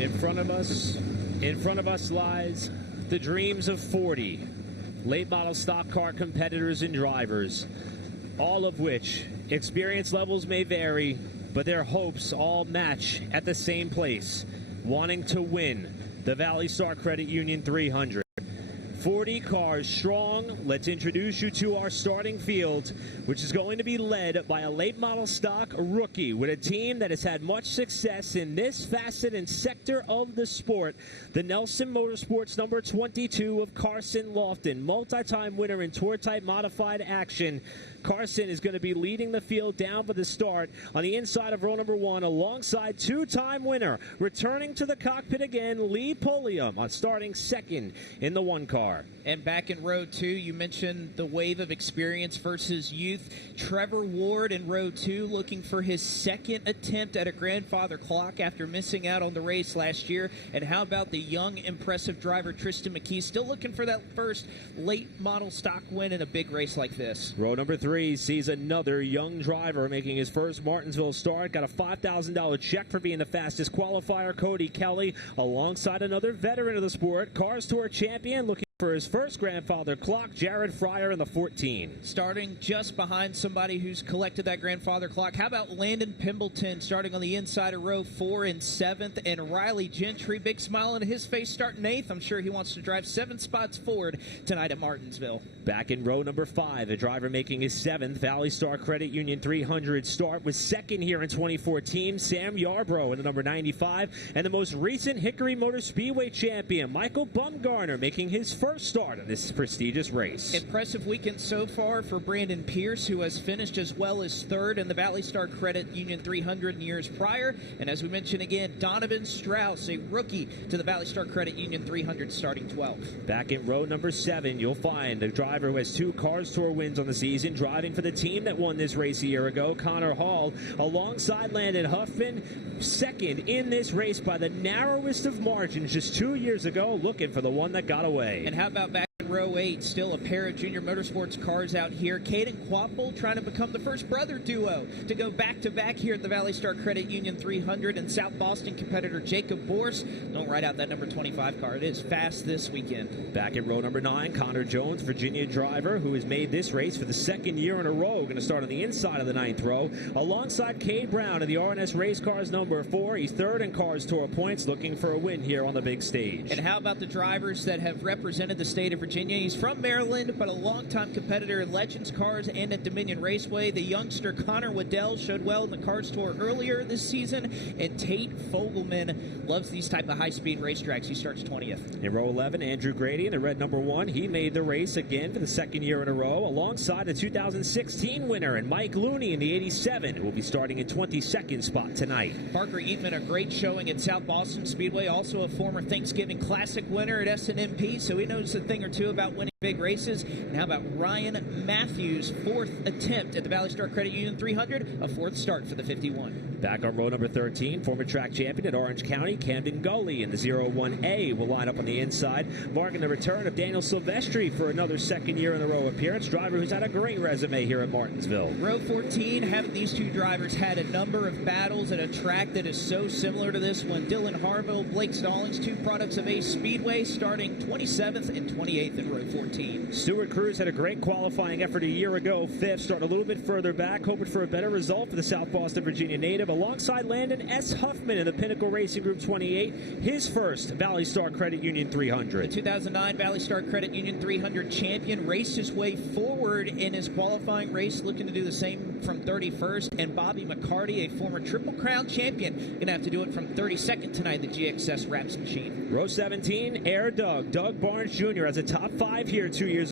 In front of us lies the dreams of 40 late model stock car competitors and drivers, all of which experience levels may vary, but their hopes all match at the same place, wanting to win the ValleyStar Credit Union 300. 40 cars strong. Let's introduce you to our starting field, which is going to be led by a late model stock rookie with a team that has had much success in this facet and sector of the sport. The Nelson Motorsports number 22 of Carson Lofton, multi-time winner in tour-type modified action. Carson is going to be leading the field down for the start on the inside of row number 1 alongside two-time winner. Returning to the cockpit again, Lee Pulliam on starting second in the 1 car. And back in row 2, you mentioned the wave of experience versus youth. Trevor Ward in row 2 looking for his second attempt at a grandfather clock after missing out on the race last year. And how about the young, impressive driver Tristan McKee, still looking for that first late model stock win in a big race like this. Row number 3 sees another young driver making his first Martinsville start. Got a $5,000 check for being the fastest qualifier, Cody Kelly, alongside another veteran of the sport, Cars Tour champion, looking for his first grandfather clock, Jared Fryer in the 14. Starting just behind somebody who's collected that grandfather clock. How about Landon Pimbleton starting on the inside of row 4 in 7th, and Riley Gentry, big smile on his face, starting 8th. I'm sure he wants to drive 7 spots forward tonight at Martinsville. Back in row number 5, a driver making his 7th ValleyStar Credit Union 300 start, was second here in 2014, Sam Yarbrough in the number 95, and the most recent Hickory Motor Speedway champion, Michael Bumgarner, making his first start in this prestigious race. Impressive weekend so far for Brandon Pierce, who has finished as well as 3rd in the ValleyStar Credit Union 300 in years prior. And as we mentioned again, Donovan Strauss, a rookie to the ValleyStar Credit Union 300, starting 12th. Back in row number 7, you'll find a driver who has 2 Cars Tour wins on the season, driving for the team that won this race a year ago, Connor Hall, alongside Landon Huffman, second in this race by the narrowest of margins just 2 years ago, looking for the one that got away. And how about back in row 8, still a pair of Junior Motorsports cars out here. Caden Quapple trying to become the first brother duo to go back-to-back here at the ValleyStar Credit Union 300, and South Boston competitor Jacob Borse don't ride out that number 25 car. It is fast this weekend. Back in row number 9, Connor Jones, Virginia driver, who has made this race for the 2nd year in a row, going to start on the inside of the 9th row, alongside Cade Brown in the RNS Race Cars number 4. He's 3rd in Cars Tour points, looking for a win here on the big stage. And how about the drivers that have represented the state of Virginia? He's from Maryland, but a longtime competitor in Legends Cars and at Dominion Raceway. The youngster Connor Waddell showed well in the Cars Tour earlier this season, and Tate Fogelman loves these type of high-speed racetracks. He starts 20th. In row 11, Andrew Grady in the red number 1. He made the race again for the 2nd year in a row, alongside the 2016 winner, and Mike Looney in the 87, who will be starting in 22nd spot tonight. Parker Eatman, a great showing at South Boston Speedway, also a former Thanksgiving Classic winner at SNMP, so he knows a thing or two about winning big races. And how about Ryan Matthews, 4th attempt at the ValleyStar Credit Union 300, a 4th start for the 51. Back on row number 13, former track champion at Orange County, Camden Gully in the 01A will line up on the inside, marking the return of Daniel Silvestri for another 2nd year in a row appearance, driver who's had a great resume here at Martinsville. Row 14, haven't these two drivers had a number of battles at a track that is so similar to this one? Dylan Harville, Blake Stallings, 2 products of Ace Speedway, starting 27th and 28th in row 14. Stuart Cruz had a great qualifying effort a year ago, 5th, starting a little bit further back, hoping for a better result for the South Boston, Virginia native, alongside Landon S. Huffman in the Pinnacle Racing Group 28, his first ValleyStar Credit Union 300. The 2009 ValleyStar Credit Union 300 champion raced his way forward in his qualifying race, looking to do the same from 31st. And Bobby McCarty, a former Triple Crown champion, going to have to do it from 32nd tonight, the GXS Wraps machine. Row 17, Air Doug Barnes Jr. has a top 5 here 2 years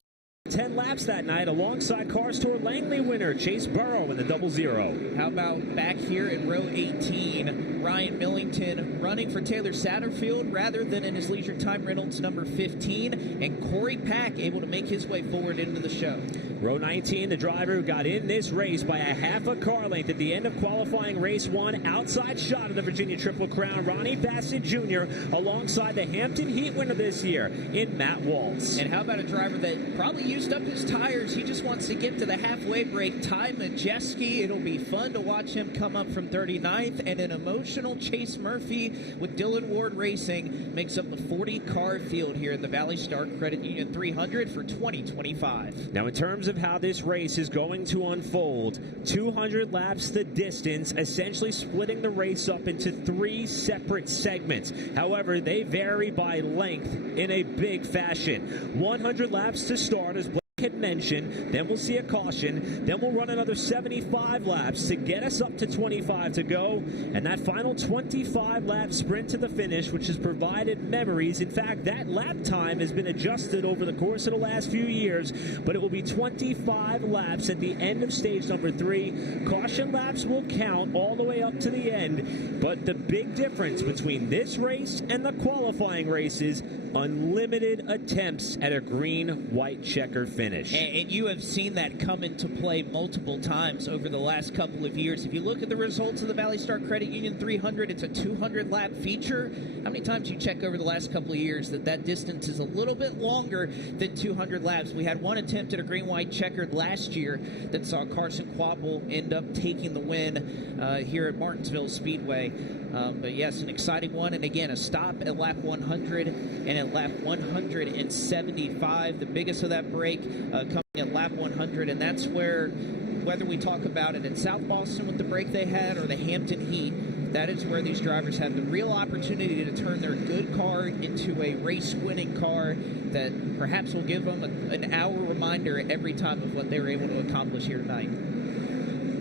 10 laps that night, alongside Cars Tour Langley winner Chase Burrow in the 00. How about back here in row 18, Ryan Millington running for Taylor Satterfield rather than in his Leisure Time Reynolds number 15, and Corey Pack able to make his way forward into the show. Row 19, the driver who got in this race by a half a car length at the end of qualifying race 1, outside shot of the Virginia Triple Crown, Ronnie Bassett Jr., alongside the Hampton Heat winner this year in Matt Waltz. And how about a driver that probably used up his tires? He just wants to get to the halfway break. Ty Majeski, it'll be fun to watch him come up from 39th, and an emotional exceptional Chase Murphy with Dylan Ward Racing makes up the 40-car field here at the ValleyStar Credit Union 300 for 2025. Now, in terms of how this race is going to unfold, 200 laps the distance, essentially splitting the race up into 3 separate segments. However, they vary by length in a big fashion. 100 laps to start, as Blake had mentioned, then we'll see a caution, then we'll run another 75 laps to get us up to 25 to go, and that final 25 lap sprint to the finish, which has provided memories. In fact, that lap time has been adjusted over the course of the last few years, but it will be 25 laps at the end of stage number 3. Caution laps will count all the way up to the end, but the big difference between this race and the qualifying races, unlimited attempts at a green-white checker finish. And you have seen that come into play multiple times over the last couple of years. If you look at the results of the ValleyStar Credit Union 300, it's a 200-lap feature. How many times you check over the last couple of years that distance is a little bit longer than 200 laps? We had one attempt at a green-white checkered last year that saw Carson Quapple end up taking the win here at Martinsville Speedway. But yes, an exciting one. And again, a stop at lap 100 and at lap 175. The biggest of that break coming at lap 100. And that's where, whether we talk about it in South Boston with the break they had or the Hampton Heat, that is where these drivers have the real opportunity to turn their good car into a race-winning car that perhaps will give them an hour reminder every time of what they were able to accomplish here tonight.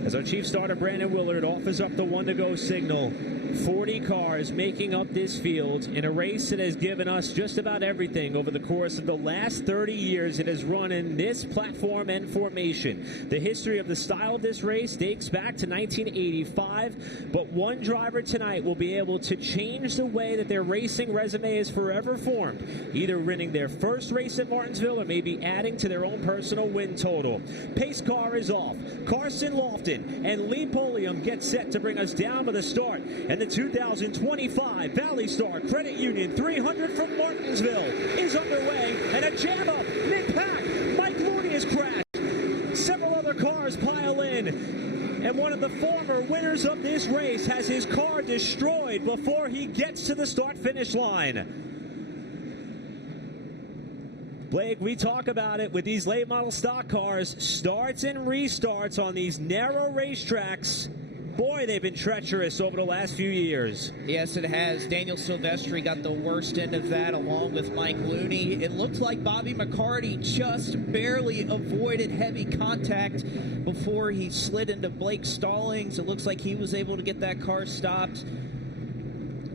As our chief starter, Brandon Willard, offers up the 1-to-go signal, 40 cars making up this field in a race that has given us just about everything over the course of the last 30 years. It has run in this platform and formation. The history of the style of this race dates back to 1985, but one driver tonight will be able to change the way that their racing resume is forever formed, either winning their first race at Martinsville or maybe adding to their own personal win total. Pace car is off. Carson Lofton and Lee Pulliam get set to bring us down to the start, and the 2025 ValleyStar Credit Union 300 from Martinsville is underway, and a jam up mid-pack. Mike Looney has crashed. Several other cars pile in, and one of the former winners of this race has his car destroyed before he gets to the start-finish line. Blake, we talk about it with these late model stock cars, starts and restarts on these narrow racetracks. Boy, they've been treacherous over the last few years. Yes, it has. Daniel Silvestri got the worst end of that along with Mike Looney. It looked like Bobby McCarty just barely avoided heavy contact before he slid into Blake Stallings. It looks like he was able to get that car stopped.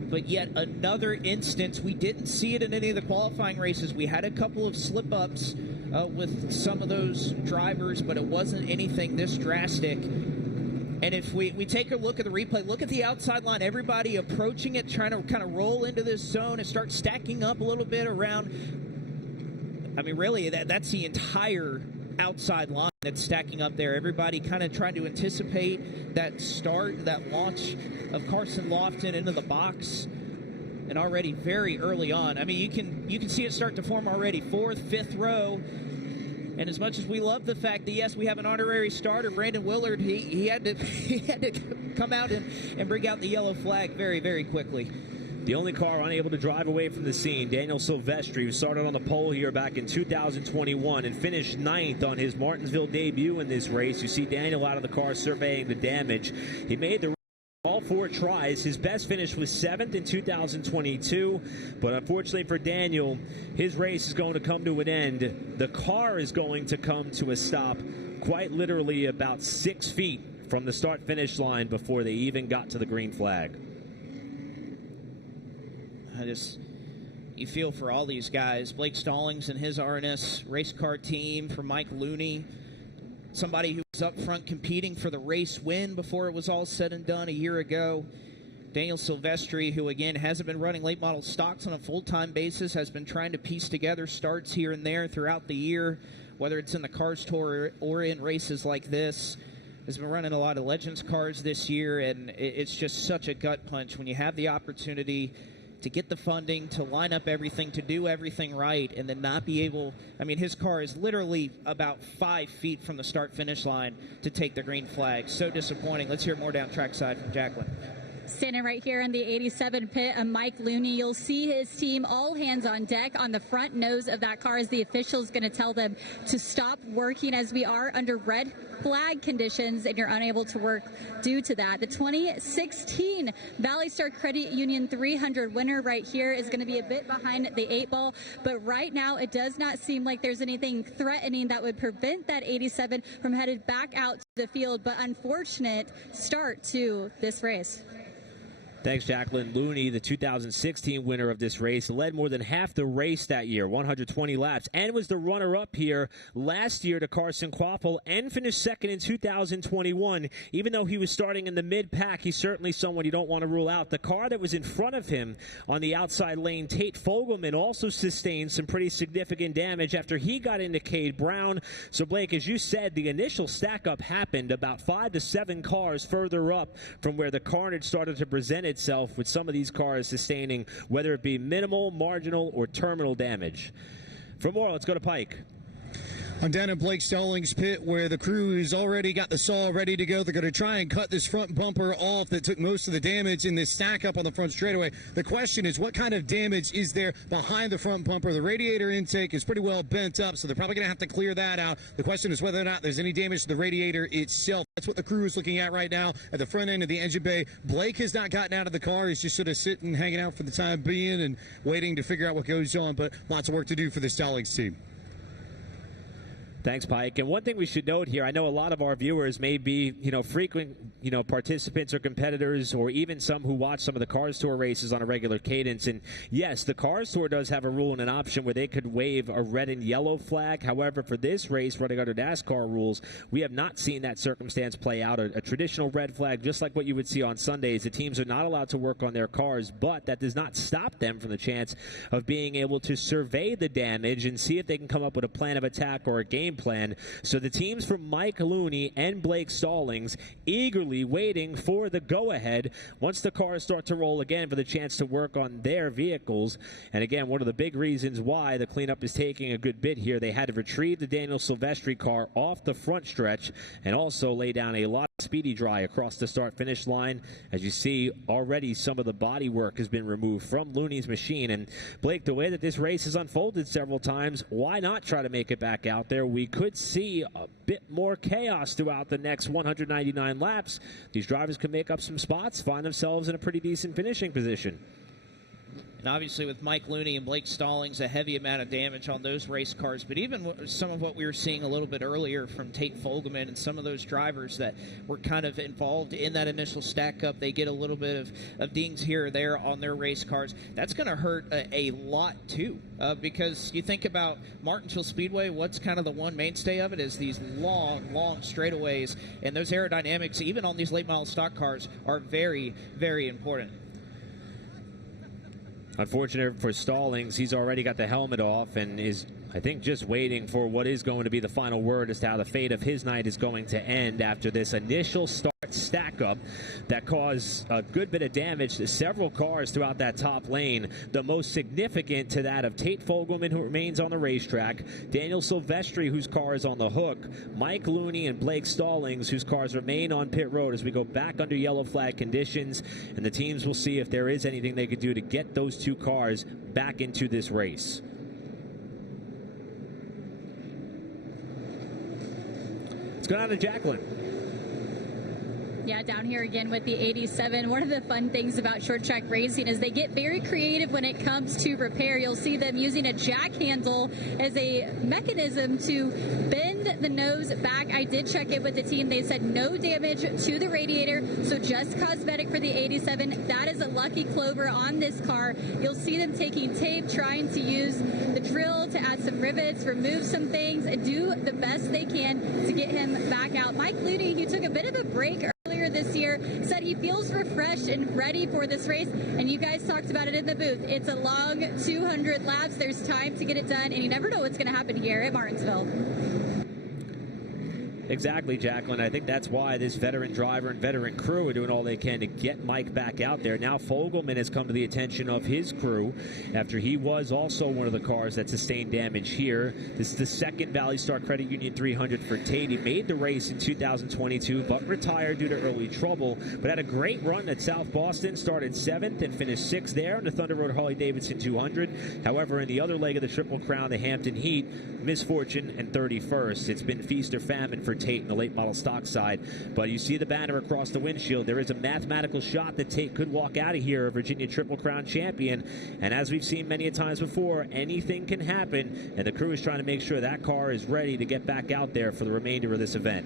But yet another instance, we didn't see it in any of the qualifying races. We had a couple of slip-ups with some of those drivers, but it wasn't anything this drastic. And if we take a look at the replay, look at the outside line, everybody approaching it, trying to kind of roll into this zone and start stacking up a little bit around. I mean, really, that's the entire outside line that's stacking up there. Everybody kind of trying to anticipate that start, that launch of Carson Lofton into the box. And already very early on, I mean, you can see it start to form already. 4th, 5th row. And as much as we love the fact that, yes, we have an honorary starter, Brandon Willard, he had to come out and bring out the yellow flag very, very quickly. The only car unable to drive away from the scene, Daniel Silvestri, who started on the pole here back in 2021 and finished 9th on his Martinsville debut in this race. You see Daniel out of the car surveying the damage. He made the all 4 tries. His best finish was 7th in 2022, but unfortunately for Daniel, his race is going to come to an end. The car is going to come to a stop quite literally about 6 feet from the start-finish line before they even got to the green flag. You feel for all these guys. Blake Stallings and his RNS race car team, for Mike Looney, somebody who was up front competing for the race win before it was all said and done a year ago. Daniel Silvestri, who again hasn't been running late model stocks on a full-time basis, has been trying to piece together starts here and there throughout the year, whether it's in the Cars Tour or in races like this. Has been running a lot of Legends cars this year, and it's just such a gut punch when you have the opportunity to get the funding, to line up everything, to do everything right, and then not be able. I mean, his car is literally about 5 feet from the start-finish line to take the green flag. So disappointing. Let's hear more down trackside from Jacqueline. Standing right here in the 87 pit, Mike Looney. You'll see his team all hands on deck on the front nose of that car as the official is going to tell them to stop working, as we are under red flag conditions and you're unable to work due to that. The 2016 ValleyStar Credit Union 300 winner right here is going to be a bit behind the 8 ball, but right now it does not seem like there's anything threatening that would prevent that 87 from headed back out to the field, but unfortunate start to this race. Thanks, Jacqueline. Looney, the 2016 winner of this race, led more than half the race that year, 120 laps, and was the runner-up here last year to Carson Quaffle and finished second in 2021. Even though he was starting in the mid-pack, he's certainly someone you don't want to rule out. The car that was in front of him on the outside lane, Tate Fogelman, also sustained some pretty significant damage after he got into Cade Brown. So, Blake, as you said, the initial stack-up happened about 5 to 7 cars further up from where the carnage started to present itself, with some of these cars sustaining whether it be minimal, marginal, or terminal damage. For more, let's go to Pike. I'm down in Blake Stallings' pit where the crew has already got the saw ready to go. They're going to try and cut this front bumper off that took most of the damage in this stack up on the front straightaway. The question is, what kind of damage is there behind the front bumper? The radiator intake is pretty well bent up, so they're probably going to have to clear that out. The question is whether or not there's any damage to the radiator itself. That's what the crew is looking at right now at the front end of the engine bay. Blake has not gotten out of the car. He's just sort of sitting, hanging out for the time being and waiting to figure out what goes on, but lots of work to do for the Stallings team. Thanks, Pike. And one thing we should note here, I know a lot of our viewers may be, frequent, participants or competitors, or even some who watch some of the Cars Tour races on a regular cadence. And yes, the Cars Tour does have a rule and an option where they could wave a red and yellow flag. However, for this race, running under NASCAR rules, we have not seen that circumstance play out. A traditional red flag, just like what you would see on Sundays. The teams are not allowed to work on their cars, but that does not stop them from the chance of being able to survey the damage and see if they can come up with a plan of attack or a game plan. So the teams from Mike Looney and Blake Stallings eagerly waiting for the go-ahead once the cars start to roll again for the chance to work on their vehicles. And again, one of the big reasons why the cleanup is taking a good bit here, they had to retrieve the Daniel Silvestri car off the front stretch and also lay down a lot of speedy dry across the start-finish line. As you see, already some of the body work has been removed from Looney's machine. And Blake, the way that this race has unfolded several times, why not try to make it back out there? We could see a bit more chaos throughout the next 199 laps. These drivers can make up some spots, find themselves in a pretty decent finishing position. And obviously with Mike Looney and Blake Stallings, a heavy amount of damage on those race cars. But even some of what we were seeing a little bit earlier from Tate Fogelman and some of those drivers that were kind of involved in that initial stack up, they get a little bit of dings here or there on their race cars. That's going to hurt a lot too, because you think about Martinsville Speedway, what's kind of the one mainstay of it is these long straightaways, and those aerodynamics, even on these late model stock cars, are very, very important. Unfortunate for Stallings, he's already got the helmet off and is, I think, just waiting for what is going to be the final word as to how the fate of his night is going to end after this initial start stack-up that caused a good bit of damage to several cars throughout that top lane. The most significant to that of Tate Fogelman, who remains on the racetrack, Daniel Silvestri, whose car is on the hook, Mike Looney and Blake Stallings, whose cars remain on pit road as we go back under yellow flag conditions, and the teams will see if there is anything they could do to get those two cars back into this race. Let's go down to Jacqueline. Yeah, down here again with the 87. One of the fun things about short track racing is they get very creative when it comes to repair. You'll see them using a jack handle as a mechanism to bend the nose back. I did check it with the team. They said no damage to the radiator, so just cosmetic for the 87. That is a lucky clover on this car. You'll see them taking tape, trying to use the drill to add some rivets, remove some things, and do the best they can to get him back out. Mike Looney, he took a bit of a break earlier this year, said he feels refreshed and ready for this race, and you guys talked about it in the booth. It's a long 200 laps. There's time to get it done, and you never know what's going to happen here at Martinsville. Exactly, Jacqueline. I think that's why this veteran driver and veteran crew are doing all they can to get Mike back out there. Now Fogelman has come to the attention of his crew after he was also one of the cars that sustained damage here. This is the second ValleyStar Credit Union 300 for Tate. He made the race in 2022, but retired due to early trouble, but had a great run at South Boston, started 7th and finished 6th there on the Thunder Road Harley-Davidson 200. However, in the other leg of the Triple Crown, the Hampton Heat, misfortune and 31st. It's been feast or famine for Tate in the late model stock side, but you see the banner across the windshield. There is a mathematical shot that Tate could walk out of here a Virginia Triple Crown champion, and as we've seen many a times before, anything can happen, and the crew is trying to make sure that car is ready to get back out there for the remainder of this event.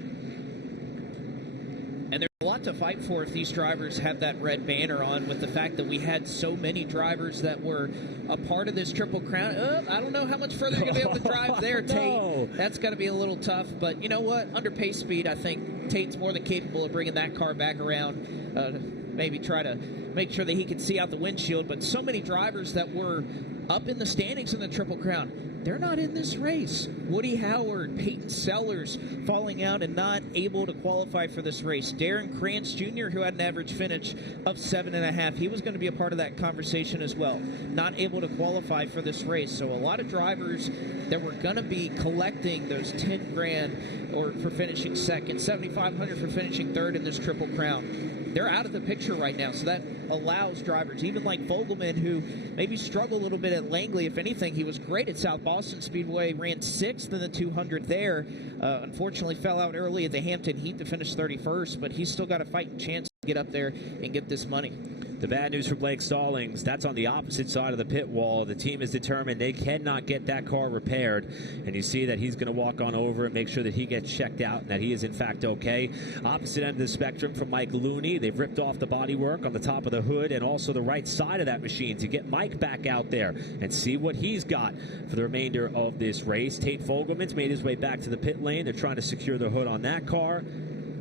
And there's a lot to fight for if these drivers have that red banner on, with the fact that we had so many drivers that were a part of this Triple Crown. I don't know how much further you're going to be able to drive there, Tate. No. That's got to be a little tough. But you know what? Under pace speed, I think Tate's more than capable of bringing that car back around. Maybe try to make sure that he can see out the windshield. But so many drivers that were up in the standings in the Triple Crown, they're not in this race. Woody Howard, Peyton Sellers falling out and not able to qualify for this race. Darren Krantz Jr., who had an average finish of 7.5, he was going to be a part of that conversation as well. Not able to qualify for this race. So a lot of drivers that were going to be collecting those 10 grand or for finishing second, 7,500 for finishing third in this Triple Crown, they're out of the picture right now. So that allows drivers, even like Fogelman, who maybe struggled a little bit at Langley. If anything, he was great at South Boston Speedway, ran 6th in the 200 there. Unfortunately, fell out early at the Hampton Heat to finish 31st, but he's still got a fighting chance to get up there and get this money. The bad news for Blake Stallings, that's on the opposite side of the pit wall. The team is determined they cannot get that car repaired. And you see that he's going to walk on over and make sure that he gets checked out and that he is in fact okay. Opposite end of the spectrum from Mike Looney. They've ripped off the bodywork on the top of the hood and also the right side of that machine to get Mike back out there and see what he's got for the remainder of this race. Tate Fogelman's made his way back to the pit lane. They're trying to secure the hood on that car.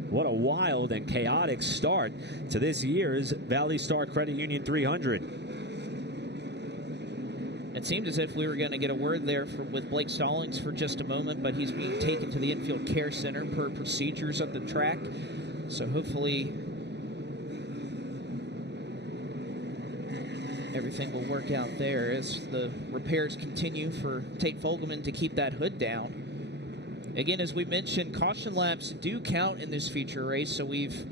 What a wild and chaotic start to this year's ValleyStar Credit Union 300. It seemed as if we were going to get a word there with Blake Stallings for just a moment, but he's being taken to the infield care center per procedures of the track. So hopefully everything will work out there as the repairs continue for Tate Fogelman to keep that hood down. Again, as we mentioned, caution laps do count in this feature race, so we've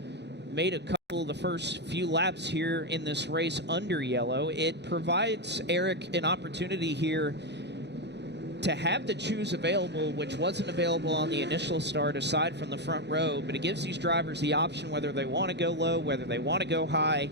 made a couple of the first few laps here in this race under yellow. It provides Eric an opportunity here to have the choose available, which wasn't available on the initial start aside from the front row, but it gives these drivers the option whether they want to go low, whether they want to go high.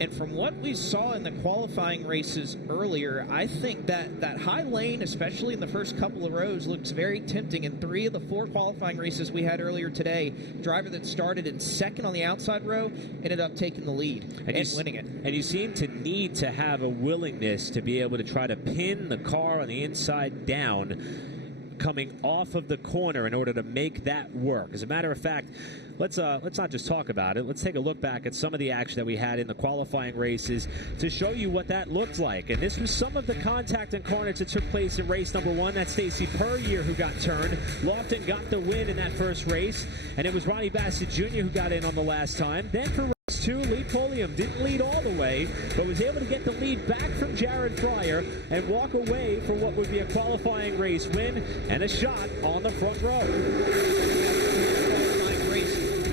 And from what we saw in the qualifying races earlier, I think that high lane, especially in the first couple of rows, looks very tempting. In 3 of the 4 qualifying races we had earlier today, driver that started in second on the outside row ended up taking the lead and winning it. And you seem to need to have a willingness to be able to try to pin the car on the inside down coming off of the corner in order to make that work. As a matter of fact, let's not just talk about it. Let's take a look back at some of the action that we had in the qualifying races to show you what that looked like. And this was some of the contact and carnage that took place in race number 1. That's Stacy Puryear who got turned. Lofton got the win in that first race, and it was Ronnie Bassett Jr. who got in on the last time. Then for race 2, Lee Pulliam didn't lead all the way, but was able to get the lead back from Jared Fryer and walk away for what would be a qualifying race win and a shot on the front row.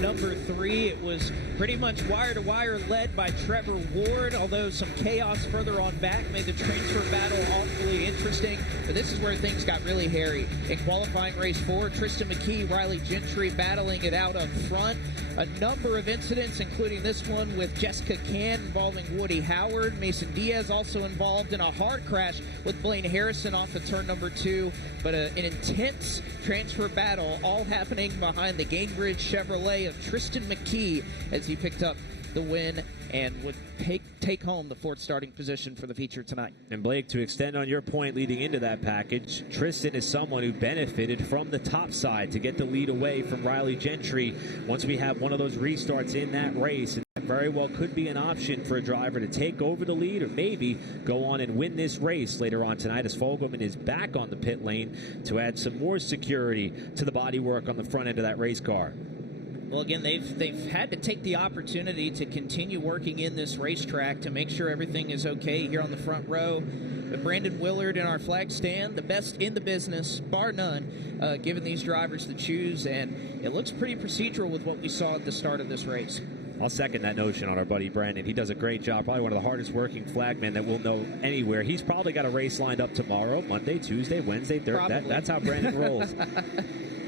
Number 3, it was pretty much wire-to-wire led by Trevor Ward, although some chaos further on back made the transfer battle awfully interesting. But this is where things got really hairy. In qualifying race 4, Tristan McKee, Riley Gentry battling it out up front. A number of incidents, including this one with Jessica Can involving Woody Howard. Mason Diaz also involved in a hard crash with Blaine Harrison off of turn number 2. But an intense transfer battle all happening behind the Gainbridge Chevrolet of Tristan McKee as he picked up the win and would take home the 4th starting position for the feature tonight. And Blake, to extend on your point leading into that package, Tristan is someone who benefited from the top side to get the lead away from Riley Gentry once we have one of those restarts in that race. And that very well could be an option for a driver to take over the lead or maybe go on and win this race later on tonight as Fogelman is back on the pit lane to add some more security to the bodywork on the front end of that race car. Well, again, they've had to take the opportunity to continue working in this racetrack to make sure everything is okay here on the front row. But Brandon Willard in our flag stand, the best in the business, bar none, giving these drivers the choose, and it looks pretty procedural with what we saw at the start of this race. I'll second that notion on our buddy Brandon. He does a great job, probably one of the hardest working flagmen that we'll know anywhere. He's probably got a race lined up tomorrow, Monday, Tuesday, Wednesday, Thursday. That's how Brandon rolls.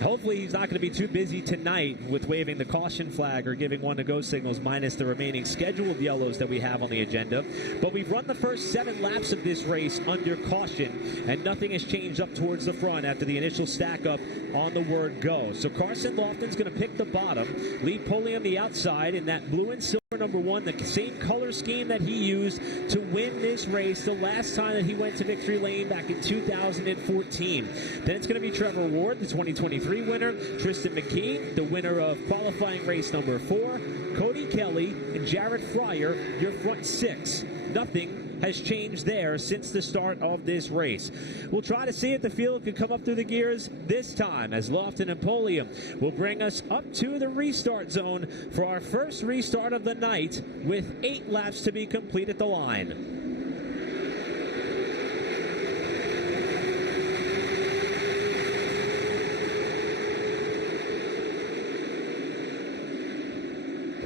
Hopefully he's not going to be too busy tonight with waving the caution flag or giving one to go signals minus the remaining scheduled yellows that we have on the agenda. But we've run the first 7 laps of this race under caution, and nothing has changed up towards the front after the initial stack up on the word go. So Carson Lofton's going to pick the bottom, Lee Pulliam the outside in that blue and silver number 1, the same color scheme that he used to win this race the last time that he went to victory lane back in 2014. Then it's going to be Trevor Ward, the 2023 winner, Tristan McKee, the winner of qualifying race number 4, Cody Kelly, and Jared Fryer, your front 6. Nothing has changed there since the start of this race. We'll try to see if the field can come up through the gears this time as Lofton and Pulliam will bring us up to the restart zone for our first restart of the night with 8 laps to be complete at the line.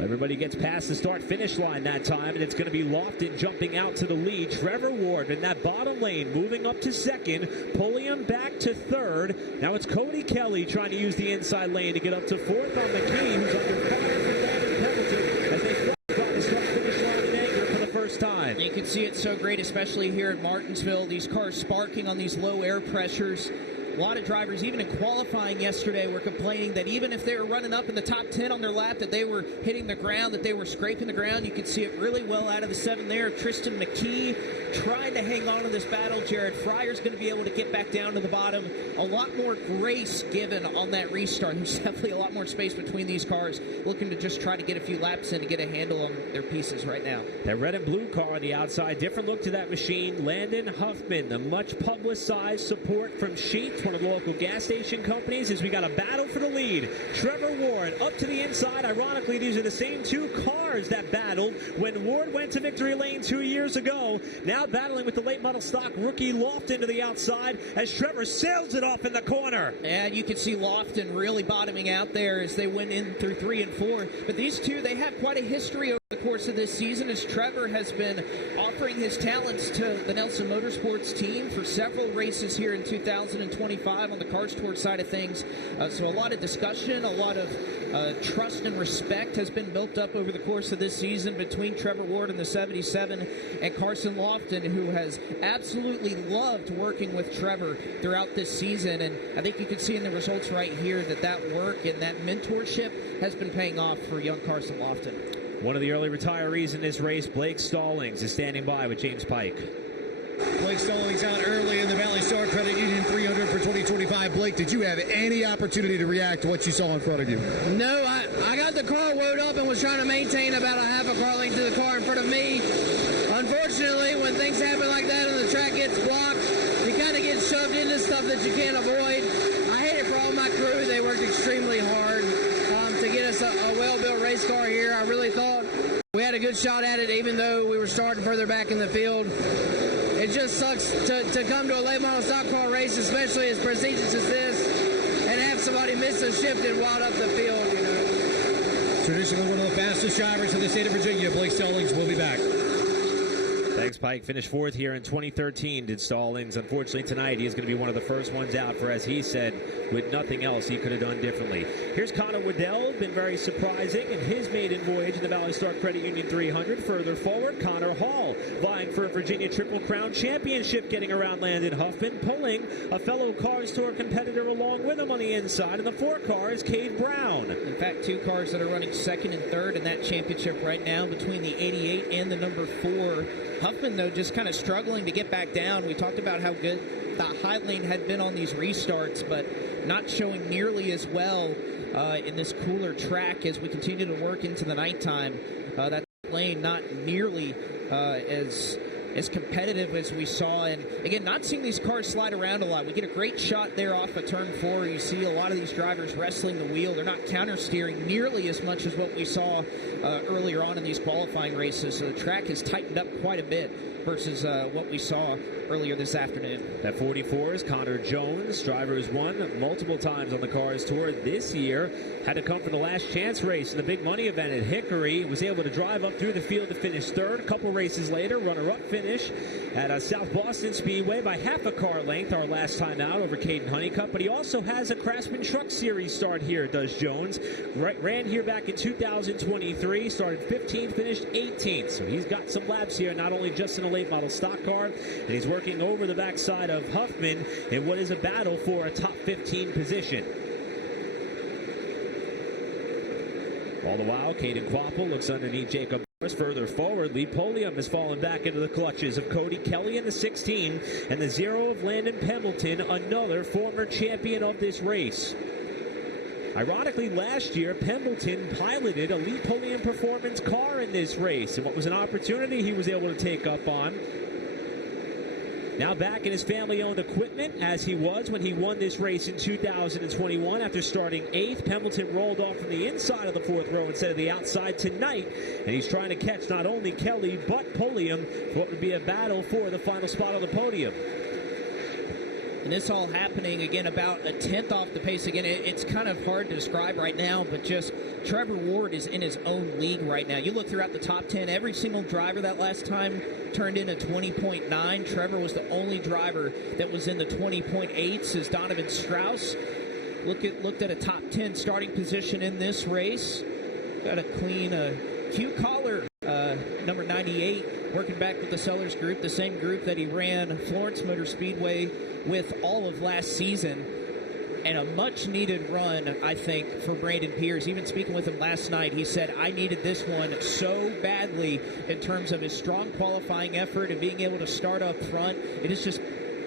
Everybody gets past the start-finish line that time, and it's going to be Lofton jumping out to the lead. Trevor Ward in that bottom lane, moving up to second. Pulliam back to third. Now it's Cody Kelly trying to use the inside lane to get up to fourth on McKee, who's under fire for Landon Pendleton as they fly across the start-finish line in anger for the first time. You can see it so great, especially here at Martinsville. These cars sparking on these low air pressures. A lot of drivers, even in qualifying yesterday, were complaining that even if they were running up in the top 10 on their lap, that they were hitting the ground, that they were scraping the ground. You could see it really well out of the 7 there. Tristan McKee trying to hang on to this battle. Jared Fryer's going to be able to get back down to the bottom. A lot more grace given on that restart. There's definitely a lot more space between these cars, looking to just try to get a few laps in to get a handle on their pieces right now. That red and blue car on the outside, different look to that machine. Landon Huffman, the much publicized support from Sheetz, one of the local gas station companies, as we got a battle for the lead. Trevor Ward up to the inside. Ironically, these are the same 2 cars that battled when Ward went to victory lane 2 years ago. Now battling with the late model stock rookie Lofton to the outside as Trevor sails it off in the corner. And you can see Lofton really bottoming out there as they went in through 3 and 4. But these two, they have quite a history over the course of this season as Trevor has been offering his talents to the Nelson Motorsports team for several races here in 2025 on the Cars Tour side of things. So a lot of discussion, a lot of trust and respect has been built up over the course of this season between Trevor Ward and the 77 and Carson Lofton, who has absolutely loved working with Trevor throughout this season. And I think you can see in the results right here that work and that mentorship has been paying off for young Carson Lofton. One of the early retirees in this race, Blake Stallings, is standing by with James Pike. Blake Stallings out early in the ValleyStar Credit Union 300 for 2025. Blake, did you have any opportunity to react to what you saw in front of you? No, I got the car wound up and was trying to maintain about a half a car length to the car in front of me. Unfortunately, when things happen like that and the track gets blocked, you kind of get shoved into stuff that you can't avoid. I hate it for all my crew. They worked extremely hard to get us a well-built race car here. I really thought we had a good shot at it, even though we were starting further back in the field. It just sucks to come to a late model stock car race, especially as prestigious as this, and have somebody miss a shift and wad up the field, you know. Traditionally one of the fastest drivers in the state of Virginia, Blake Stallings will be back. Thanks, Pike. Finished 4th here in 2013, did Stallings. Unfortunately, tonight he is going to be one of the first ones out for, as he said, with nothing else he could have done differently. Here's Connor Waddell, been very surprising in his maiden voyage in the ValleyStar Credit Union 300. Further forward, Connor Hall vying for a Virginia Triple Crown Championship, getting around Landon Huffman, pulling a fellow Cars Tour competitor along with him on the inside. And the 4 car is Cade Brown. In fact, 2 cars that are running second and third in that championship right now between the 88 and the number 4. Huffman, though, just kind of struggling to get back down. We talked about how good the high lane had been on these restarts, but not showing nearly as well in this cooler track as we continue to work into the nighttime. That lane not nearly as competitive as we saw. And again, not seeing these cars slide around a lot. We get a great shot there off of turn 4. You see a lot of these drivers wrestling the wheel. They're not counter steering nearly as much as what we saw earlier on in these qualifying races. So the track has tightened up quite a bit versus what we saw earlier this afternoon. That 44 is Connor Jones. Driver who's won multiple times on the Cars Tour this year. Had to come for the last chance race in the big money event at Hickory. Was able to drive up through the field to finish third. A couple races later, runner-up finish at South Boston Speedway by half a car length our last time out over Caden Honeycutt. But he also has a Craftsman Truck Series start here, does Jones. Ran here back in 2023. Started 15th, finished 18th. So he's got some laps here, not only just in a late model stock car, and he's working over the backside of Huffman in what is a battle for a top 15 position. All the while, Caden Quapple looks underneath Jacob. Further forward, Lee Pulliam has fallen back into the clutches of Cody Kelly in the 16 and the 0 of Landon Pembleton, another former champion of this race. Ironically, last year, Pembleton piloted a Lee Pulliam Performance car in this race, and what was an opportunity he was able to take up on. Now back in his family-owned equipment, as he was when he won this race in 2021 after starting 8th. Pembleton rolled off from the inside of the 4th row instead of the outside tonight, and he's trying to catch not only Kelly but Pulliam for what would be a battle for the final spot on the podium. And this all happening, again, about a 10th off the pace. Again, it's kind of hard to describe right now, but just Trevor Ward is in his own league right now. You look throughout the top 10, every single driver that last time turned in a 20.9. Trevor was the only driver that was in the 20.8s as Donovan Strauss looked at a top 10 starting position in this race. Got a clean Q collar, number 98, working back with the Sellers group, the same group that he ran Florence Motor Speedway with all of last season, and a much-needed run, I think, for Brandon Pierce. Even speaking with him last night, he said, I needed this one so badly in terms of his strong qualifying effort and being able to start up front. It has just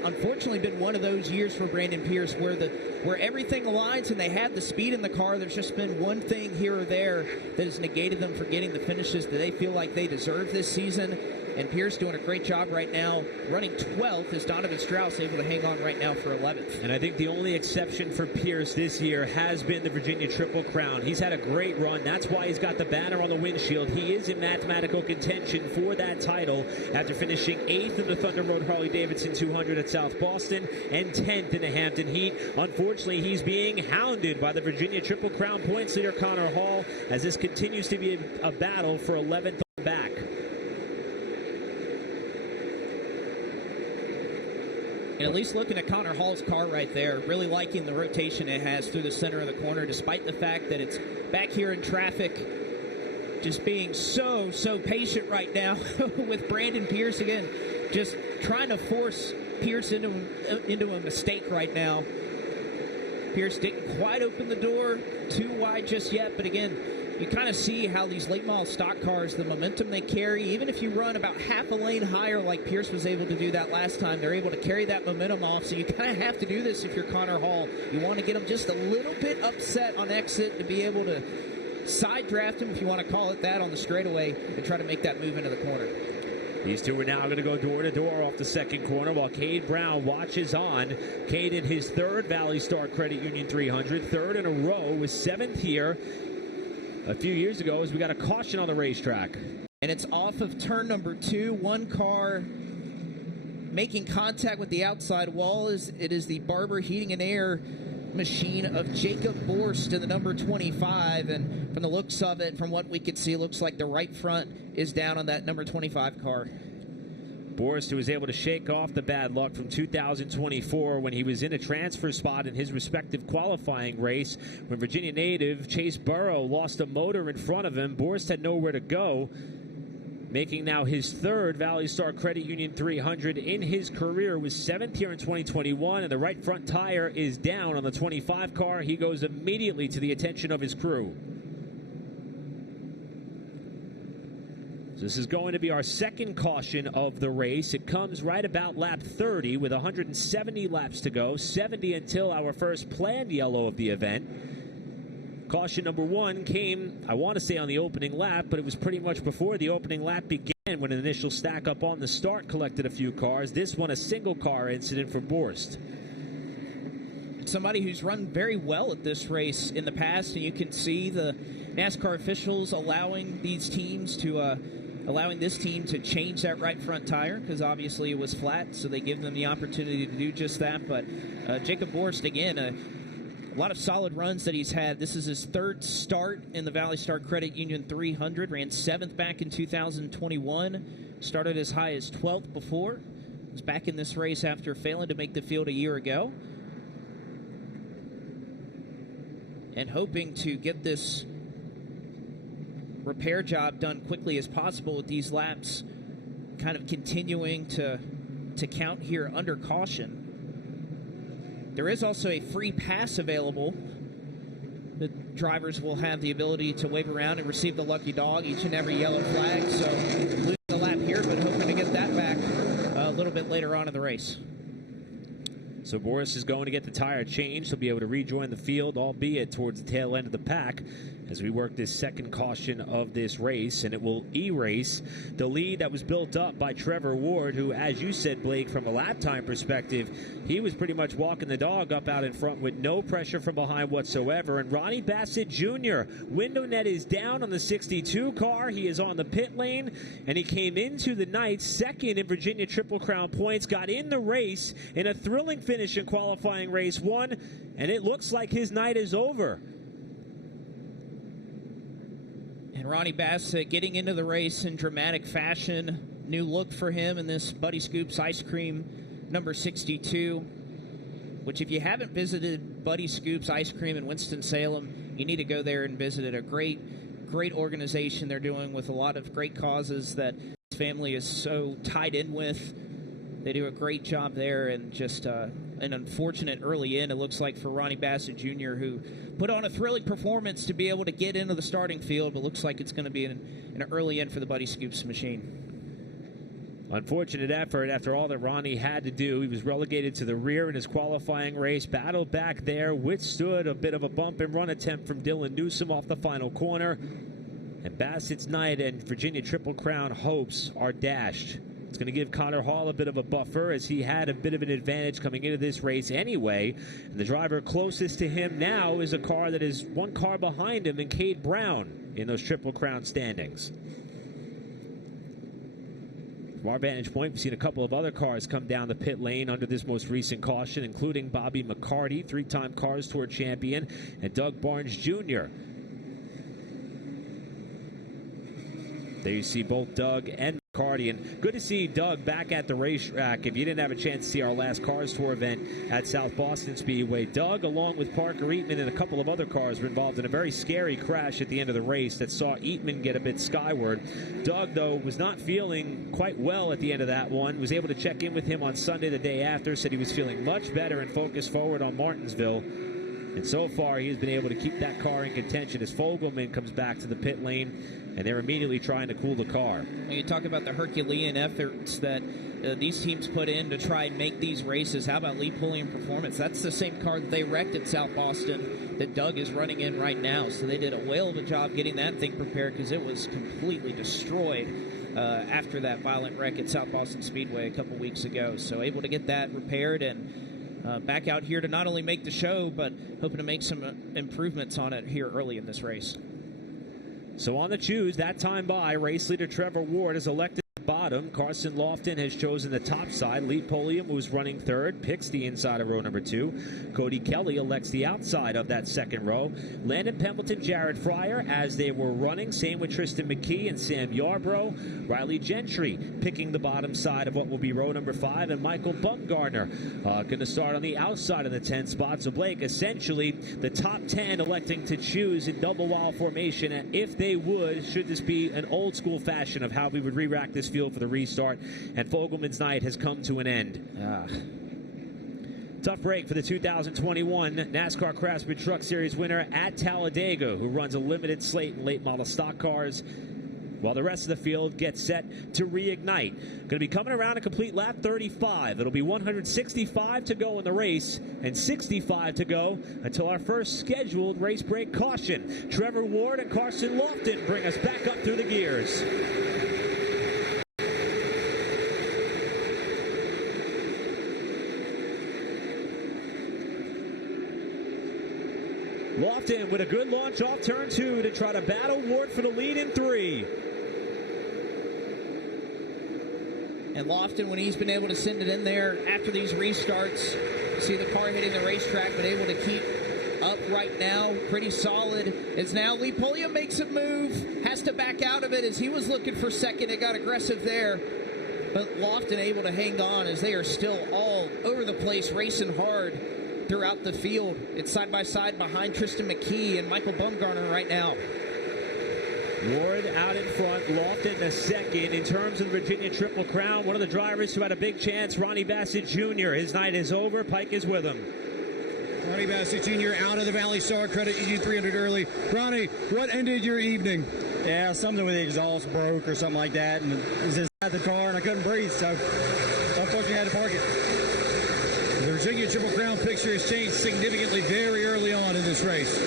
unfortunately been one of those years for Brandon Pierce where everything aligns and they had the speed in the car. There's just been one thing here or there that has negated them for getting the finishes that they feel like they deserve this season. And Pierce doing a great job right now, running 12th as Donovan Strauss able to hang on right now for 11th. And I think the only exception for Pierce this year has been the Virginia Triple Crown. He's had a great run. That's why he's got the banner on the windshield. He is in mathematical contention for that title after finishing 8th in the Thunder Road Harley-Davidson 200 at South Boston and 10th in the Hampton Heat. Unfortunately, he's being hounded by the Virginia Triple Crown points leader Connor Hall as this continues to be a battle for 11th back. And at least looking at Connor Hall's car right there, really liking the rotation it has through the center of the corner, despite the fact that it's back here in traffic, just being so patient right now with Brandon Pierce again, just trying to force Pierce into a mistake right now. Pierce didn't quite open the door too wide just yet, but again, you kind of see how these late model stock cars, the momentum they carry, even if you run about half a lane higher like Pierce was able to do that last time, they're able to carry that momentum off. So you kind of have to do this if you're Connor Hall. You want to get them just a little bit upset on exit to be able to side draft him, if you want to call it that, on the straightaway and try to make that move into the corner. These two are now going to go door-to-door off the second corner while Cade Brown watches on. Cade in his 3rd ValleyStar Credit Union 300, 3rd in a row, was 7th here a few years ago as we got a caution on the racetrack. And it's off of turn number 2. One car making contact with the outside wall. It is the Barber Heating and Air machine of Jacob Borst in the number 25. And from the looks of it, from what we could see, looks like the right front is down on that number 25 car. Borst, who was able to shake off the bad luck from 2024 when he was in a transfer spot in his respective qualifying race. When Virginia native Chase Burrow lost a motor in front of him, Borst had nowhere to go, making now his third ValleyStar Credit Union 300 in his career. Was seventh here in 2021, and the right front tire is down on the 25 car. He goes immediately to the attention of his crew. So this is going to be our second caution of the race. It comes right about lap 30 with 170 laps to go, 70 until our first planned yellow of the event. Caution number one came, I want to say, on the opening lap, but it was pretty much before the opening lap began when an initial stack up on the start collected a few cars. This one, a single car incident for Borst. Somebody who's run very well at this race in the past, and you can see the NASCAR officials allowing this team to change that right front tire, because obviously it was flat, so they give them the opportunity to do just that. But Jacob Borst, again, a lot of solid runs that he's had. This is his third start in the ValleyStar Credit Union 300. Ran 7th back in 2021. Started as high as 12th before. Was back in this race after failing to make the field a year ago. And hoping to get this repair job done quickly as possible with these laps kind of continuing to count here under caution. There is also a free pass available. The drivers will have the ability to wave around and receive the lucky dog each and every yellow flag. So losing a lap here, but hoping to get that back a little bit later on in the race. So Boris is going to get the tire changed. He'll be able to rejoin the field, albeit towards the tail end of the pack, as we work this second caution of this race, and it will erase the lead that was built up by Trevor Ward, who, as you said, Blake, from a lap time perspective, he was pretty much walking the dog up out in front with no pressure from behind whatsoever. And Ronnie Bassett Jr., window net is down on the 62 car. He is on the pit lane, and he came into the night second in Virginia Triple Crown points, got in the race in a thrilling finish in qualifying race one, and it looks like his night is over. And Ronnie Bassett getting into the race in dramatic fashion. New look for him in this Buddy Scoops Ice Cream number 62, which if you haven't visited Buddy Scoops Ice Cream in Winston-Salem, you need to go there and visit it. A great organization they're doing with a lot of great causes that his family is so tied in with. They do a great job there, and just an unfortunate early end, it looks like, for Ronnie Bassett Jr., who put on a thrilling performance to be able to get into the starting field, but looks like it's going to be an early end for the Buddy Scoops machine. Unfortunate effort after all that Ronnie had to do. He was relegated to the rear in his qualifying race, battled back there, withstood a bit of a bump and run attempt from Dylan Newsom off the final corner. And Bassett's night and Virginia Triple Crown hopes are dashed. It's going to give Connor Hall a bit of a buffer, as he had a bit of an advantage coming into this race anyway. And the driver closest to him now is a car that is one car behind him, and Cade Brown in those Triple Crown standings. From our vantage point, we've seen a couple of other cars come down the pit lane under this most recent caution, including Bobby McCarty, three-time Cars Tour champion, and Doug Barnes Jr. There you see both Doug and McCarty, and good to see Doug back at the racetrack. If you didn't have a chance to see our last Cars Tour event at South Boston Speedway, Doug, along with Parker Eatman and a couple of other cars, were involved in a very scary crash at the end of the race that saw Eatman get a bit skyward. Doug, though, was not feeling quite well at the end of that one. Was able to check in with him on Sunday the day after, said he was feeling much better and focused forward on Martinsville. And so far, he has been able to keep that car in contention as Fogelman comes back to the pit lane, and they're immediately trying to cool the car. When you talk about the Herculean efforts that these teams put in to try and make these races, how about Lee Pulliam Performance? That's the same car that they wrecked at South Boston that Doug is running in right now. So they did a whale of a job getting that thing prepared, because it was completely destroyed after that violent wreck at South Boston Speedway a couple weeks ago. So able to get that repaired and back out here to not only make the show, but hoping to make some improvements on it here early in this race. So on the choose, that time by, race leader Trevor Ward is elected to back bottom. Carson Lofton has chosen the top side. Lee Pulliam, who's running third, picks the inside of row number 2. Cody Kelly elects the outside of that second row. Landon Pembleton, Jared Fryer as they were running. Same with Tristan McKee and Sam Yarbrough. Riley Gentry picking the bottom side of what will be row number 5. And Michael Bumgarner going to start on the outside of the 10 spot. So Blake, essentially the top 10 electing to choose in double wall formation if they would, should this be an old school fashion of how we would re-rack this field for the restart. And Fogelman's night has come to an end. Tough break for the 2021 NASCAR Craftsman Truck Series winner at Talladega, who runs a limited slate in late model stock cars, while the rest of the field gets set to reignite. Going to be coming around a complete lap 35. It'll be 165 to go in the race and 65 to go until our first scheduled race break caution. Trevor Ward and Carson Lofton bring us back up through the gears. Lofton with a good launch off turn 2 to try to battle Ward for the lead in 3. And Lofton, when he's been able to send it in there after these restarts, see the car hitting the racetrack, but able to keep up right now, pretty solid. As now Lee Pulliam makes a move, has to back out of it as he was looking for second. It got aggressive there, but Lofton able to hang on as they are still all over the place, racing hard throughout the field. It's side by side behind Tristan McKee and Michael Bumgarner right now. Ward out in front, Lofton a second. In terms of the Virginia Triple Crown, one of the drivers who had a big chance, Ronnie Bassett Jr. His night is over. Pike is with him. Ronnie Bassett Jr. out of the ValleyStar Credit Union 300 early. Ronnie, what ended your evening? Yeah, something with the exhaust broke or something like that, and it was inside the car, and I couldn't breathe, so unfortunately I had to park it. The Virginia Triple Crown picture has changed significantly very early on in this race.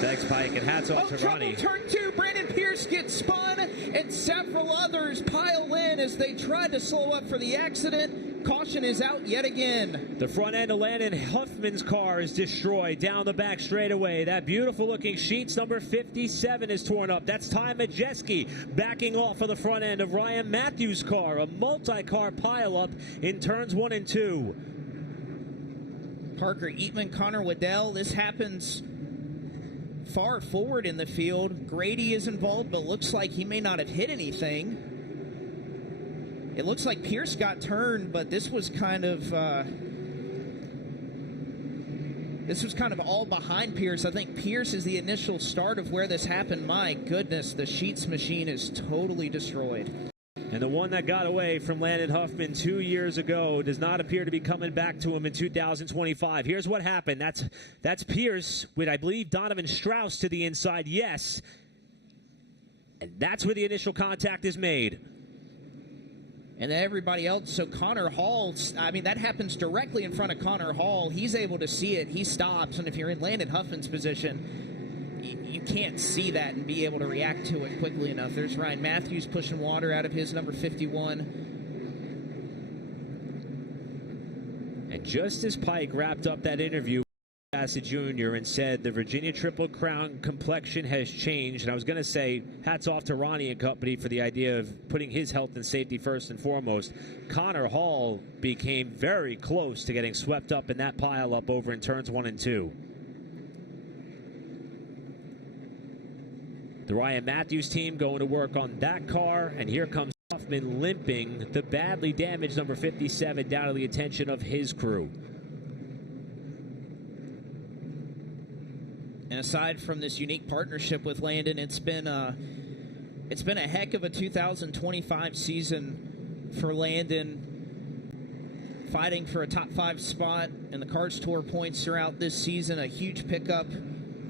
Thanks, Pike, and hats off to Ronnie. Turn 2, Brandon Pierce gets spun, and several others pile in as they tried to slow up for the accident. Caution is out yet again. The front end of Landon Huffman's car is destroyed down the back straightaway. That beautiful-looking Sheets number 57 is torn up. That's Ty Majeski backing off of the front end of Ryan Matthews' car. A multi-car pileup in turns 1 and 2. Parker Eatman, Connor Waddell. This happens far forward in the field. Grady is involved, but looks like he may not have hit anything. It looks like Pierce got turned, but this was kind of all behind Pierce. I think Pierce is the initial start of where this happened. My goodness, the Sheets machine is totally destroyed. And the one that got away from Landon Huffman 2 years ago does not appear to be coming back to him in 2025. Here's what happened. That's Pierce with, I believe, Donovan Strauss to the inside. Yes. And that's where the initial contact is made. And then everybody else, so Connor Hall, I mean, that happens directly in front of Connor Hall. He's able to see it. He stops. And if you're in Landon Huffman's position, you can't see that and be able to react to it quickly enough. There's Ryan Matthews pushing water out of his number 51. And just as Pike wrapped up that interview with Bassett Jr. and said the Virginia Triple Crown complexion has changed, and I was going to say hats off to Ronnie and company for the idea of putting his health and safety first and foremost, Connor Hall became very close to getting swept up in that pileup over in turns 1 and 2. The Ryan Matthews team going to work on that car, and here comes Huffman limping the badly damaged number 57 down to the attention of his crew. And aside from this unique partnership with Landon, it's been a heck of a 2025 season for Landon, fighting for a top 5 spot in the Cards Tour points throughout this season. A huge pickup,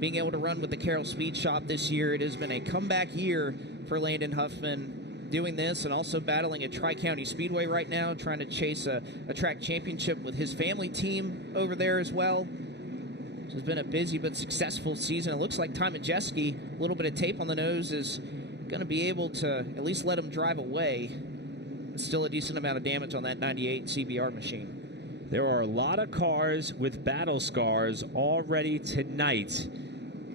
being able to run with the Carroll Speed Shop this year. It has been a comeback year for Landon Huffman, doing this and also battling at Tri-County Speedway right now, trying to chase a track championship with his family team over there as well. So it's been a busy but successful season. It looks like Ty Majeski, a little bit of tape on the nose, is going to be able to at least let him drive away. Still a decent amount of damage on that 98 CBR machine. There are a lot of cars with battle scars already tonight,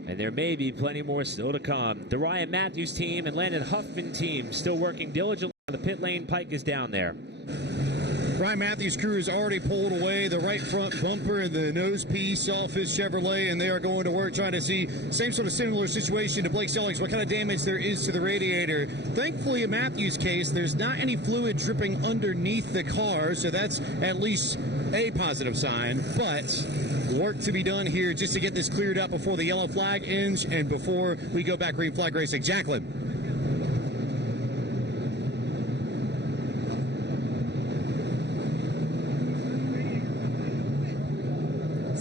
and there may be plenty more still to come. The Ryan Matthews team and Landon Huffman team still working diligently The pit lane. Pike is down there. Brian Matthews' crew has already pulled away the right front bumper and the nose piece off his Chevrolet, and they are going to work trying to see same sort of similar situation to Blake Stellings, what kind of damage there is to the radiator. Thankfully, in Matthews' case, there's not any fluid dripping underneath the car, so that's at least a positive sign. But work to be done here just to get this cleared up before the yellow flag ends and before we go back green flag racing. Jacqueline.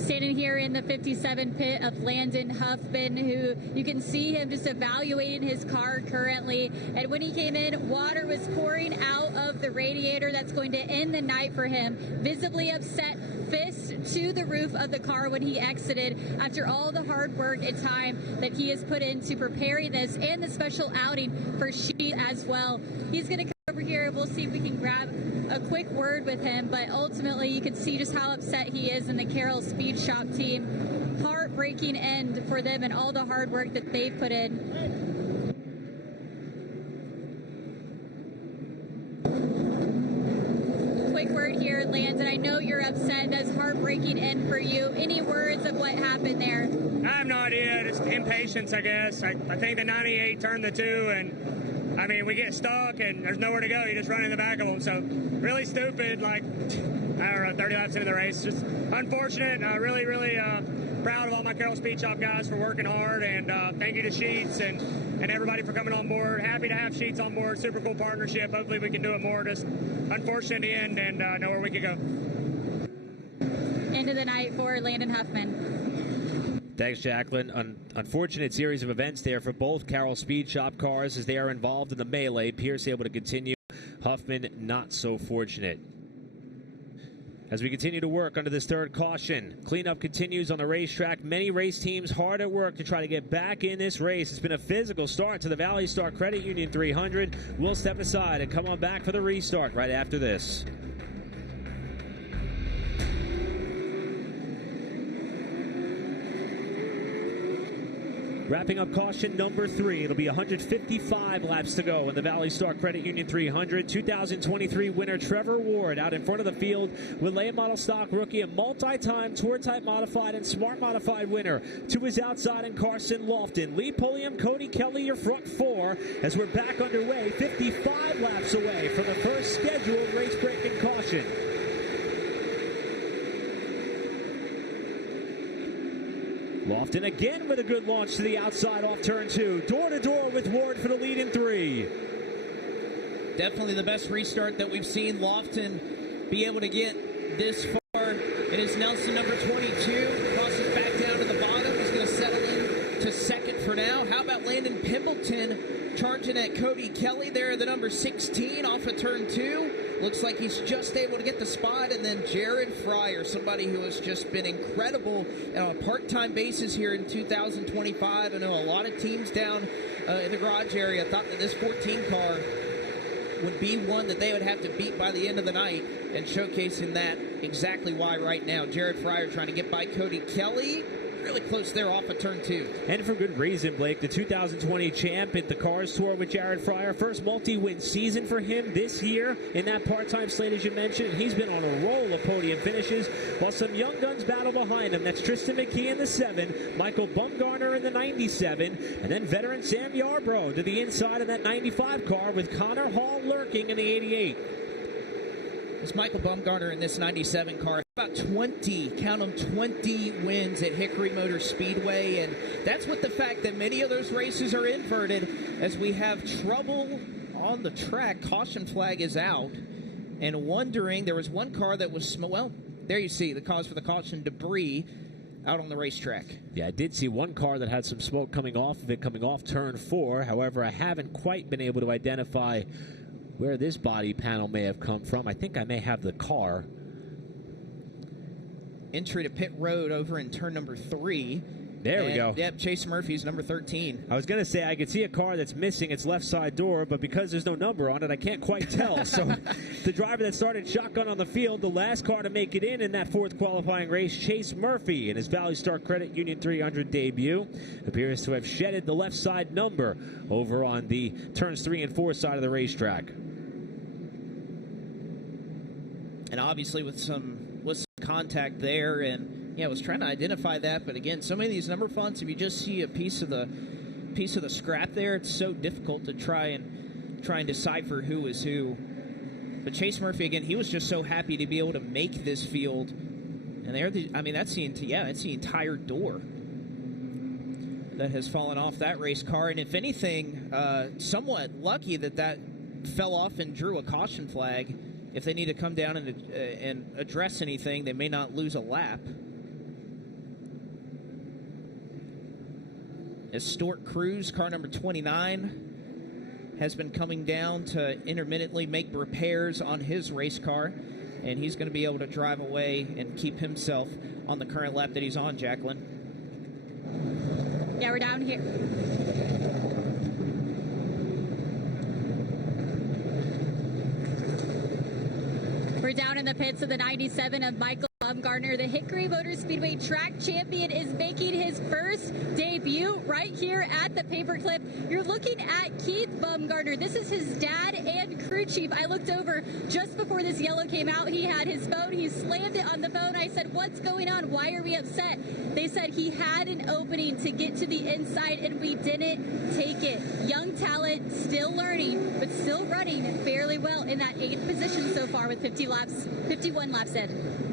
Standing here in the 57 pit of Landon Huffman, who you can see him just evaluating his car currently. And when he came in, water was pouring out of the radiator. That's going to end the night for him. Visibly upset, fist to the roof of the car when he exited after all the hard work and time that he has put into preparing this and the special outing for Sheet as well. He's going to come over here. We'll see if we can grab a quick word with him, but ultimately you can see just how upset he is in the Carroll Speed Shop team. Heartbreaking end for them and all the hard work that they've put in. Quick word here, Landon. I know you're upset. That's heartbreaking end for you. Any words of what happened there? I have no idea. Just impatience, I guess. I think the 98 turned the 2, and I mean, we get stuck and there's nowhere to go. You just run in the back of them. So really stupid, like, I don't know, 30 laps into the race. Just unfortunate. Really proud of all my Carroll Speed Shop guys for working hard. And thank you to Sheets and everybody for coming on board. Happy to have Sheets on board. Super cool partnership. Hopefully we can do it more. Just unfortunate in the end and know where we could go. End of the night for Landon Huffman. Thanks, Jacqueline. Unfortunate series of events there for both Carroll Speed Shop cars as they are involved in the melee. Pierce able to continue. Huffman not so fortunate. As we continue to work under this third caution, cleanup continues on the racetrack. Many race teams hard at work to try to get back in this race. It's been a physical start to the ValleyStar Credit Union 300. We'll step aside and come on back for the restart right after this. Wrapping up caution number 3. It'll be 155 laps to go in the ValleyStar Credit Union 300. 2023 winner Trevor Ward out in front of the field with late model stock rookie and multi-time Tour Type Modified and Smart Modified winner. To his outside and Carson Lofton. Lee Pulliam, Cody Kelly, your front 4 as we're back underway. 55 laps away from the first scheduled race breaking caution. Lofton again with a good launch to the outside off turn 2. Door to door with Ward for the lead in 3. Definitely the best restart that we've seen Lofton be able to get this far. It is Nelson, number 22, crosses back down to the bottom. He's going to settle in to second for now. How about Landon Pimbleton charging at Cody Kelly there, the number 16 off of turn 2. Looks like he's just able to get the spot. And then Jared Fryer, somebody who has just been incredible on a part-time basis here in 2025. I know a lot of teams down in the garage area thought that this 14 car would be one that they would have to beat by the end of the night, and showcasing that exactly why right now. Jared Fryer trying to get by Cody Kelly. Really close there off of turn 2. And for good reason, Blake. The 2020 champ at the Cars Tour with Jared Fryer. First multi-win season for him this year in that part-time slate, as you mentioned. He's been on a roll of podium finishes while some young guns battle behind him. That's Tristan McKee in the 7, Michael Bumgarner in the 97, and then veteran Sam Yarbrough to the inside of that 95 car with Connor Hall lurking in the 88. It's Michael Bumgarner in this 97 car. About 20, count them, 20 wins at Hickory Motor Speedway. And that's with the fact that many of those races are inverted as we have trouble on the track. Caution flag is out. And wondering, there was one car that was, well, there you see the cause for the caution, debris out on the racetrack. Yeah, I did see one car that had some smoke coming off of it, coming off turn 4. However, I haven't quite been able to identify where this body panel may have come from. I think I may have the car. Entry to pit road over in turn number 3. There we go. Yep, Chase Murphy's number 13. I was going to say I could see a car that's missing its left side door, but because there's no number on it, I can't quite tell. So the driver that started shotgun on the field, the last car to make it in that 4th qualifying race, Chase Murphy, in his ValleyStar Credit Union 300 debut, appears to have shedded the left side number over on the turns 3 and 4 side of the racetrack. and obviously with some contact there, and yeah, I was trying to identify that. But again, so many of these number fonts, if you just see a piece of the scrap there, it's so difficult to try and decipher who is who. But Chase Murphy, again, he was just so happy to be able to make this field. And that's the entire door that has fallen off that race car. And if anything, somewhat lucky that fell off and drew a caution flag. If they need to come down and address anything, they may not lose a lap. As Stuart Cruz, car number 29, has been coming down to intermittently make repairs on his race car, and he's going to be able to drive away and keep himself on the current lap that he's on, Jacqueline. Yeah, we're down here. We're down in the pits of the 97 of Michael Bumgarner. The Hickory Motor Speedway track champion is making his first debut right here at the Paperclip. You're looking at Keith Bumgarner. This is his dad and crew chief. I looked over just before this yellow came out. He had his phone. He slammed it on the phone. I said, "What's going on? Why are we upset?" They said he had an opening to get to the inside and we didn't take it. Young talent, still learning, but still running fairly well in that 8th position so far with 51 laps in.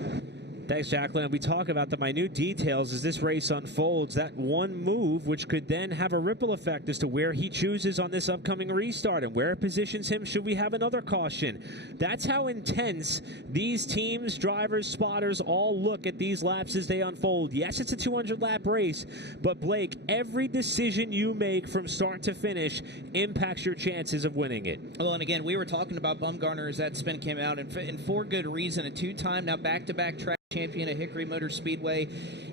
Thanks, Jacqueline. We talk about the minute details as this race unfolds. That one move, which could then have a ripple effect as to where he chooses on this upcoming restart and where it positions him should we have another caution. That's how intense these teams, drivers, spotters all look at these laps as they unfold. Yes, it's a 200-lap race, but Blake, every decision you make from start to finish impacts your chances of winning it. Well, and again, we were talking about Bumgarner as that spin came out, and for good reason. A two-time, now back-to-back track champion at Hickory Motor Speedway,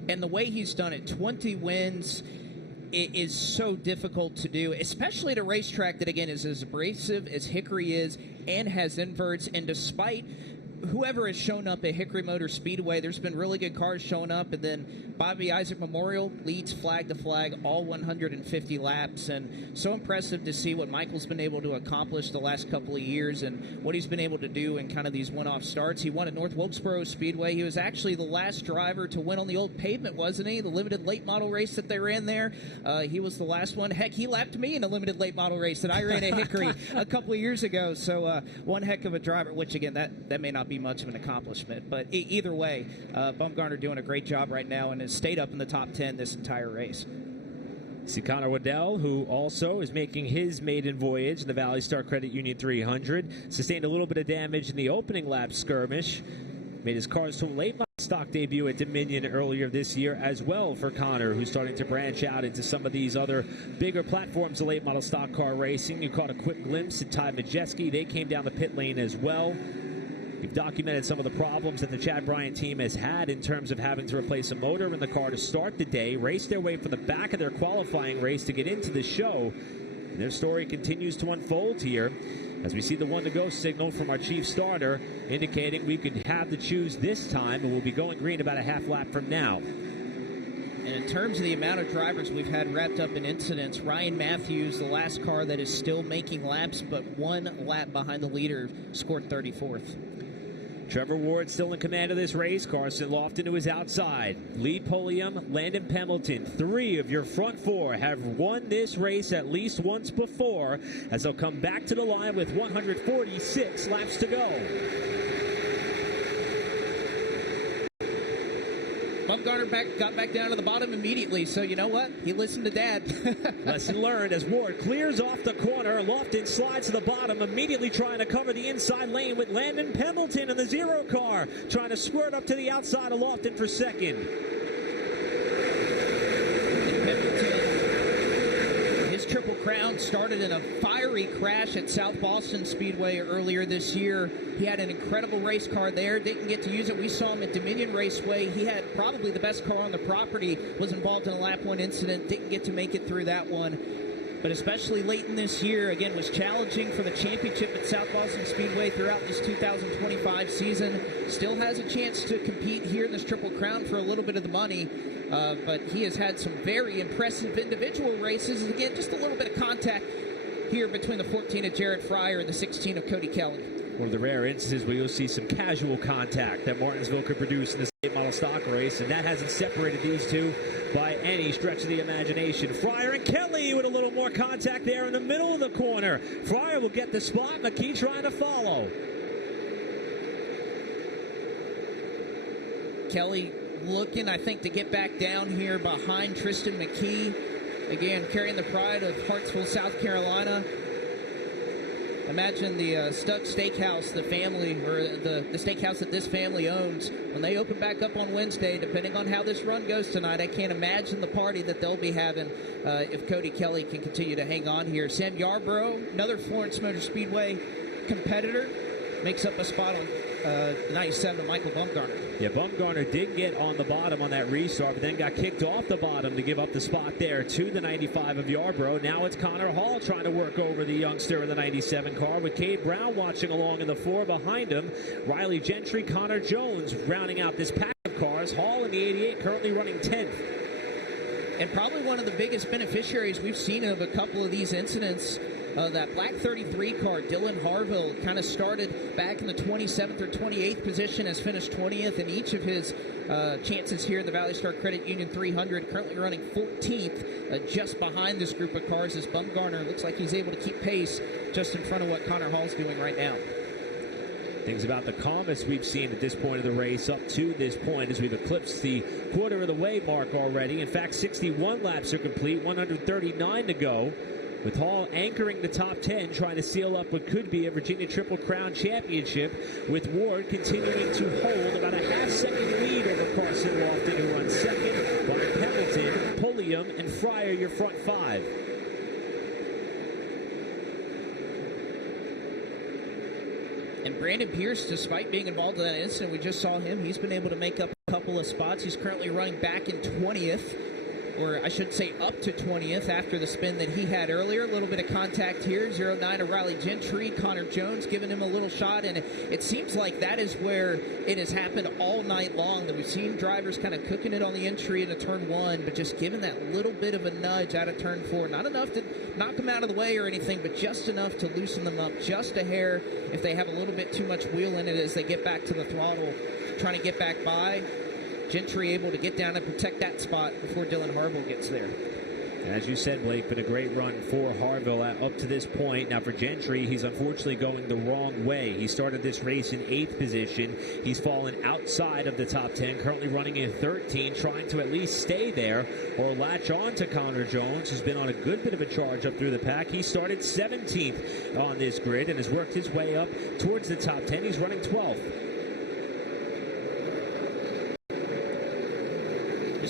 and the way he's done it, 20 wins, it is so difficult to do, especially at a racetrack that, again, is as abrasive as Hickory is and has inverts. And despite whoever has shown up at Hickory Motor Speedway, there's been really good cars showing up, and then Bobby Isaac Memorial leads flag to flag all 150 laps, and so impressive to see what Michael's been able to accomplish the last couple of years and what he's been able to do in kind of these one-off starts. He won at North Wilkesboro Speedway. He was actually the last driver to win on the old pavement, wasn't he? The limited late model race that they ran there. He was the last one. Heck, he lapped me in a limited late model race that I ran at Hickory a couple of years ago. So one heck of a driver, which again, that may not be much of an accomplishment, but either way, Bumgarner doing a great job right now and has stayed up in the top 10 this entire race. See Connor Waddell, who also is making his maiden voyage in the ValleyStar Credit Union 300, sustained a little bit of damage in the opening lap skirmish, made his cars to a late model stock debut at Dominion earlier this year as well for Connor, who's starting to branch out into some of these other bigger platforms of late model stock car racing. You caught a quick glimpse at Ty Majeski. They came down the pit lane as well. You've documented some of the problems that the Chad Bryant team has had in terms of having to replace a motor in the car to start the day, race their way from the back of their qualifying race to get into the show. And their story continues to unfold here as we see the one-to-go signal from our chief starter indicating we could have to choose this time, and we'll be going green about a half lap from now. And in terms of the amount of drivers we've had wrapped up in incidents, Ryan Matthews, the last car that is still making laps, but one lap behind the leader, scored 34th. Trevor Ward still in command of this race. Carson Lofton, who is outside. Lee Pulliam, Landon Pendleton. 3 of your front 4 have won this race at least once before as they'll come back to the line with 146 laps to go. Bumgarner got back down to the bottom immediately, so you know what? He listened to Dad. Lesson learned as Ward clears off the corner. Lofton slides to the bottom, immediately trying to cover the inside lane with Landon Pendleton in the 0 car, trying to squirt up to the outside of Lofton for second. Triple Crown started in a fiery crash at South Boston Speedway earlier this year. He had an incredible race car there, didn't get to use it. We saw him at Dominion Raceway. He had probably the best car on the property, was involved in a lap 1 incident, didn't get to make it through that one. But especially late in this year, again, was challenging for the championship at South Boston Speedway throughout this 2025 season. Still has a chance to compete here in this Triple Crown for a little bit of the money. But he has had some very impressive individual races. Again, just a little bit of contact here between the 14 of Jared Fryer and the 16 of Cody Kelly. One of the rare instances where you'll see some casual contact that Martinsville could produce in this late model stock race, and that hasn't separated these two by any stretch of the imagination. Fryer and Kelly with a little more contact there in the middle of the corner. Fryer will get the spot. McKee trying to follow. Kelly looking, I think, to get back down here behind Tristan McKee. Again, carrying the pride of Hartsville, South Carolina. Imagine the Stuck Steakhouse, the family, or the steakhouse that this family owns, when they open back up on Wednesday, depending on how this run goes tonight. I can't imagine the party that they'll be having if Cody Kelly can continue to hang on here. Sam Yarborough, another Florence Motor Speedway competitor, makes up a spot on 97 of Michael Bumgarner. Yeah, Bumgarner did get on the bottom on that restart, but then got kicked off the bottom to give up the spot there to the 95 of Yarborough. Now it's Connor Hall trying to work over the youngster in the 97 car, with Cade Brown watching along in the 4 behind him. Riley Gentry, Connor Jones rounding out this pack of cars. Hall in the 88 currently running 10th. And probably one of the biggest beneficiaries we've seen of a couple of these incidents. That black 33 car, Dylan Harville, kind of started back in the 27th or 28th position, has finished 20th in each of his chances here in the ValleyStar Credit Union 300, currently running 14th, just behind this group of cars as Bumgarner looks like he's able to keep pace just in front of what Connor Hall's doing right now. Things about the calmest we've seen at this point of the race up to this point as we've eclipsed the quarter of the way mark already. In fact, 61 laps are complete, 139 to go, with Hall anchoring the top 10, trying to seal up what could be a Virginia Triple Crown Championship, with Ward continuing to hold about a half-second lead over Carson Lofton, who runs second, behind Pendleton, Pulliam, and Fryer, your front 5. And Brandon Pierce, despite being involved in that incident, we just saw him. He's been able to make up a couple of spots. He's currently running back in 20th. Or I should say up to 20th after the spin that he had earlier. A little bit of contact here. 09 of Riley Gentry. Connor Jones giving him a little shot. And it seems like that is where it has happened all night long. That we've seen drivers kind of cooking it on the entry into turn 1, but just giving that little bit of a nudge out of turn 4. Not enough to knock them out of the way or anything, but just enough to loosen them up just a hair if they have a little bit too much wheel in it as they get back to the throttle, trying to get back by. Gentry able to get down and protect that spot before Dylan Harville gets there. As you said, Blake, been a great run for Harville up to this point. Now for Gentry, he's unfortunately going the wrong way. He started this race in 8th position. He's fallen outside of the top 10, currently running in 13, trying to at least stay there or latch on to Connor Jones, who's been on a good bit of a charge up through the pack. He started 17th on this grid and has worked his way up towards the top 10. He's running 12th.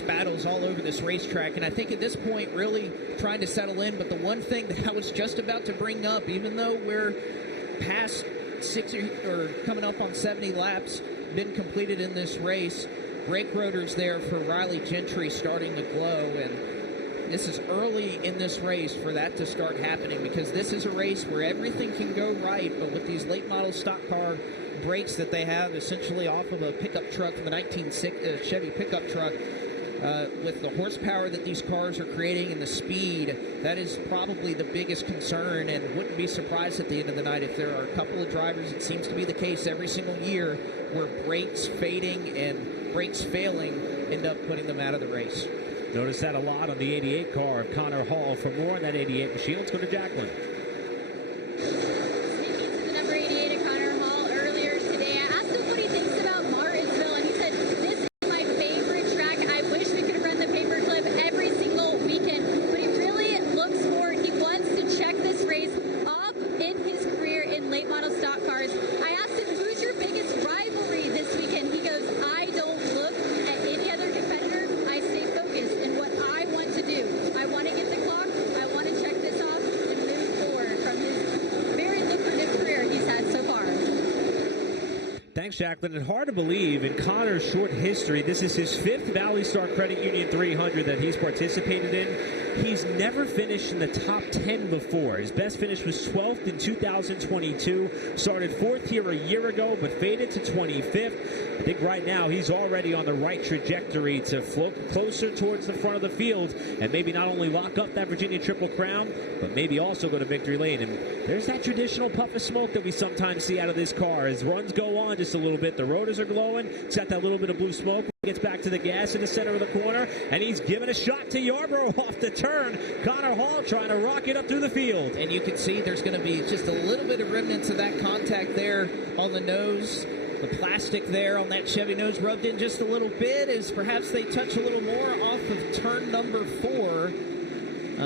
Battles all over this racetrack, and I think at this point really trying to settle in. But the one thing that I was just about to bring up, even though we're past 60 or coming up on 70 laps been completed in this race, brake rotors there for Riley Gentry starting to glow, and this is early in this race for that to start happening, because this is a race where everything can go right, but with these late model stock car brakes that they have essentially off of a pickup truck from the 1960 Chevy pickup truck, with the horsepower that these cars are creating and the speed, that is probably the biggest concern, and wouldn't be surprised at the end of the night if there are a couple of drivers, it seems to be the case every single year, where brakes fading and brakes failing end up putting them out of the race. Notice that a lot on the 88 car of Connor Hall. For more on that 88 machine, let's go to Jacqueline. Thanks, Jacqueline. And hard to believe, in Connor's short history, this is his 5th ValleyStar Credit Union 300 that he's participated in. He's never finished in the top 10 before. His best finish was 12th in 2022. Started 4th here a year ago, but faded to 25th. I think right now he's already on the right trajectory to float closer towards the front of the field and maybe not only lock up that Virginia Triple Crown, but maybe also go to victory lane. And there's that traditional puff of smoke that we sometimes see out of this car. As runs go on just a little bit, the rotors are glowing. It's got that little bit of blue smoke. Gets back to the gas in the center of the corner, and he's giving a shot to Yarborough off the turn. Connor Hall trying to rocket up through the field. And you can see there's going to be just a little bit of remnants of that contact there on the nose. The plastic there on that Chevy nose rubbed in just a little bit as perhaps they touch a little more off of turn number 4.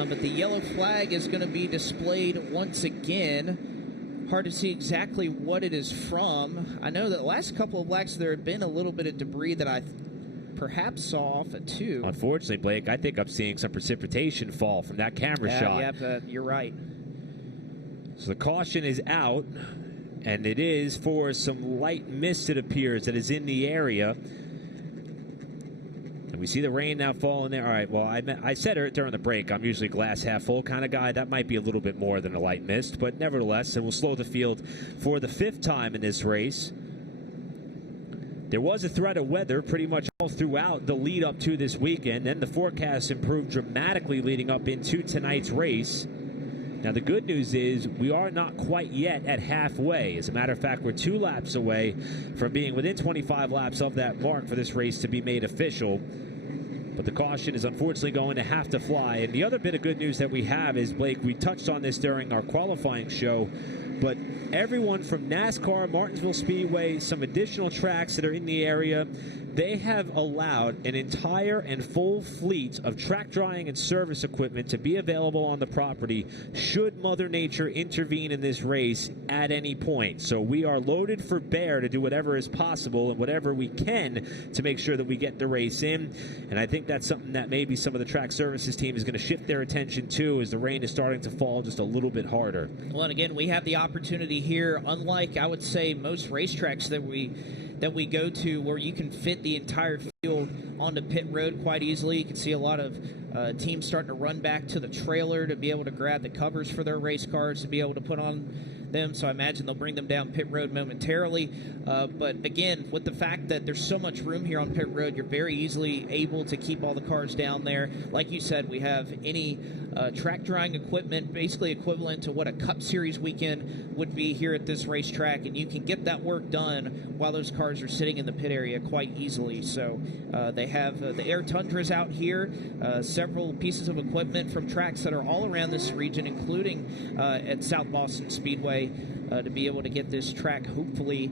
But the yellow flag is going to be displayed once again. Hard to see exactly what it is from. I know that the last couple of laps there had been a little bit of debris that I perhaps saw off a 2. Unfortunately, Blake, I think I'm seeing some precipitation fall from that camera shot. Yep, you're right. So the caution is out, and it is for some light mist, it appears, that is in the area. And we see the rain now falling there. All right, well, I said it during the break, I'm usually glass half full kind of guy. That might be a little bit more than a light mist, but nevertheless, it will slow the field for the 5th time in this race. There was a threat of weather pretty much all throughout the lead up to this weekend. Then the forecast improved dramatically leading up into tonight's race. Now, the good news is we are not quite yet at halfway. As a matter of fact, we're 2 laps away from being within 25 laps of that mark for this race to be made official. But the caution is unfortunately going to have to fly. And the other bit of good news that we have is, Blake, we touched on this during our qualifying show, but everyone from NASCAR, Martinsville Speedway, some additional tracks that are in the area, they have allowed an entire and full fleet of track drying and service equipment to be available on the property should Mother Nature intervene in this race at any point. So we are loaded for bear to do whatever is possible and whatever we can to make sure that we get the race in. And I think that's something that maybe some of the track services team is going to shift their attention to as the rain is starting to fall just a little bit harder. Well, and again, we have the opportunity here, unlike, I would say, most racetracks that we go to where you can fit the entire field onto pit road quite easily. You can see a lot of teams starting to run back to the trailer to be able to grab the covers for their race cars to be able to put on them, so I imagine they'll bring them down pit road momentarily. But again, with the fact that there's so much room here on pit road, you're very easily able to keep all the cars down there. Like you said, we have any track drying equipment, basically equivalent to what a Cup Series weekend would be here at this racetrack, and you can get that work done while those cars are sitting in the pit area quite easily. So they have the Air Tundras out here, several pieces of equipment from tracks that are all around this region, including at South Boston Speedway, to be able to get this track, hopefully,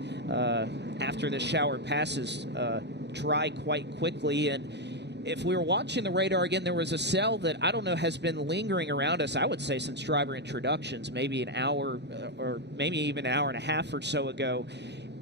after the shower passes, dry quite quickly. And if we were watching the radar again, there was a cell that I don't know has been lingering around us, I would say, since driver introductions, maybe an hour or maybe even an hour and a half or so ago,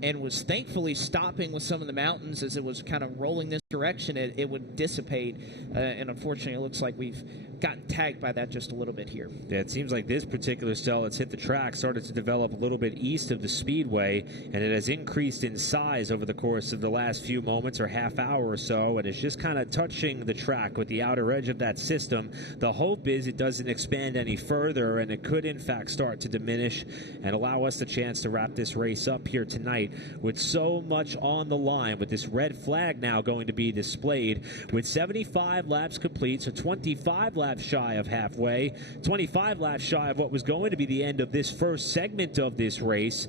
and was thankfully stopping with some of the mountains as it was kind of rolling this direction. It would dissipate, and unfortunately it looks like we've gotten tagged by that just a little bit here. Yeah, it seems like this particular cell that's hit the track started to develop a little bit east of the speedway, and it has increased in size over the course of the last few moments or half hour or so, and it's just kind of touching the track with the outer edge of that system. The hope is it doesn't expand any further, and it could in fact start to diminish and allow us the chance to wrap this race up here tonight with so much on the line, with this red flag now going to be displayed with 75 laps complete, so 25 laps shy of halfway, 25 laps shy of what was going to be the end of this first segment of this race,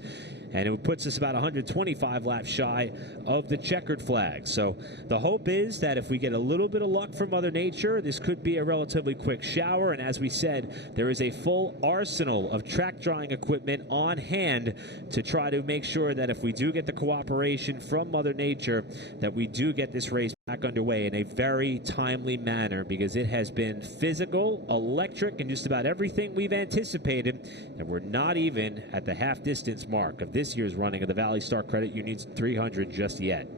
and it puts us about 125 laps shy of the checkered flag. So the hope is that if we get a little bit of luck from Mother Nature, this could be a relatively quick shower. And as we said, there is a full arsenal of track drying equipment on hand to try to make sure that if we do get the cooperation from Mother Nature, that we do get this race back underway in a very timely manner, because it has been physical, electric, and just about everything we've anticipated, and we're not even at the half distance mark of this year's running of the ValleyStar Credit Union 300 just yet.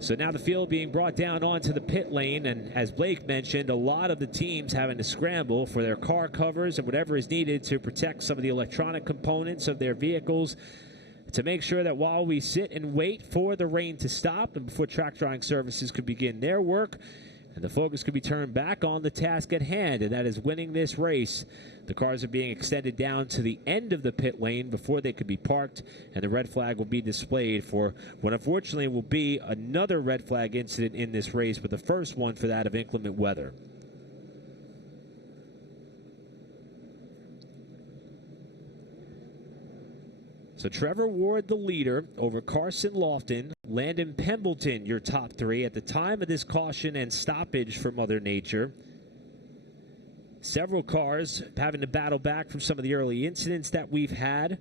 So now the field being brought down onto the pit lane, and as Blake mentioned, a lot of the teams having to scramble for their car covers and whatever is needed to protect some of the electronic components of their vehicles, to make sure that while we sit and wait for the rain to stop and before track drying services could begin their work, And the focus could be turned back on the task at hand, and that is winning this race. The cars are being extended down to the end of the pit lane before they could be parked, and the red flag will be displayed for what unfortunately will be another red flag incident in this race, but the first one for that of inclement weather. So Trevor Ward, the leader, over Carson Lofton. Landon Pembleton, your top three at the time of this caution and stoppage for Mother Nature. Several cars having to battle back from some of the early incidents that we've had.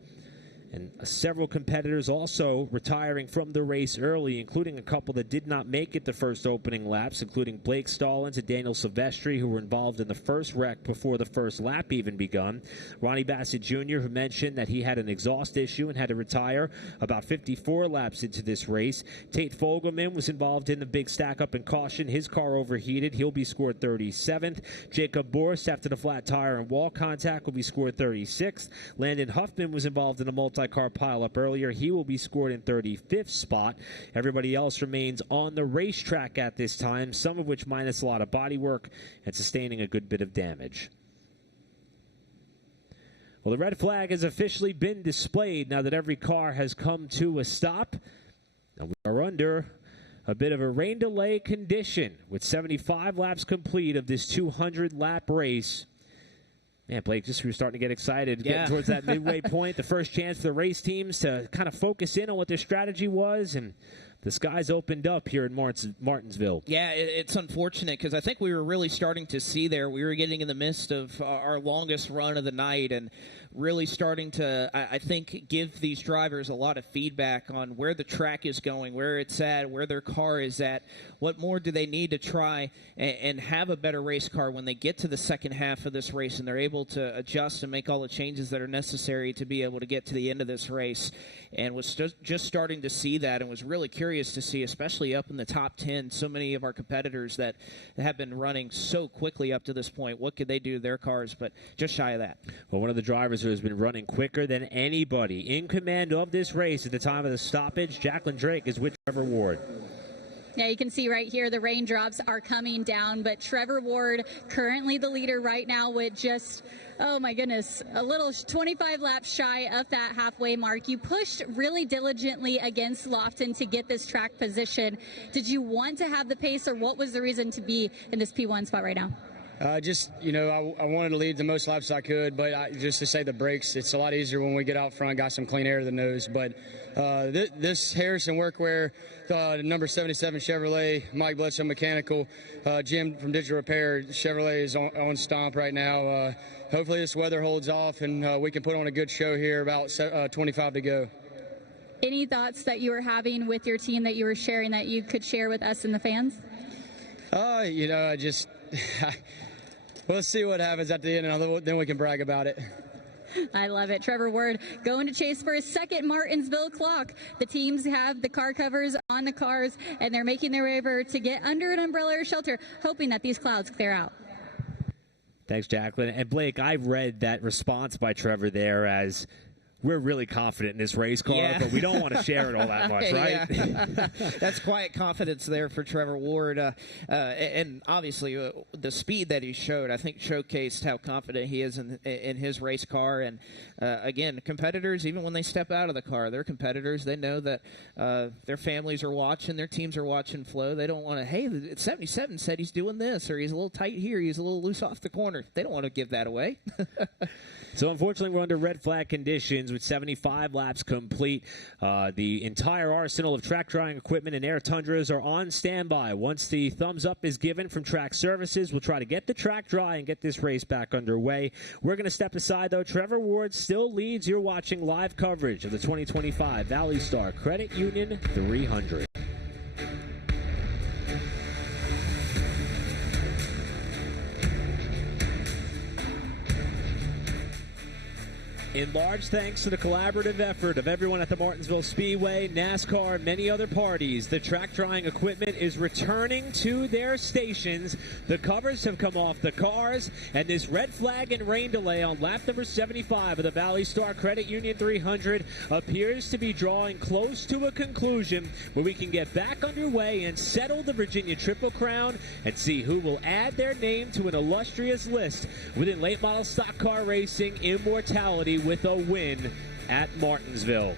And several competitors also retiring from the race early, including a couple that did not make it the first opening laps, including Blake Stallings and Daniel Silvestri, who were involved in the first wreck before the first lap even begun. Ronnie Bassett Jr., who mentioned that he had an exhaust issue and had to retire about 54 laps into this race. Tate Fogelman was involved in the big stack-up and caution. His car overheated. He'll be scored 37th. Jacob Borst, after the flat tire and wall contact, will be scored 36th. Landon Huffman was involved in a multi-car pileup earlier. He will be scored in 35th spot. Everybody else remains on the racetrack at this time, some of which minus a lot of body work and sustaining a good bit of damage. Well, the red flag has officially been displayed now that every car has come to a stop. And we are under a bit of a rain delay condition with 75 laps complete of this 200-lap race. Man, Blake, just we're starting to get excited, getting towards that midway point. The first chance for the race teams to kind of focus in on what their strategy was, and the skies opened up here in Martinsville. Yeah, it's unfortunate because I think we were really starting to see there. We were getting in the midst of our longest run of the night and really starting to, I think, give these drivers a lot of feedback on where the track is going, where it's at, where their car is at, what more do they need to try and have a better race car when they get to the second half of this race and they're able to adjust and make all the changes that are necessary to be able to get to the end of this race. And was just starting to see that and was really curious to see, especially up in the top 10, so many of our competitors that have been running so quickly up to this point. What could they do to their cars? But just shy of that. Well, one of the drivers who has been running quicker than anybody in command of this race at the time of the stoppage, Jacqueline Drake, is with Trevor Ward. Yeah, you can see right here the raindrops are coming down, but Trevor Ward, currently the leader right now with just, oh my goodness, a little 25 laps shy of that halfway mark. You pushed really diligently against Lofton to get this track position. Did you want to have the pace, or what was the reason to be in this P1 spot right now? I wanted to lead the most laps I could, but just to say the brakes, it's a lot easier when we get out front, got some clean air to the nose. But this Harrison Workwear, number 77 Chevrolet, Mike Bledsoe Mechanical, Jim from Digital Repair Chevrolet is on stomp right now. Hopefully this weather holds off and we can put on a good show here, about 25 to go. Any thoughts that you were having with your team that you were sharing that you could share with us and the fans? We'll see what happens at the end, and then we can brag about it. I love it. Trevor Ward going to chase for his second Martinsville clock. The teams have the car covers on the cars, and they're making their way over to get under an umbrella or shelter, hoping that these clouds clear out. Thanks, Jacqueline. And Blake, I've read that response by Trevor there as, we're really confident in this race car, but we don't want to share it all that much, right? That's quiet confidence there for Trevor Ward. And obviously, the speed that he showed, I think, showcased how confident he is in his race car. And, again, competitors, even when they step out of the car, they're competitors. They know that their families are watching, their teams are watching flow. They don't want to, hey, 77 said he's doing this, or he's a little tight here, he's a little loose off the corner. They don't want to give that away. So, unfortunately, we're under red flag conditions with 75 laps complete. The entire arsenal of track drying equipment and air tundras are on standby. Once the thumbs up is given from track services, we'll try to get the track dry and get this race back underway. We're going to step aside, though. Trevor Ward still leads. You're watching live coverage of the 2025 ValleyStar Credit Union 300. in large thanks to the collaborative effort of everyone at the Martinsville Speedway, NASCAR, and many other parties, the track drying equipment is returning to their stations. The covers have come off the cars, and this red flag and rain delay on lap number 75 of the ValleyStar Credit Union 300 appears to be drawing close to a conclusion where we can get back underway and settle the Virginia Triple Crown and see who will add their name to an illustrious list within late model stock car racing immortality with a win at Martinsville.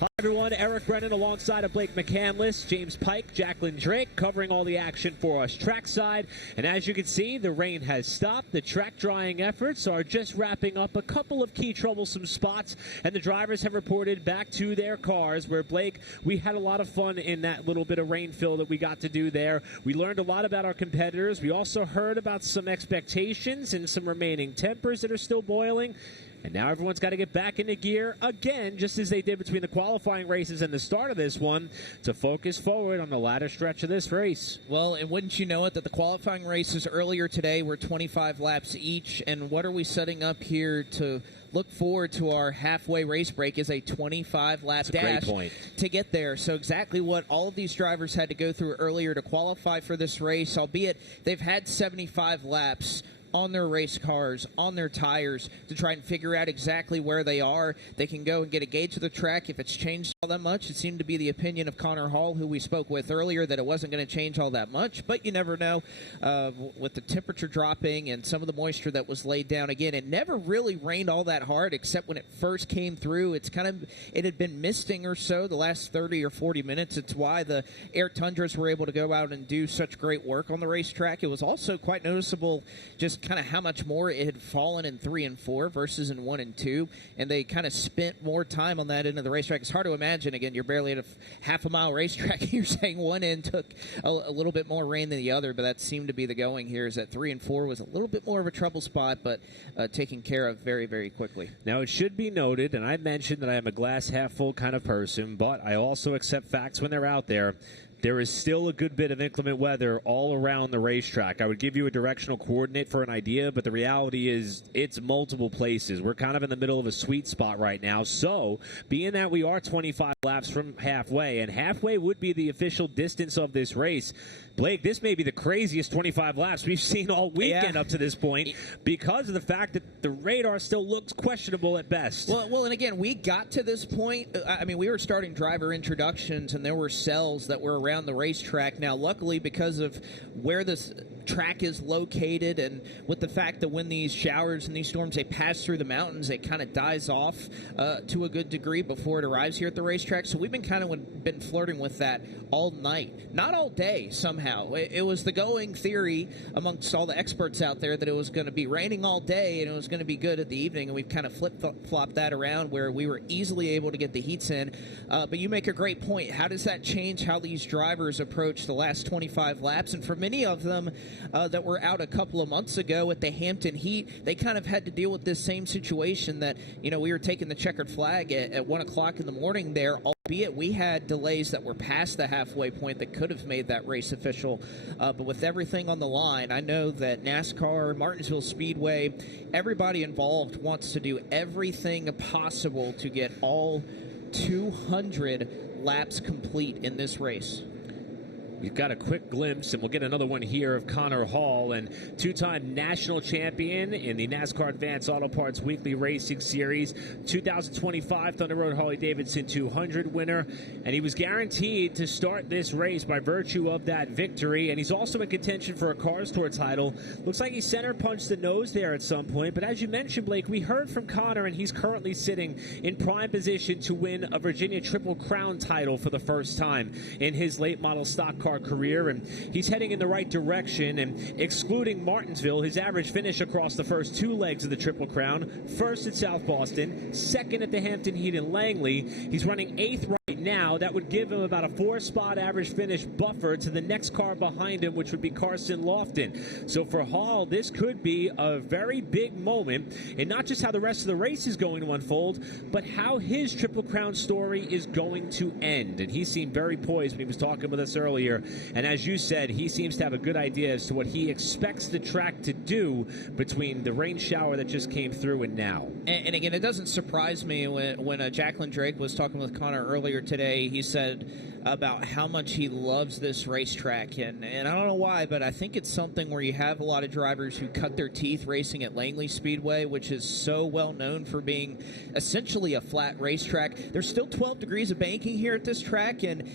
Hi everyone, Eric Brennan alongside of Blake McCandless, James Pike, Jacqueline Drake covering all the action for us trackside. And as you can see, the rain has stopped. The track drying efforts are just wrapping up a couple of key troublesome spots, and the drivers have reported back to their cars where, Blake, we had a lot of fun in that little bit of rain fill that we got to do there. We learned a lot about our competitors. We also heard about some expectations and some remaining tempers that are still boiling. And now everyone's got to get back into gear again, just as they did between the qualifying races and the start of this one, to focus forward on the latter stretch of this race. Well, and wouldn't you know it that the qualifying races earlier today were 25 laps each, and what are we setting up here to look forward to? Our halfway race break is a 25-lap dash to get there. So exactly what all of these drivers had to go through earlier to qualify for this race, albeit they've had 75 laps on their race cars, on their tires, to try and figure out exactly where they are. They can go and get a gauge of the track if it's changed all that much. It seemed to be the opinion of Connor Hall, who we spoke with earlier, that it wasn't going to change all that much, but you never know. With the temperature dropping and some of the moisture that was laid down, again, it never really rained all that hard except when it first came through. It had been misting or so the last 30 or 40 minutes. It's why the Air Tundras were able to go out and do such great work on the racetrack. It was also quite noticeable just kind of how much more it had fallen in 3 and 4 versus in 1 and 2, and they kind of spent more time on that end of the racetrack. It's hard to imagine. Again, you're barely at a half-a-mile racetrack. You're saying one end took a little bit more rain than the other, but that seemed to be the going here, is that 3 and 4 was a little bit more of a trouble spot, but taken care of very, very quickly. Now, it should be noted, and I mentioned that I am a glass-half-full kind of person, but I also accept facts when they're out there. There is still a good bit of inclement weather all around the racetrack. I would give you a directional coordinate for an idea, but the reality is it's multiple places. We're kind of in the middle of a sweet spot right now. So, being that we are 25 laps from halfway, and halfway would be the official distance of this race, Blake, this may be the craziest 25 laps we've seen all weekend up to this point, because of the fact that the radar still looks questionable at best. Well, and again, we got to this point. I mean, we were starting driver introductions, and there were cells that were around the racetrack. Now, luckily, because of where this track is located, and with the fact that when these showers and these storms, they pass through the mountains, it kind of dies off to a good degree before it arrives here at the racetrack. So we've been been flirting with that all night, not all day somehow. It was the going theory amongst all the experts out there that it was going to be raining all day and it was going to be good at the evening, and we've kind of flip-flopped that around where we were easily able to get the heats in. But you make a great point. How does that change how these drivers approach the last 25 laps? And for many of them that were out a couple of months ago at the Hampton Heat, they kind of had to deal with this same situation that, we were taking the checkered flag at 1 o'clock in the morning there, albeit we had delays that were past the halfway point that could have made that race official. But with everything on the line, I know that NASCAR, Martinsville Speedway, everybody involved wants to do everything possible to get all 200 laps complete in this race. We've got a quick glimpse, and we'll get another one here of Connor Hall, and two-time national champion in the NASCAR Advanced Auto Parts Weekly Racing Series, 2025 Thunder Road Harley-Davidson 200 winner, and he was guaranteed to start this race by virtue of that victory, and he's also in contention for a Cars Tour title. Looks like he center punched the nose there at some point, but as you mentioned, Blake, we heard from Connor, and he's currently sitting in prime position to win a Virginia Triple Crown title for the first time in his late model stock car career, and he's heading in the right direction. And excluding Martinsville, his average finish across the first 2 legs of the Triple Crown: first at South Boston, second at the Hampton Heat in Langley. He's running 8th right now, that would give him about a 4-spot average finish buffer to the next car behind him, which would be Carson Lofton. So for Hall, this could be a very big moment, and not just how the rest of the race is going to unfold, but how his Triple Crown story is going to end. And he seemed very poised when he was talking with us earlier. And as you said, he seems to have a good idea as to what he expects the track to do between the rain shower that just came through and now. And again, it doesn't surprise me when Jacqueline Drake was talking with Connor earlier today. He said about how much he loves this racetrack. And I don't know why, but I think it's something where you have a lot of drivers who cut their teeth racing at Langley Speedway, which is so well known for being essentially a flat racetrack. There's still 12 degrees of banking here at this track, and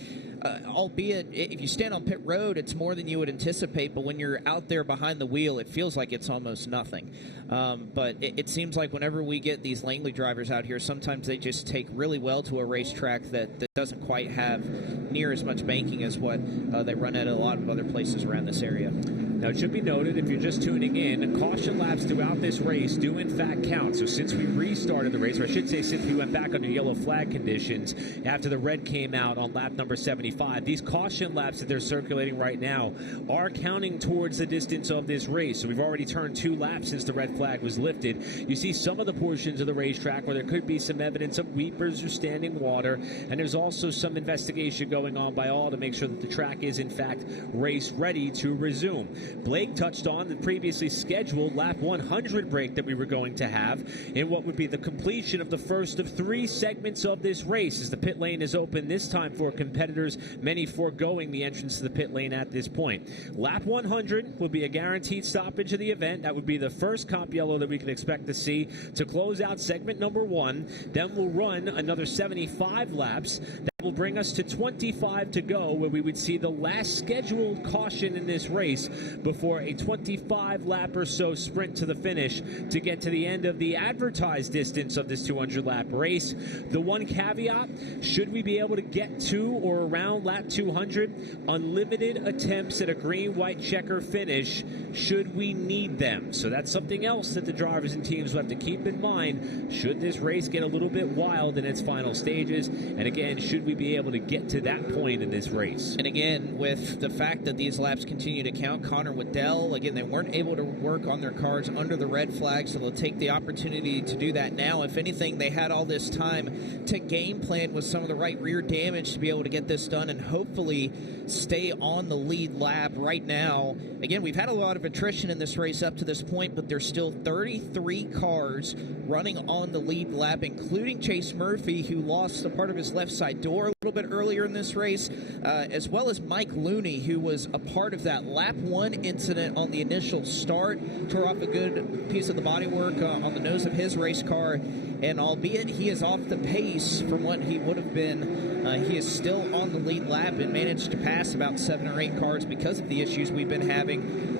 albeit if you stand on pit road, it's more than you would anticipate, but when you're out there behind the wheel, it feels like it's almost nothing. But it seems like whenever we get these Langley drivers out here, sometimes they just take really well to a racetrack that doesn't quite have near as much banking as what they run at a lot of other places around this area. Now, it should be noted, if you're just tuning in, caution laps throughout this race do in fact count. So since we restarted the race, or I should say since we went back under yellow flag conditions after the red came out on lap number 75, these caution laps that they're circulating right now are counting towards the distance of this race. So we've already turned 2 laps since the red flag was lifted. You see some of the portions of the racetrack where there could be some evidence of weepers or standing water, and there's also some investigation going on by all to make sure that the track is in fact race ready to resume. Blake touched on the previously scheduled lap 100 break that we were going to have in what would be the completion of the first of 3 segments of this race, as the pit lane is open this time for competitors, many foregoing the entrance to the pit lane at this point. Lap 100 will be a guaranteed stoppage of the event. That would be the first comp yellow that we can expect to see to close out segment number 1. Then we'll run another 75 laps. Will bring us to 25 to go, where we would see the last scheduled caution in this race before a 25 lap or so sprint to the finish to get to the end of the advertised distance of this 200 lap race. The one caveat, should we be able to get to or around lap 200, unlimited attempts at a green-white checker finish should we need them. So that's something else that the drivers and teams will have to keep in mind should this race get a little bit wild in its final stages. And again, should we be able to get to that point in this race? And again, with the fact that these laps continue to count, Connor Waddell, again, they weren't able to work on their cars under the red flag, so they'll take the opportunity to do that now. If anything, they had all this time to game plan with some of the right rear damage to be able to get this done and hopefully stay on the lead lap right now. Again, we've had a lot of attrition in this race up to this point, but there's still 33 cars running on the lead lap, including Chase Murphy, who lost a part of his left side door a little bit earlier in this race, as well as Mike Looney, who was a part of that lap 1 incident on the initial start, tore off a good piece of the bodywork on the nose of his race car, and albeit he is off the pace from what he would have been, he is still on the lead lap and managed to pass about 7 or 8 cars because of the issues we've been having.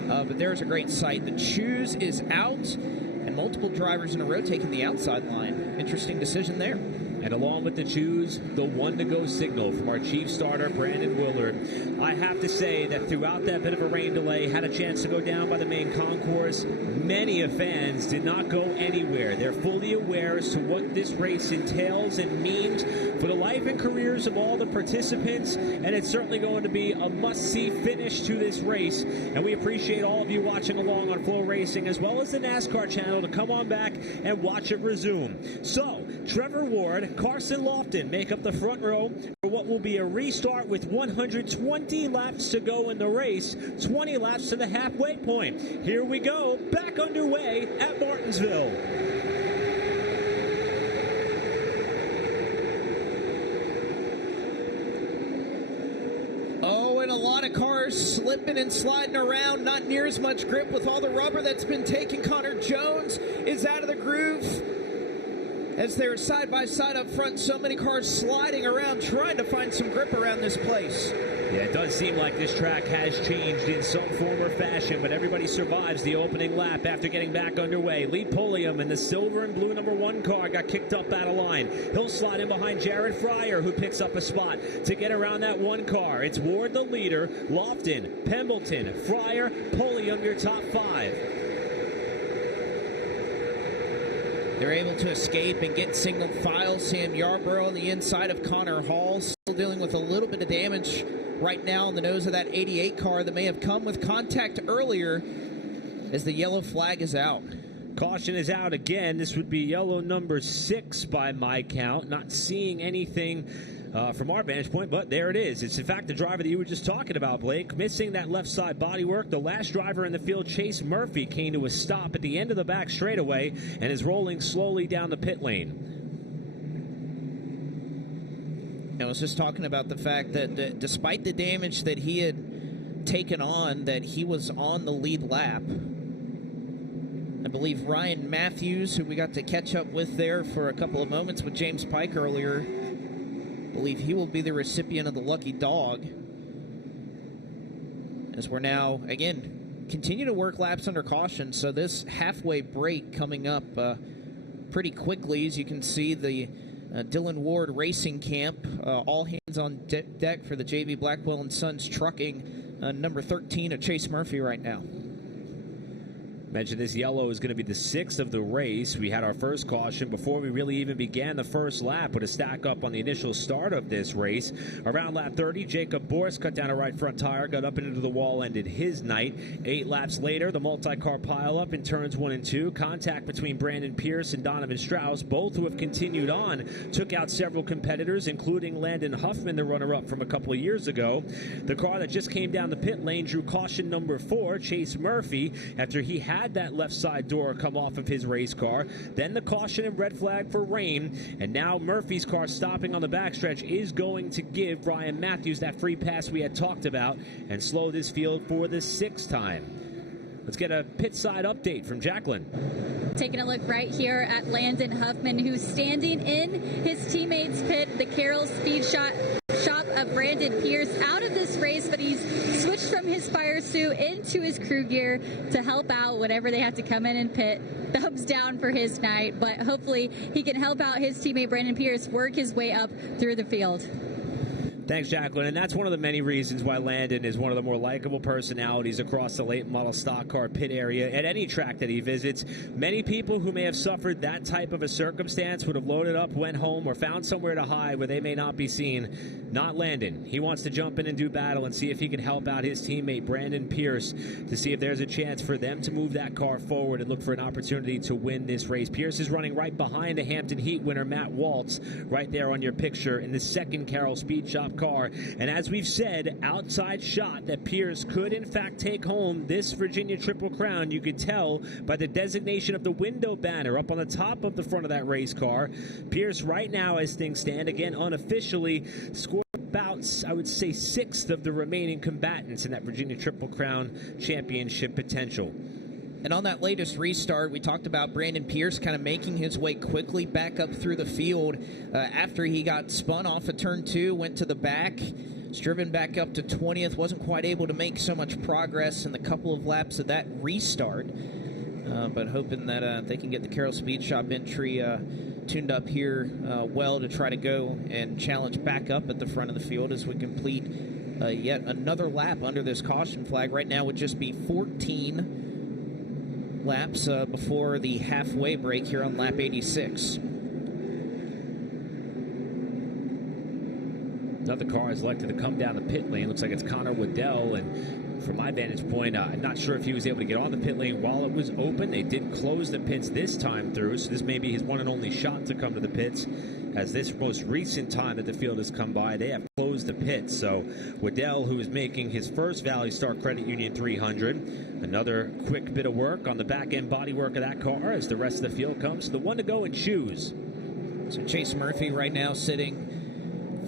But there's a great sight. The choose is out, and multiple drivers in a row taking the outside line. Interesting decision there. And along with the choose, the 1 to go signal from our chief starter, Brandon Willard. I have to say that throughout that bit of a rain delay, had a chance to go down by the main concourse. Many of fans did not go anywhere. They're fully aware as to what this race entails and means for the life and careers of all the participants, and it's certainly going to be a must-see finish to this race. And we appreciate all of you watching along on Flow Racing as well as the NASCAR channel to come on back and watch it resume. So, Trevor Ward, Carson Lofton make up the front row for what will be a restart with 120 laps to go in the race, 20 laps to the halfway point. Here we go, back underway at Martinsville. Oh, and a lot of cars slipping and sliding around, not near as much grip with all the rubber that's been taken. Connor Jones is out of the groove as they're side by side up front. So many cars sliding around trying to find some grip around this place. Yeah, it does seem like this track has changed in some form or fashion, but everybody survives the opening lap after getting back underway. Lee Pulliam in the silver and blue number 1 car got kicked up out of line. He'll slide in behind Jared Fryer, who picks up a spot to get around that 1 car. It's Ward the leader, Lofton, Pembleton, Fryer, Pulliam, your top 5. They're able to escape and get single file. Sam Yarborough on the inside of Connor Hall, still dealing with a little bit of damage right now on the nose of that 88 car that may have come with contact earlier, as the yellow flag is out. Caution is out again. This would be yellow number 6 by my count. Not seeing anything from our vantage point, but there it is. It's in fact the driver that you were just talking about, Blake, missing that left side bodywork. The last driver in the field, Chase Murphy, came to a stop at the end of the back straightaway and is rolling slowly down the pit lane. I was just talking about the fact that despite the damage that he had taken on, that he was on the lead lap. I believe Ryan Matthews, who we got to catch up with there for a couple of moments with James Pike earlier, I believe he will be the recipient of the lucky dog. As we're now, again, continue to work laps under caution. So this halfway break coming up pretty quickly. As you can see, the Dylan Ward Racing Camp, all hands on deck for the JV Blackwell & Sons Trucking, number 13 of Chase Murphy right now. Mentioned this yellow is going to be the 6th of the race. We had our first caution before we really even began the first lap with a stack up on the initial start of this race. Around lap 30, Jacob Boris cut down a right front tire, got up into the wall, ended his night. 8 laps later, the multi-car pileup in turns 1 and 2. Contact between Brandon Pierce and Donovan Strauss, both who have continued on, took out several competitors, including Landon Huffman, the runner-up from a couple of years ago. The car that just came down the pit lane drew caution number 4, Chase Murphy, after he had that left side door come off of his race car. Then the caution and red flag for rain, and now Murphy's car stopping on the backstretch is going to give Ryan Matthews that free pass we had talked about and slow this field for the 6th time. Let's get a pit side update from Jacqueline. Taking a look right here at Landon Huffman, who's standing in his teammates' pit, the Carroll Speed Shop of Brandon Pierce, out of this race, but he's switched from his fire suit into his crew gear to help out whenever they have to come in and pit. Thumbs down for his night, but hopefully he can help out his teammate Brandon Pierce work his way up through the field. Thanks, Jacqueline. And that's one of the many reasons why Landon is one of the more likable personalities across the late model stock car pit area at any track that he visits. Many people who may have suffered that type of a circumstance would have loaded up, went home, or found somewhere to hide where they may not be seen. Not Landon. He wants to jump in and do battle and see if he can help out his teammate Brandon Pierce to see if there's a chance for them to move that car forward and look for an opportunity to win this race. Pierce is running right behind the Hampton Heat winner Matt Waltz, right there on your picture in the second Carroll Speed Shop car. And as we've said, outside shot that Pierce could in fact take home this Virginia Triple Crown. You could tell by the designation of the window banner up on the top of the front of that race car. Pierce right now, as things stand, again unofficially, scored about, I would say, 6th of the remaining combatants in that Virginia Triple Crown championship potential. And on that latest restart, we talked about Brandon Pierce kind of making his way quickly back up through the field after he got spun off of turn 2, went to the back, was driven back up to 20th, wasn't quite able to make so much progress in the couple of laps of that restart, but hoping that they can get the Carroll Speed Shop entry tuned up here well to try to go and challenge back up at the front of the field as we complete yet another lap under this caution flag. Right now would just be 14 laps before the halfway break here on lap 86. Another car is elected to come down the pit lane. Looks like it's Connor Waddell, and from my vantage point, I'm not sure if he was able to get on the pit lane while it was open. They did close the pits this time through, so this may be his one and only shot to come to the pits. As this most recent time that the field has come by, they have closed the pits. So Waddell, who is making his first ValleyStar Credit Union 300, another quick bit of work on the back end bodywork of that car as the rest of the field comes. The one to go and choose. So Chase Murphy right now sitting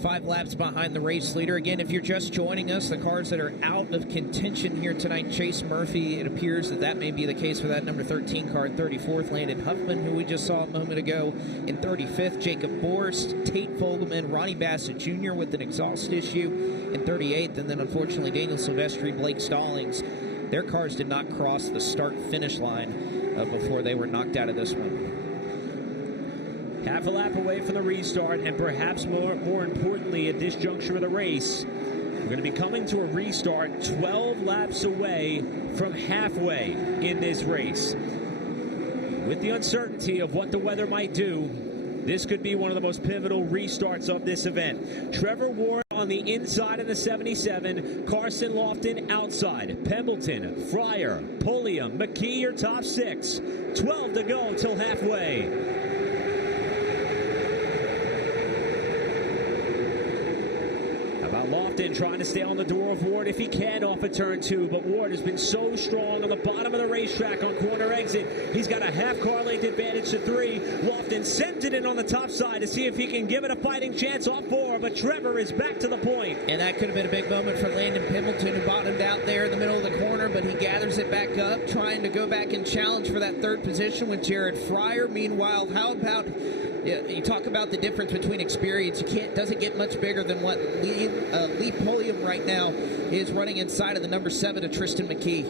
5 laps behind the race leader. Again, if you're just joining us, the cars that are out of contention here tonight, Chase Murphy, it appears that may be the case for that number 13 car in 34th. Landon Huffman, who we just saw a moment ago, in 35th. Jacob Borst, Tate Fogelman, Ronnie Bassett Jr. with an exhaust issue in 38th. And then, unfortunately, Daniel Silvestri, Blake Stallings. Their cars did not cross the start-finish line before they were knocked out of this one. Half a lap away from the restart, and perhaps more importantly at this juncture of the race, we're going to be coming to a restart 12 laps away from halfway in this race. with the uncertainty of what the weather might do, this could be one of the most pivotal restarts of this event. Trevor Ward on the inside of the 77, Carson Lofton outside, Pembleton, Fryer, Pulliam, McKee your top 6. 12 to go till halfway. Lofton trying to stay on the door of Ward if he can off of turn 2, but Ward has been so strong on the bottom of the racetrack on corner exit. He's got a half car length advantage to 3. Lofton sends it in on the top side to see if he can give it a fighting chance off 4, but Trevor is back to the point. And that could have been a big moment for Landon Pembleton, who bottomed out there in the middle of the corner, but he gathers it back up, trying to go back and challenge for that 3rd position with Jared Fryer. Meanwhile, how about... you talk about the difference between experience. Doesn't get much bigger than what Lee Pulliam right now is running inside of the number 7 of Tristan McKee.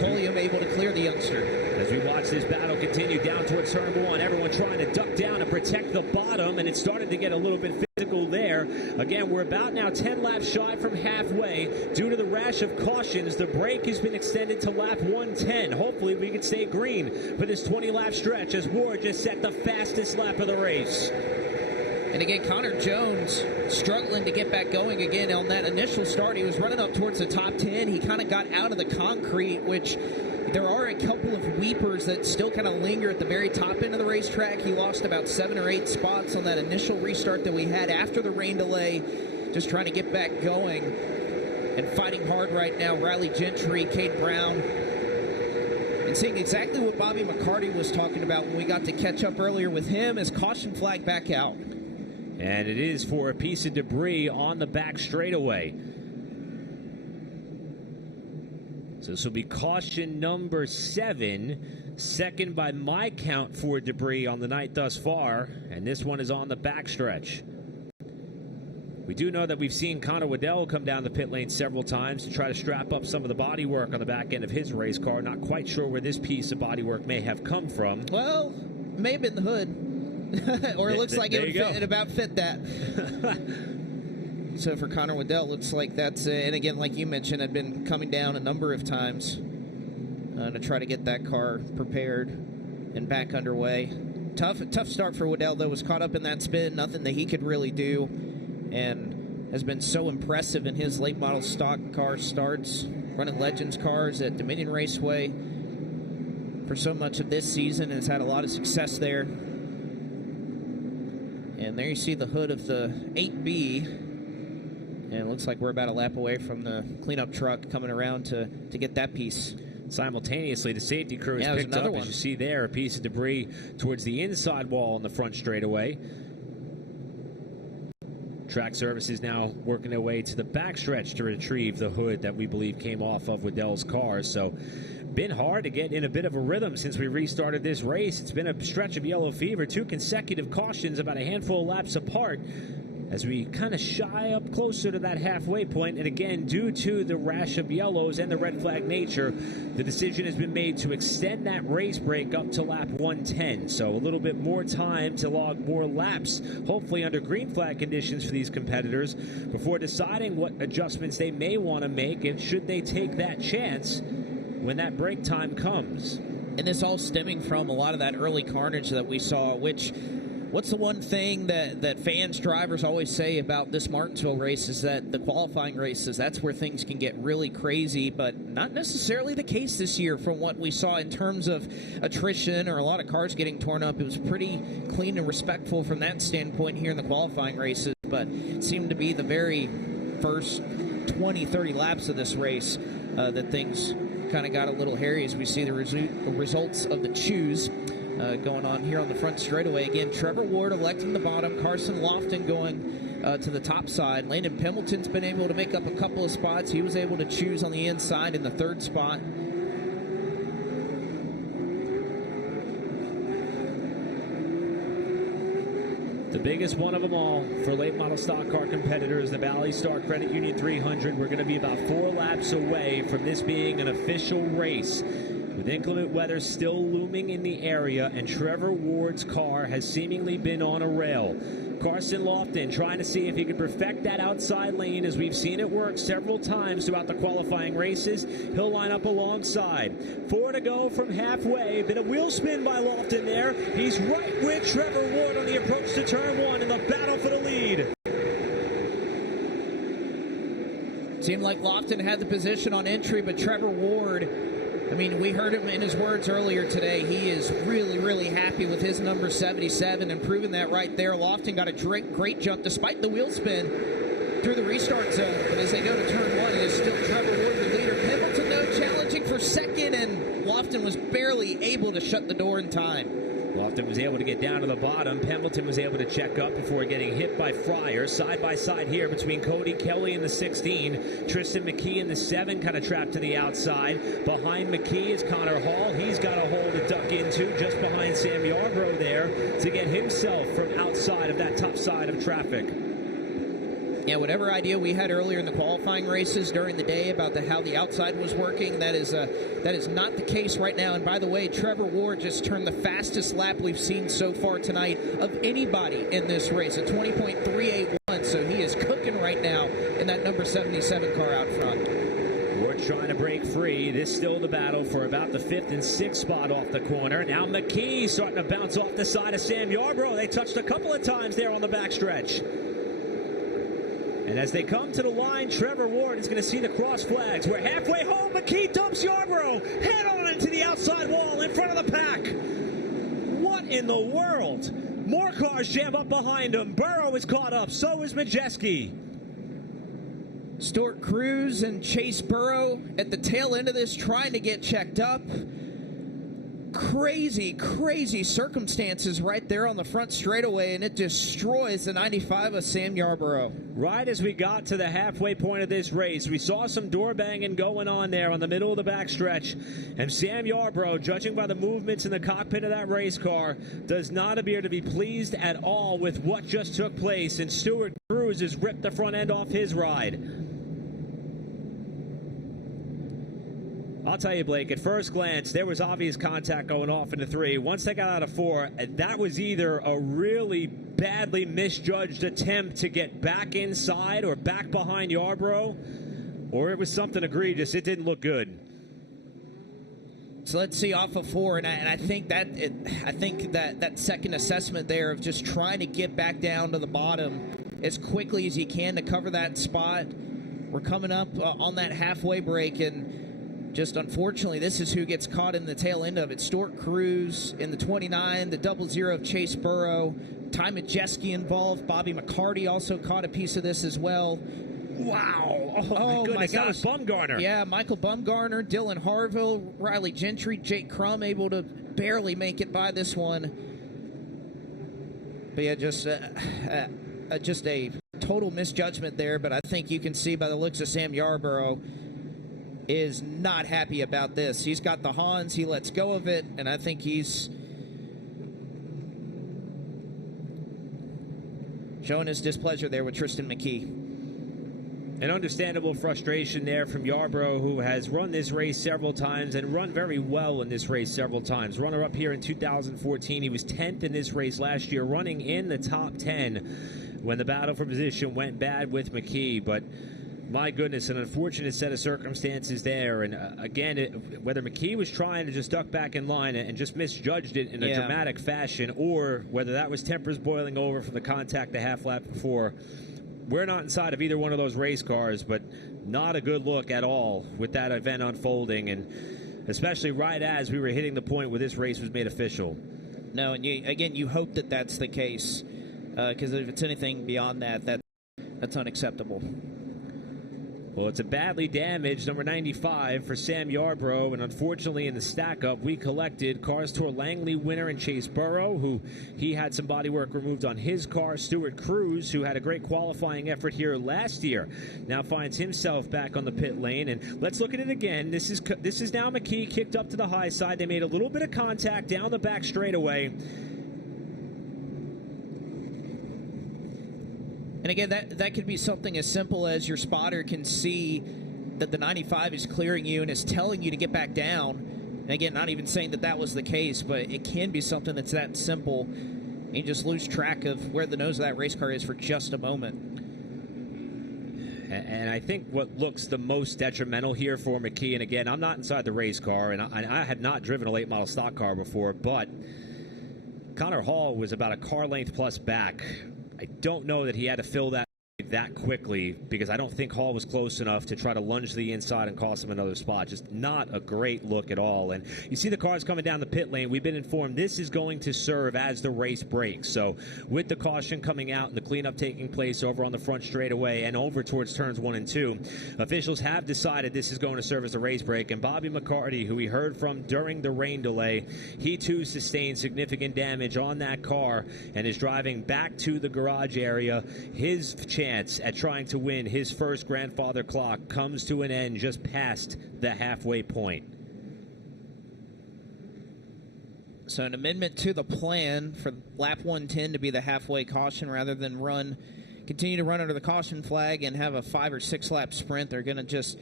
Pulliam able to clear the youngster. As we watch this battle continue down towards turn 1, everyone trying to duck down and protect the bottom, and it started to get a little bit physical there. Again, we're about now 10 laps shy from halfway. Due to the rash of cautions, the break has been extended to lap 110. Hopefully we can stay green for this 20-lap stretch as Ward just set the fastest lap of the race. And again, Connor Jones struggling to get back going again on that initial start. He was running up towards the top 10. He kind of got out of the concrete, which there are a couple of weepers that still kind of linger at the very top end of the racetrack. He lost about 7 or 8 spots on that initial restart that we had after the rain delay, just trying to get back going and fighting hard right now. Riley Gentry, Cade Brown, and seeing exactly what Bobby McCarty was talking about when we got to catch up earlier with him as caution flag back out. And it is for a piece of debris on the back straightaway. So this will be caution number 7, second by my count for debris on the night thus far, and this one is on the backstretch. We do know that we've seen Connor Waddell come down the pit lane several times to try to strap up some of the bodywork on the back end of his race car. Not quite sure where this piece of bodywork may have come from. Well, may have been the hood. Or it looks like it would about fit that. So for Connor Waddell, looks like that's, and again, like you mentioned, had been coming down a number of times to try to get that car prepared and back underway. Tough start for Waddell, though. Was caught up in that spin, nothing that he could really do, and has been so impressive in his late model stock car starts, running Legends cars at Dominion Raceway for so much of this season, and has had a lot of success there. And there you see the hood of the 8B. And it looks like we're about a lap away from the cleanup truck coming around to get that piece. Simultaneously, the safety crew has picked up, as you see there, a piece of debris towards the inside wall on the front straightaway. Track services now working their way to the backstretch to retrieve the hood that we believe came off of Waddell's car. So been hard to get in a bit of a rhythm since we restarted this race. It's been a stretch of yellow fever, 2 consecutive cautions about a handful of laps apart as we kind of shy up closer to that halfway point. And again, due to the rash of yellows and the red flag nature, the decision has been made to extend that race break up to lap 110. So a little bit more time to log more laps, hopefully under green flag conditions for these competitors, before deciding what adjustments they may want to make and should they take that chance when that break time comes. And this all stemming from a lot of that early carnage that we saw, which, what's the one thing that fans, drivers always say about this Martinsville race is that the qualifying races, that's where things can get really crazy, but not necessarily the case this year from what we saw in terms of attrition or a lot of cars getting torn up. It was pretty clean and respectful from that standpoint here in the qualifying races, but it seemed to be the very first 20, 30 laps of this race that things kind of got a little hairy as we see the results of the choose going on here on the front straightaway. Again, Trevor Ward electing the bottom, Carson Lofton going to the top side. Landon Pembleton's been able to make up a couple of spots. He was able to choose on the inside in the 3rd spot. The biggest one of them all for late model stock car competitors, the ValleyStar Credit Union 300. We're going to be about 4 laps away from this being an official race, with inclement weather still looming in the area, and Trevor Ward's car has seemingly been on a rail. Carson Lofton trying to see if he could perfect that outside lane, as we've seen it work several times throughout the qualifying races. He'll line up alongside. 4 to go from halfway. Bit of wheel spin by Lofton there. He's right with Trevor Ward on the approach to turn 1 in the battle for the lead. Seemed like Lofton had the position on entry, but Trevor Ward, I mean, we heard him in his words earlier today. He is really, really happy with his number 77 and proving that right there. Lofton got a great jump despite the wheel spin through the restart zone. But as they go to turn 1, it is still Trevor Ward the leader. Pendleton, though, challenging for second, and Lofton was barely able to shut the door in time. Lofton was able to get down to the bottom. Pendleton was able to check up before getting hit by Fryer. Side by side here between Cody Kelly in the 16. Tristan McKee in the 7, kind of trapped to the outside. Behind McKee is Connor Hall. He's got a hole to duck into just behind Sam Yarbrough there to get himself from outside of that top side of traffic. Yeah, whatever idea we had earlier in the qualifying races during the day about how the outside was working, that is not the case right now. And by the way, Trevor Ward just turned the fastest lap we've seen so far tonight of anybody in this race, a 20.381. So he is cooking right now in that number 77 car out front. Ward trying to break free. This still the battle for about the 5th and 6th spot off the corner. Now McKee starting to bounce off the side of Sam Yarbrough. They touched a couple of times there on the backstretch. And as they come to the line, Trevor Ward is going to see the cross flags. We're halfway home. McKee dumps Yarbrough head on into the outside wall in front of the pack. What in the world? More cars jam up behind him. Burrow is caught up. So is Majeski. Stuart Cruz and Chase Burrow at the tail end of this trying to get checked up. Crazy circumstances right there on the front straightaway, and it destroys the 95 of Sam Yarbrough. Right as we got to the halfway point of this race, we saw some door banging going on there on the middle of the backstretch, and Sam Yarbrough, judging by the movements in the cockpit of that race car, does not appear to be pleased at all with what just took place, and Stuart Cruz has ripped the front end off his ride. I'll tell you, Blake, at first glance, there was obvious contact going off into 3. Once they got out of 4, that was either a really badly misjudged attempt to get back inside or back behind Yarbrough, or it was something egregious. It didn't look good. So let's see off of 4, and I think that second assessment there of just trying to get back down to the bottom as quickly as you can to cover that spot. We're coming up on that halfway break, and just unfortunately, this is who gets caught in the tail end of it. Stuart Cruz in the 29, the 00 of Chase Burrow. Ty Majeski involved. Bobby McCarty also caught a piece of this as well. Wow. Oh my goodness, that was Bumgarner. Yeah, Michael Bumgarner, Dylan Harville, Riley Gentry, Jake Crum able to barely make it by this one. But yeah, just a total misjudgment there. But I think you can see by the looks of Sam Yarbrough is not happy about this. He's got the Hans, he lets go of it, and I think he's showing his displeasure there with Tristan McKee. An understandable frustration there from Yarbrough, who has run this race several times and run very well in this race several times. Runner-up here in 2014. He was 10th in this race last year, running in the top 10 when the battle for position went bad with McKee. But my goodness, an unfortunate set of circumstances there. And again, whether McKee was trying to just duck back in line and just misjudged it in a dramatic fashion, or whether that was tempers boiling over from the contact the half lap before, we're not inside of either one of those race cars, but not a good look at all with that event unfolding, and especially right as we were hitting the point where this race was made official. No, and you hope that that's the case, because if it's anything beyond that, that's unacceptable. Well, it's a badly damaged number 95 for Sam Yarbrough, and unfortunately in the stack-up, we collected Cars Tour Langley winner and Chase Burrow, who he had some bodywork removed on his car. Stuart Cruz, who had a great qualifying effort here last year, now finds himself back on the pit lane. And let's look at it again. This is now McKee kicked up to the high side. They made a little bit of contact down the back straightaway. And again, that could be something as simple as your spotter can see that the 95 is clearing you and is telling you to get back down. And again, not even saying that was the case, but it can be something that's that simple. You just lose track of where the nose of that race car is for just a moment. And I think what looks the most detrimental here for McKee, and again, I'm not inside the race car, and I have not driven a late model stock car before, but Connor Hall was about a car length plus back. I don't know that he had to fill that quickly, because I don't think Hall was close enough to try to lunge to the inside and cost him another spot. Just not a great look at all. And you see the cars coming down the pit lane. We've been informed this is going to serve as the race breaks. So with the caution coming out and the cleanup taking place over on the front straightaway and over towards turns 1 and 2, officials have decided this is going to serve as a race break. And Bobby McCarty, who we heard from during the rain delay, he too sustained significant damage on that car and is driving back to the garage area. His chance at trying to win his first grandfather clock comes to an end just past the halfway point. So an amendment to the plan for lap 110 to be the halfway caution rather than continue to run under the caution flag and have a 5 or 6 lap sprint. They're going to just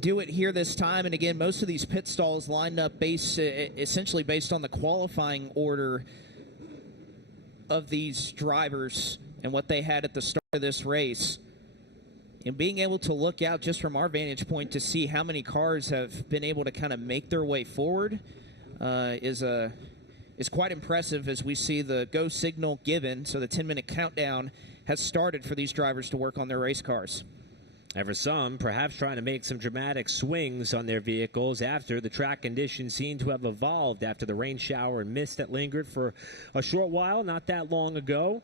do it here this time. And again, most of these pit stalls lined up essentially based on the qualifying order of these drivers and what they had at the start of this race. And being able to look out just from our vantage point to see how many cars have been able to kind of make their way forward is quite impressive, as we see the go signal given. So the 10-minute countdown has started for these drivers to work on their race cars. And for some, perhaps trying to make some dramatic swings on their vehicles after the track conditions seem to have evolved after the rain shower and mist that lingered for a short while not that long ago.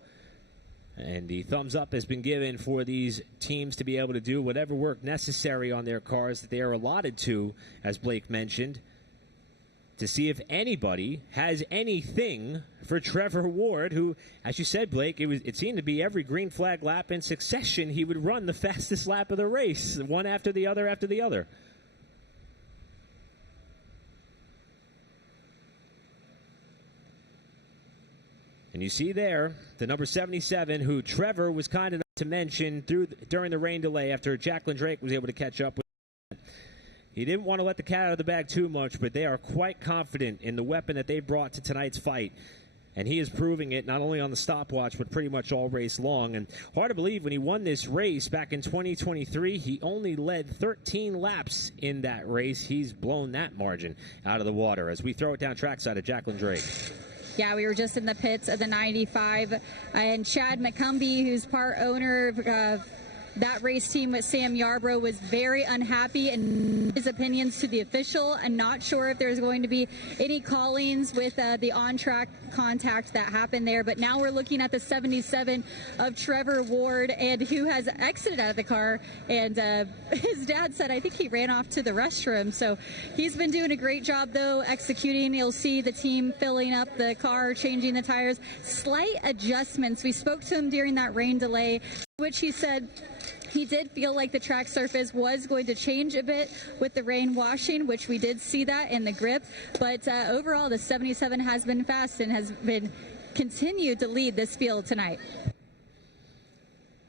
And the thumbs up has been given for these teams to be able to do whatever work necessary on their cars that they are allotted to, as Blake mentioned, to see if anybody has anything for Trevor Ward, who, as you said, Blake, it seemed to be every green flag lap in succession he would run the fastest lap of the race, one after the other after the other. And you see there the number 77, who Trevor was kind enough to mention during the rain delay after Jacqueline Drake was able to catch up with. He didn't want to let the cat out of the bag too much, but they are quite confident in the weapon that they brought to tonight's fight. And he is proving it not only on the stopwatch, but pretty much all race long. And hard to believe, when he won this race back in 2023, he only led 13 laps in that race. He's blown that margin out of the water as we throw it down trackside of Jacqueline Drake. Yeah, we were just in the pits of the 95, and Chad McCumbee, who's part owner of that race team with Sam Yarbrough, was very unhappy in his opinions to the official. I'm not sure if there's going to be any callings with the on-track contact that happened there, but now we're looking at the 77 of Trevor Ward, and who has exited out of the car, and his dad said I think he ran off to the restroom. So he's been doing a great job though executing. You'll see the team filling up the car, changing the tires, slight adjustments. We spoke to him during that rain delay, which he said he did feel like the track surface was going to change a bit with the rain washing, which we did see that in the grip. But overall, the 77 has been fast and has been continued to lead this field tonight.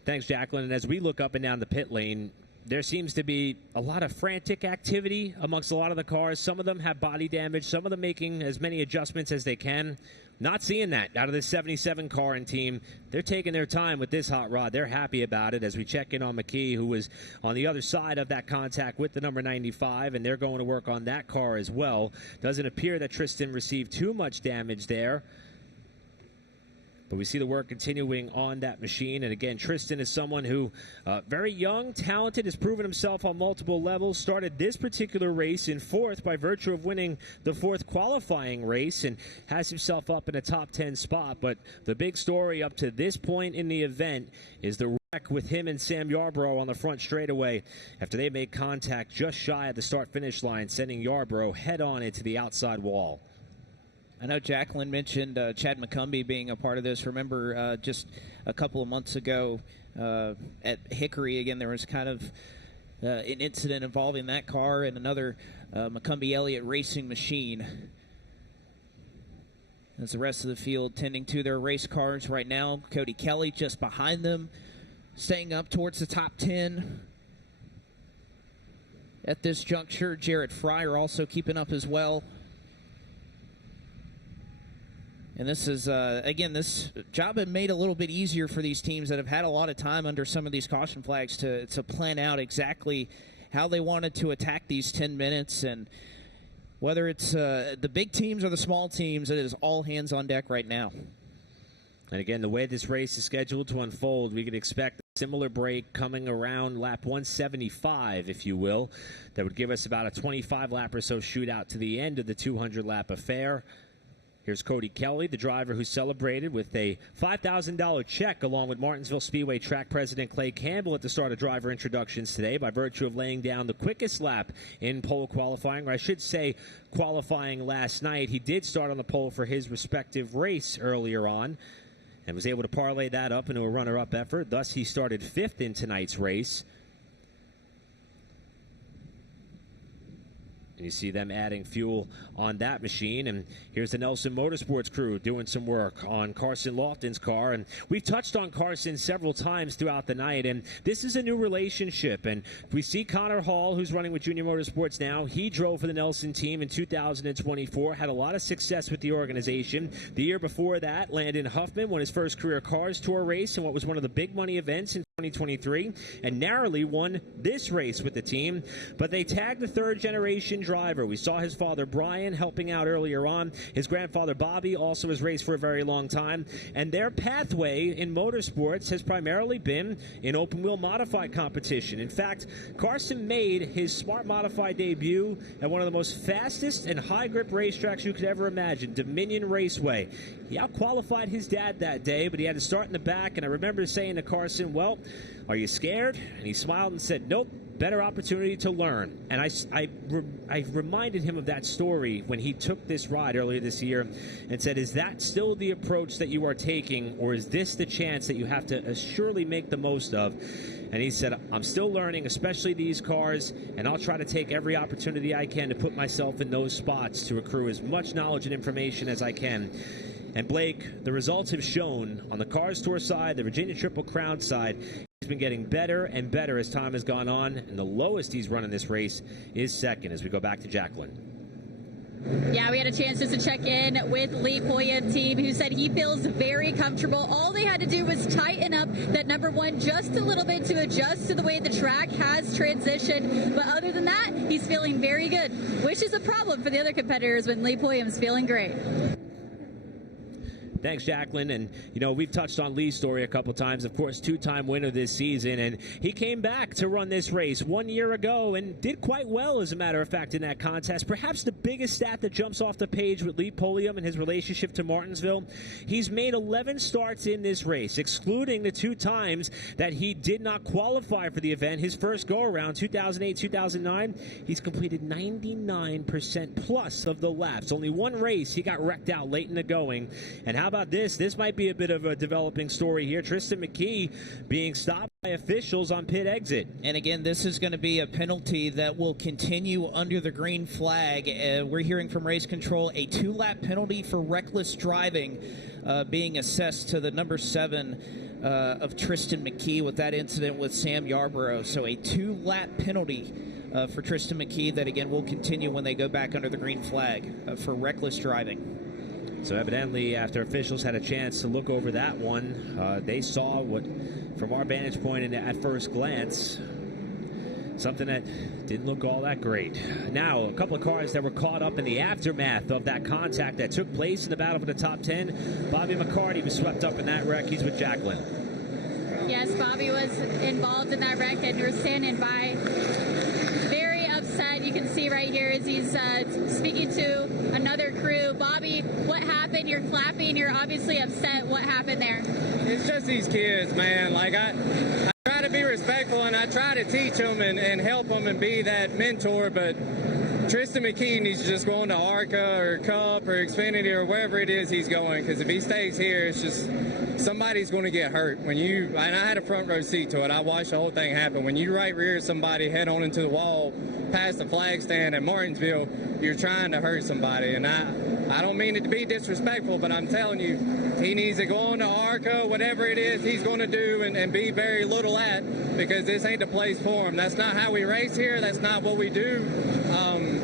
Thanks, Jacqueline. And as we look up and down the pit lane, there seems to be a lot of frantic activity amongst a lot of the cars. Some of them have body damage, some of them making as many adjustments as they can. Not seeing that out of this 77 car and team. They're taking their time with this hot rod. They're happy about it as we check in on McKee, who was on the other side of that contact with the number 95, and they're going to work on that car as well. Doesn't appear that Tristan received too much damage there. But we see the work continuing on that machine. And again, Tristan is someone who, very young, talented, has proven himself on multiple levels. Started this particular race in 4th by virtue of winning the 4th qualifying race and has himself up in a top 10 spot. But the big story up to this point in the event is the wreck with him and Sam Yarbrough on the front straightaway after they made contact just shy of the start-finish line, sending Yarbrough head-on into the outside wall. I know Jacqueline mentioned Chad McCumbee being a part of this. Remember just a couple of months ago at Hickory, again, there was kind of an incident involving that car and another McCumbee Elliott racing machine. As the rest of the field tending to their race cars right now, Cody Kelly just behind them, staying up towards the top 10. At this juncture, Jared Fryer also keeping up as well. And this is, again, this job had made a little bit easier for these teams that have had a lot of time under some of these caution flags to plan out exactly how they wanted to attack these 10 minutes. And whether it's the big teams or the small teams, it is all hands on deck right now. And again, the way this race is scheduled to unfold, we could expect a similar break coming around lap 175, if you will. That would give us about a 25-lap or so shootout to the end of the 200-lap affair. Here's Cody Kelly, the driver who celebrated with a $5,000 check along with Martinsville Speedway track president Clay Campbell at the start of driver introductions today by virtue of laying down the quickest lap in pole qualifying, or I should say qualifying last night. He did start on the pole for his respective race earlier on and was able to parlay that up into a runner-up effort. Thus, he started 5th in tonight's race. And you see them adding fuel on that machine. And here's the Nelson Motorsports crew doing some work on Carson Lofton's car. And we've touched on Carson several times throughout the night. And this is a new relationship. And we see Connor Hall, who's running with Junior Motorsports now. He drove for the Nelson team in 2024, had a lot of success with the organization. The year before that, Landon Huffman won his first career Cars Tour race in what was one of the big money events in 2023 and narrowly won this race with the team. But they tagged the third-generation driver. We saw his father Brian helping out earlier on. His grandfather Bobby also has raced for a very long time. And their pathway in motorsports has primarily been in open-wheel modified competition. In fact, Carson made his Smart Modified debut at one of the most fastest and high-grip racetracks you could ever imagine, Dominion Raceway. He out-qualified his dad that day, but he had to start in the back. And I remember saying to Carson, well, are you scared? And he smiled and said, nope, better opportunity to learn. And I reminded him of that story when he took this ride earlier this year and said, is that still the approach that you are taking, or is this the chance that you have to surely make the most of? And he said, I'm still learning, especially these cars, and I'll try to take every opportunity I can to put myself in those spots to accrue as much knowledge and information as I can. And Blake, the results have shown on the Cars Tour side, the Virginia Triple Crown side, he's been getting better and better as time has gone on, and the lowest he's run in this race is second as we go back to Jacqueline. Yeah, we had a chance just to check in with Lee Pulliam team, who said he feels very comfortable. All they had to do was tighten up that number one just a little bit to adjust to the way the track has transitioned. But other than that, he's feeling very good, which is a problem for the other competitors when Lee Pulliam's feeling great. Thanks, Jacqueline. And, you know, we've touched on Lee's story a couple times. Of course, two-time winner this season. And he came back to run this race 1 year ago and did quite well, as a matter of fact, in that contest. Perhaps the biggest stat that jumps off the page with Lee Pulliam and his relationship to Martinsville, he's made 11 starts in this race, excluding the 2 times that he did not qualify for the event. His first go-around, 2008, 2009, he's completed 99% plus of the laps. Only one race he got wrecked out late in the going. And how about this? This might be a bit of a developing story here. Tristan McKee being stopped by officials on pit exit. And again, this is going to be a penalty that will continue under the green flag. We're hearing from race control a 2-lap penalty for reckless driving being assessed to the number 7 of Tristan McKee with that incident with Sam Yarborough. So a 2-lap penalty for Tristan McKee that, again, will continue when they go back under the green flag for reckless driving. So evidently, after officials had a chance to look over that one, they saw what, from our vantage point and at first glance, something that didn't look all that great. Now, a couple of cars that were caught up in the aftermath of that contact that took place in the battle for the top 10. Bobby McCarty was swept up in that wreck. He's with Jacqueline. Yes, Bobby was involved in that wreck, and you're standing by. Very upset. You can see right here as he's speaking to another crew. Bobby, what happened? You're clapping. You're obviously upset. What happened there? It's just these kids, man. Like, I try to be respectful, and I try to teach them and help them and be that mentor, but Tristan McKee needs to just go on to ARCA or Cup or Xfinity or wherever it is he's going, because if he stays here, it's just somebody's going to get hurt. And I had a front row seat to it. I watched the whole thing happen. When you right rear somebody head on into the wall past the flag stand at Martinsville, you're trying to hurt somebody. And I don't mean it to be disrespectful, but I'm telling you, he needs to go on to ARCA, whatever it is he's going to do, and be very little at, because this ain't the place for him. That's not how we race here. That's not what we do.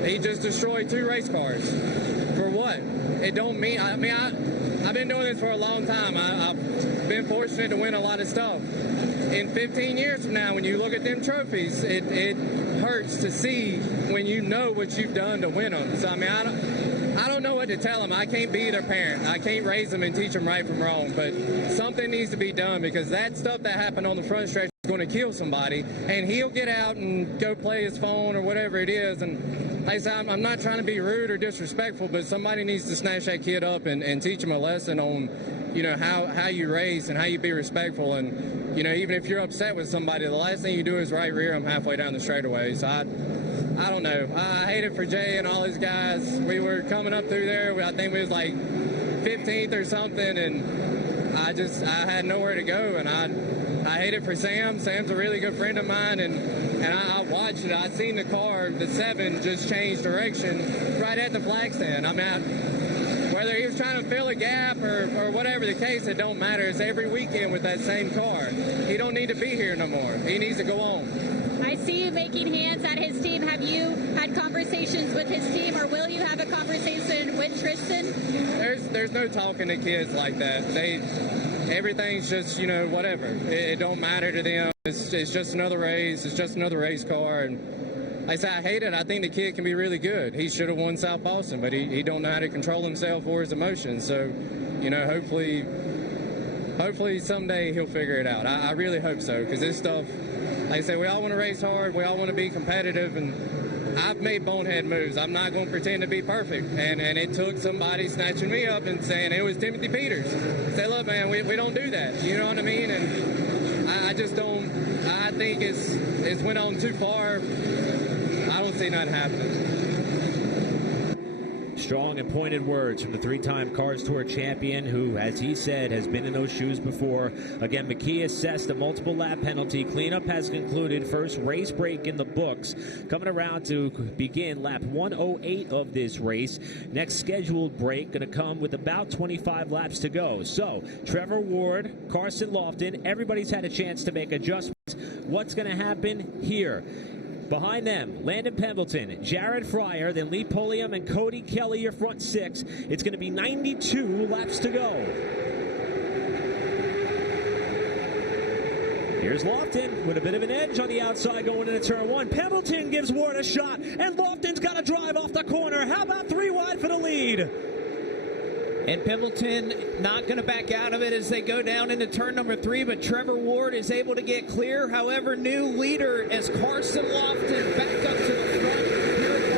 He just destroyed 2 race cars. For what? It don't mean, I've been doing this for a long time. I've been fortunate to win a lot of stuff. In 15 years from now, when you look at them trophies, it hurts to see when you know what you've done to win them. So, I mean, I don't know what to tell them. I can't be their parent. I can't raise them and teach them right from wrong. But something needs to be done, because that stuff that happened on the front stretch is going to kill somebody. And he'll get out and go play his phone or whatever it is. And like I said, I'm not trying to be rude or disrespectful, but somebody needs to snatch that kid up and teach him a lesson on, you know, how you race and how you be respectful. And, you know, even if you're upset with somebody, the last thing you do is right rear them halfway down the straightaway. So I don't know. I hate it for Jay and all his guys. We were coming up through there. I think we was like 15th or something, and I had nowhere to go. And I hate it for Sam. Sam's a really good friend of mine, and I watched it. I seen the car, the 7, just change direction right at the flag stand. I mean, whether he was trying to fill a gap or whatever the case, it don't matter. It's every weekend with that same car. He don't need to be here no more. He needs to go on. I see you making hands at his team. Have you had conversations with his team, or will you have a conversation with Tristan? There's no talking to kids like that. Everything's just, you know, whatever. It don't matter to them. It's just another race. It's just another race car. And like I said, I hate it. I think the kid can be really good. He should have won South Boston, but he don't know how to control himself or his emotions. So, you know, hopefully someday he'll figure it out. I really hope so, because this stuff, like I said, we all want to race hard. We all want to be competitive, and I've made bonehead moves. I'm not going to pretend to be perfect. And it took somebody snatching me up and saying it was Timothy Peters. Say, look, man, we don't do that. You know what I mean? And I just don't. I think it's went on too far. I don't see nothing happening. Strong and pointed words from the 3-time Cars Tour champion, who, as he said, has been in those shoes before. Again, McKee assessed a multiple lap penalty. Cleanup has concluded. First race break in the books. Coming around to begin lap 108 of this race. Next scheduled break going to come with about 25 laps to go. So, Trevor Ward, Carson Lofton, everybody's had a chance to make adjustments. What's going to happen here? Behind them, Landon Pembleton, Jared Fryer, then Lee Pulliam and Cody Kelly, your front 6. It's going to be 92 laps to go. Here's Lofton with a bit of an edge on the outside going into turn 1. Pembleton gives Ward a shot, and Lofton's got to drive off the corner. How about 3 wide for the lead? And Pembleton not going to back out of it as they go down into turn number 3, but Trevor Ward is able to get clear. However, new leader as Carson Lofton back up to the front here at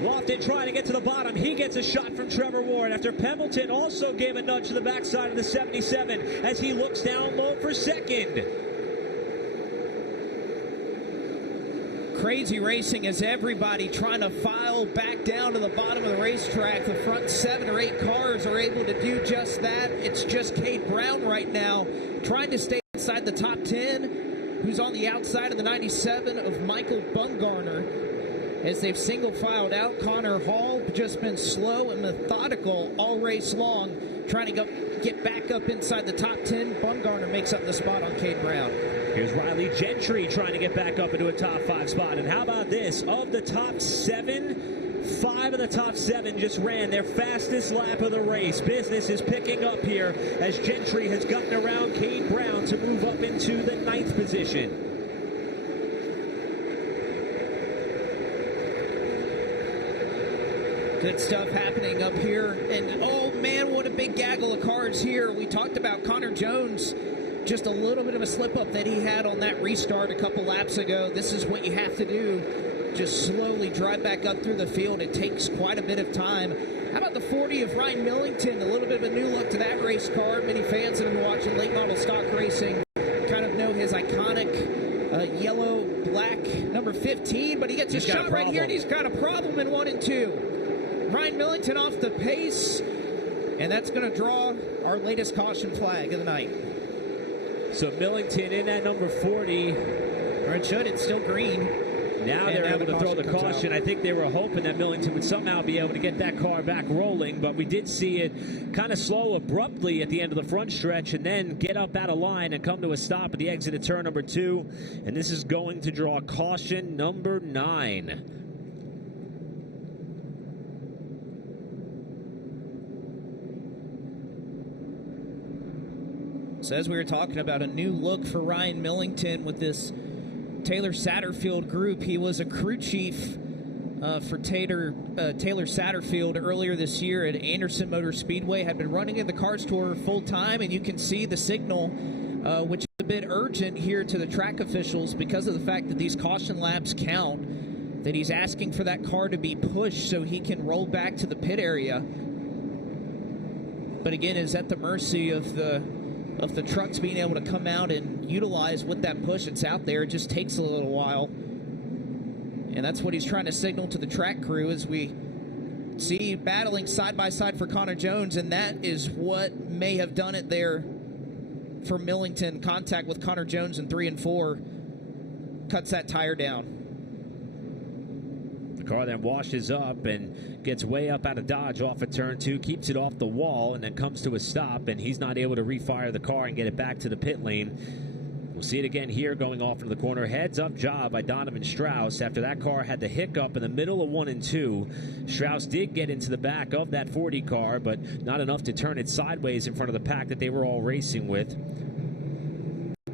Martinsville. Lofton trying to get to the bottom. He gets a shot from Trevor Ward after Pembleton also gave a nudge to the backside of the 77 as he looks down low for second. Crazy racing as everybody trying to file back down to the bottom of the racetrack. The front 7 or 8 cars are able to do just that. It's just Cade Brown right now trying to stay inside the top 10, who's on the outside of the 97 of Michael Bumgarner. As they've single filed out, Connor Hall just been slow and methodical all race long, trying to get back up inside the top 10. Bumgarner makes up the spot on Cade Brown. Here's Riley Gentry trying to get back up into a top 5 spot. And how about this? Of the top 7, 5 of the top 7 just ran their fastest lap of the race. Business is picking up here as Gentry has gotten around Cade Brown to move up into the 9th position. Good stuff happening up here. And, oh, man, what a big gaggle of cars here. We talked about Connor Jones. Just a little bit of a slip-up that he had on that restart a couple laps ago. This is what you have to do. Just slowly drive back up through the field. It takes quite a bit of time. How about the 40 of Ryan Millington? A little bit of a new look to that race car. Many fans that have been watching late model stock racing kind of know his iconic yellow-black number 15, but he gets a shot right here, and he's got a problem in 1 and 2. Ryan Millington off the pace, and that's going to draw our latest caution flag of the night. So Millington in at number 40. Or it should. It's still green. Now they're able to throw the caution. I think they were hoping that Millington would somehow be able to get that car back rolling, but we did see it kind of slow abruptly at the end of the front stretch and then get up out of line and come to a stop at the exit of turn number 2. And this is going to draw caution number 9. So as we were talking about, a new look for Ryan Millington with this Taylor Satterfield group. He was a crew chief for Taylor Satterfield earlier this year at Anderson Motor Speedway, had been running in the Cars Tour full-time, and you can see the signal, which is a bit urgent here to the track officials because of the fact that these caution laps count, that he's asking for that car to be pushed so he can roll back to the pit area. But again, is at the mercy of the trucks being able to come out and utilize with that push that's out there. It just takes a little while. And that's what he's trying to signal to the track crew as we see battling side by side for Connor Jones, and that is what may have done it there for Millington. Contact with Connor Jones in 3 and 4 cuts that tire down. The car then washes up and gets way up out of dodge off of turn 2, keeps it off the wall, and then comes to a stop, and he's not able to refire the car and get it back to the pit lane. We'll see it again here going off into the corner. Heads-up job by Donovan Strauss after that car had the hiccup in the middle of 1 and 2. Strauss did get into the back of that 40 car, but not enough to turn it sideways in front of the pack that they were all racing with.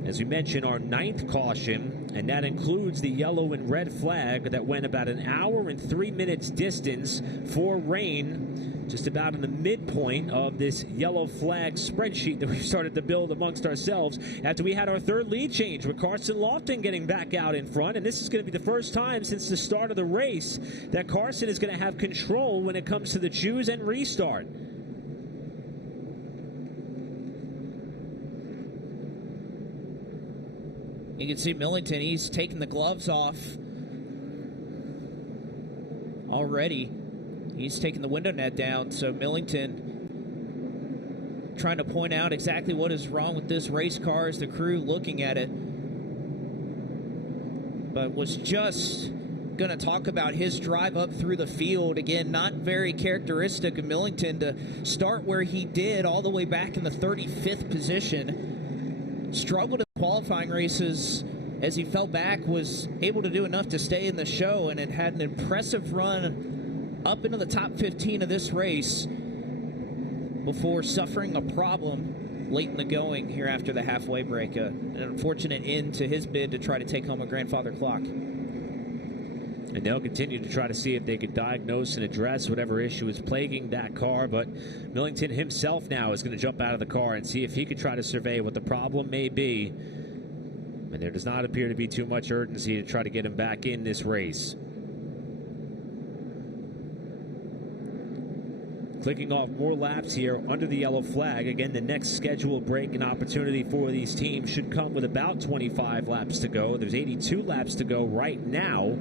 As we mentioned, our 9th caution, and that includes the yellow and red flag that went about an hour and 3 minutes distance for rain, just about in the midpoint of this yellow flag spreadsheet that we've started to build amongst ourselves after we had our 3rd lead change with Carson Lofton getting back out in front. And this is going to be the first time since the start of the race that Carson is going to have control when it comes to the choose and restart. You can see Millington, he's taking the gloves off already. He's taking the window net down, so Millington trying to point out exactly what is wrong with this race car as the crew looking at it. But was just going to talk about his drive up through the field. Again, not very characteristic of Millington to start where he did all the way back in the 35th position. Struggled in qualifying races as he fell back, was able to do enough to stay in the show, and it had an impressive run up into the top 15 of this race before suffering a problem late in the going here after the halfway break. An unfortunate end to his bid to try to take home a grandfather clock. And they'll continue to try to see if they could diagnose and address whatever issue is plaguing that car. But Millington himself now is going to jump out of the car and see if he could try to survey what the problem may be. And there does not appear to be too much urgency to try to get him back in this race. Clicking off more laps here under the yellow flag. Again, the next scheduled break and opportunity for these teams should come with about 25 laps to go. There's 82 laps to go right now.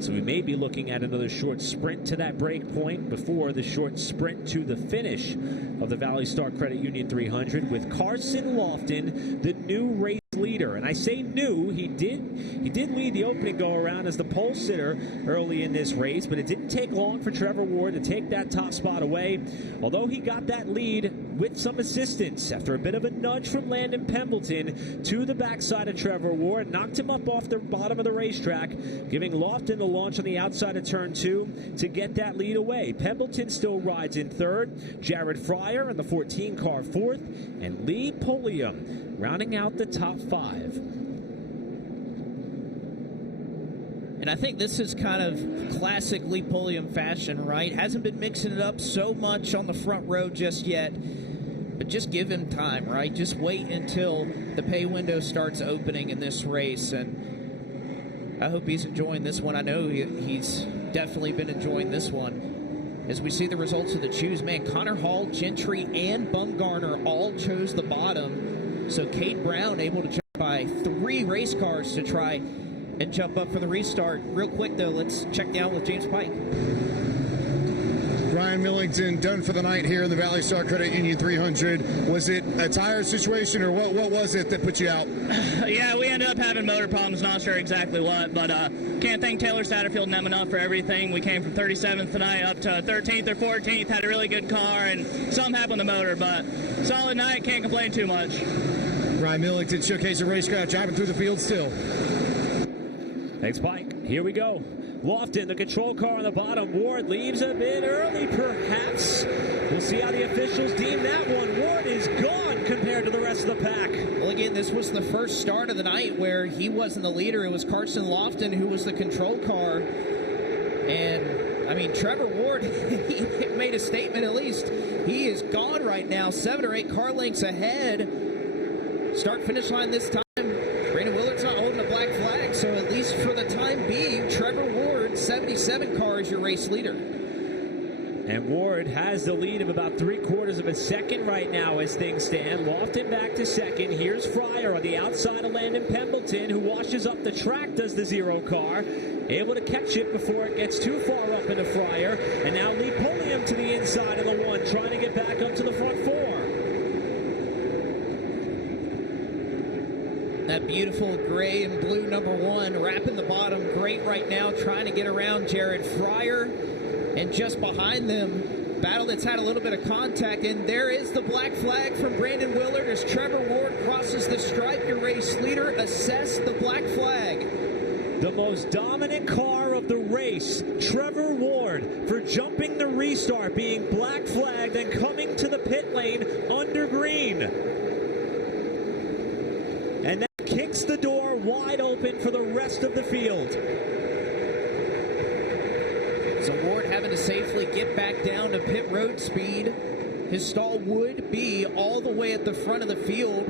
So we may be looking at another short sprint to that break point before the short sprint to the finish of the ValleyStar Credit Union 300 with Carson Lofton, the new race leader. And I say new, he did lead the opening go-around as the pole sitter early in this race, but it didn't take long for Trevor Ward to take that top spot away, although he got that lead with some assistance after a bit of a nudge from Landon Pembleton to the backside of Trevor Ward, knocked him up off the bottom of the racetrack, giving Lofton the launch on the outside of turn 2 to get that lead away. Pembleton still rides in 3rd, Jared Fryer in the 14 car 4th, and Lee Pulliam rounding out the top 5. And I think this is kind of classic Lee Pulliam fashion, right? Hasn't been mixing it up so much on the front row just yet, but just give him time, right? Just wait until the pay window starts opening in this race, and I hope he's enjoying this one. I know he's definitely been enjoying this one. As we see the results of the choose, man, Connor Hall, Gentry, and Bumgarner all chose the bottom. So Cade Brown able to jump by 3 race cars to try and jump up for the restart. Real quick, though, let's check down with James Pike. Ryan Millington done for the night here in the ValleyStar Credit Union 300. Was it a tire situation, or what was it that put you out? Yeah, we ended up having motor problems, not sure exactly what, but can't thank Taylor Satterfield and them enough for everything. We came from 37th tonight up to 13th or 14th, had a really good car, and something happened with the motor, but solid night, can't complain too much. Ryan Millington showcasing racecraft, driving through the field still. Thanks, Pike. Here we go. Lofton, the control car on the bottom. Ward leaves a bit early, perhaps. We'll see how the officials deem that one. Ward is gone. compared to the rest of the pack. Well, again, this was the first start of the night where he wasn't the leader. It was Carson Lofton who was the control car. And, I mean, Trevor Ward, he made a statement at least. He is gone right now, 7 or 8 car lengths ahead. Start-finish line this time. Brandon Willard's not holding a black flag, so at least for the time being, Trevor Ward, 77 car, is your race leader. And Ward has the lead of about 3/4 of a second right now as things stand. Lofton back to second. Here's Fryer on the outside of Landon Pembleton, who washes up the track, does the 0 car. Able to catch it before it gets too far up into Fryer. And now Lee Pulliam to the inside of the 1, trying to get back up to the front 4. That beautiful gray and blue number 1 wrapping the bottom great right now, trying to get around Jared Fryer. And just behind them, battle that's had a little bit of contact. And there is the black flag from Brandon Willard as Trevor Ward crosses the stripe. Your race leader, assess the black flag. The most dominant car of the race, Trevor Ward, for jumping the restart, being black flagged and coming to the pit lane under green. And that kicks the door wide open for the rest of the field. So Ward having to safely get back down to pit road speed. His stall would be all the way at the front of the field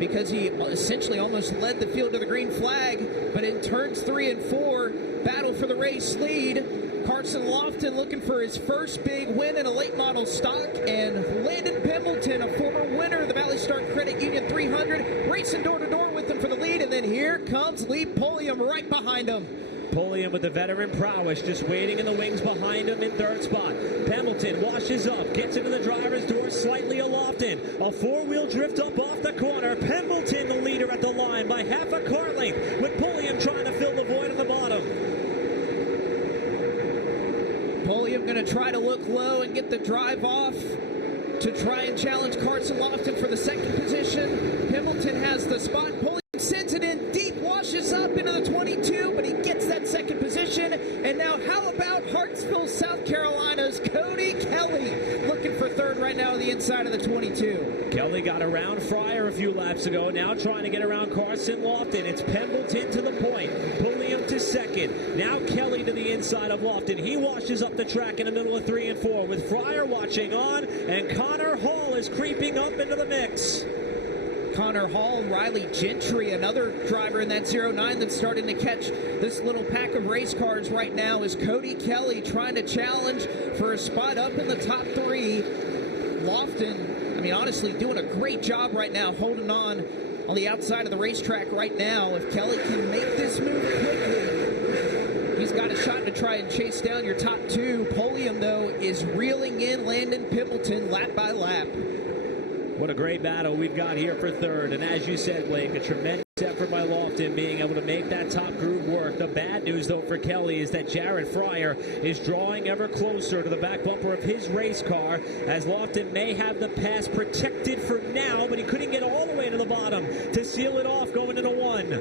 because he essentially almost led the field to the green flag. But in turns 3 and 4, battle for the race lead. Carson Lofton looking for his first big win in a late model stock. And Landon Pembleton, a former winner of the ValleyStar Credit Union 300, racing door to door with him for the lead. And then here comes Lee Pulliam right behind him. Pulliam with the veteran prowess, just waiting in the wings behind him in 3rd spot. Pembleton washes up, gets into the driver's door slightly aloft in. A 4-wheel drift up off the corner. Pembleton the leader at the line by half a car length, with Pulliam trying to fill the void at the bottom. Pulliam going to try to look low and get the drive off to try and challenge Carson Lofton for the 2nd position. Pembleton has the spot. Pulliam sends it in deep, washes up into the 22, but he gets that 2nd position. And now how about Hartsville, South Carolina's Cody Kelly looking for 3rd right now on the inside of the 22. Kelly got around Fryer a few laps ago, now trying to get around Carson Lofton. It's Pembleton to the point, Pulliam to 2nd. Now Kelly to the inside of Lofton. He washes up the track in the middle of 3 and 4 with Fryer watching on, and Connor Hall is creeping up into the mix. Connor Hall, Riley Gentry, another driver in that 09 that's starting to catch this little pack of race cars right now, is Cody Kelly trying to challenge for a spot up in the top 3. Lofton, I mean, honestly, doing a great job right now, holding on the outside of the racetrack right now. If Kelly can make this move quickly, he's got a shot to try and chase down your top 2. Pulliam, though, is reeling in Landon Pembleton lap by lap. What a great battle we've got here for 3rd. And as you said, Blake, a tremendous effort by Lofton being able to make that top group work. The bad news, though, for Kelly is that Jared Fryer is drawing ever closer to the back bumper of his race car, as Lofton may have the pass protected for now, but he couldn't get all the way to the bottom to seal it off going into 1.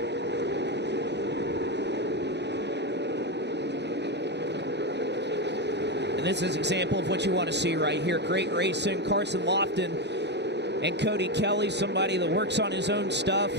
And this is an example of what you want to see right here. Great racing. Carson Lofton and Cody Kelly, somebody that works on his own stuff.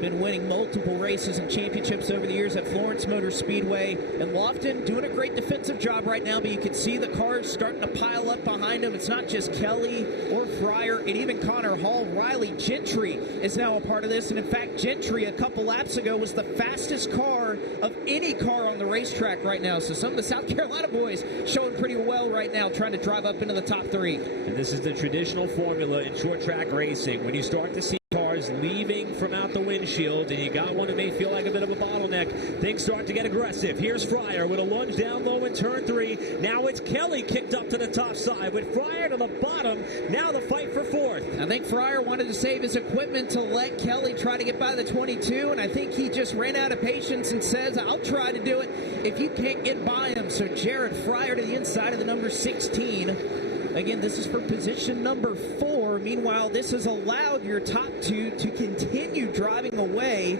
Been winning multiple races and championships over the years at Florence Motor Speedway. And Lofton doing a great defensive job right now, but you can see the cars starting to pile up behind him. It's not just Kelly or Fryer and even Connor Hall. Riley Gentry is now a part of this. And in fact, Gentry a couple laps ago was the fastest car of any car on the racetrack right now. So some of the South Carolina boys showing pretty well right now, trying to drive up into the top 3. And this is the traditional formula in short track racing. When you start to see cars leaving from out the windshield and you got one that may feel like a bit of a bottleneck, things start to get aggressive. Here's Fryer with a lunge down low in turn 3. Now it's Kelly kicked up to the top side with Fryer to the bottom. Now the fight for 4th. I think Fryer wanted to save his equipment to let Kelly try to get by the 22, and I think he just ran out of patience and says, I'll try to do it if you can't get by him. So Jared Fryer to the inside of the number 16. Again, this is for position number 4. Meanwhile, this has allowed your top 2 to continue driving away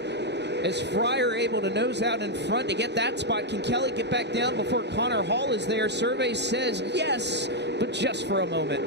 as Fryer able to nose out in front to get that spot. Can Kelly get back down before Connor Hall is there? Survey says yes, but just for a moment.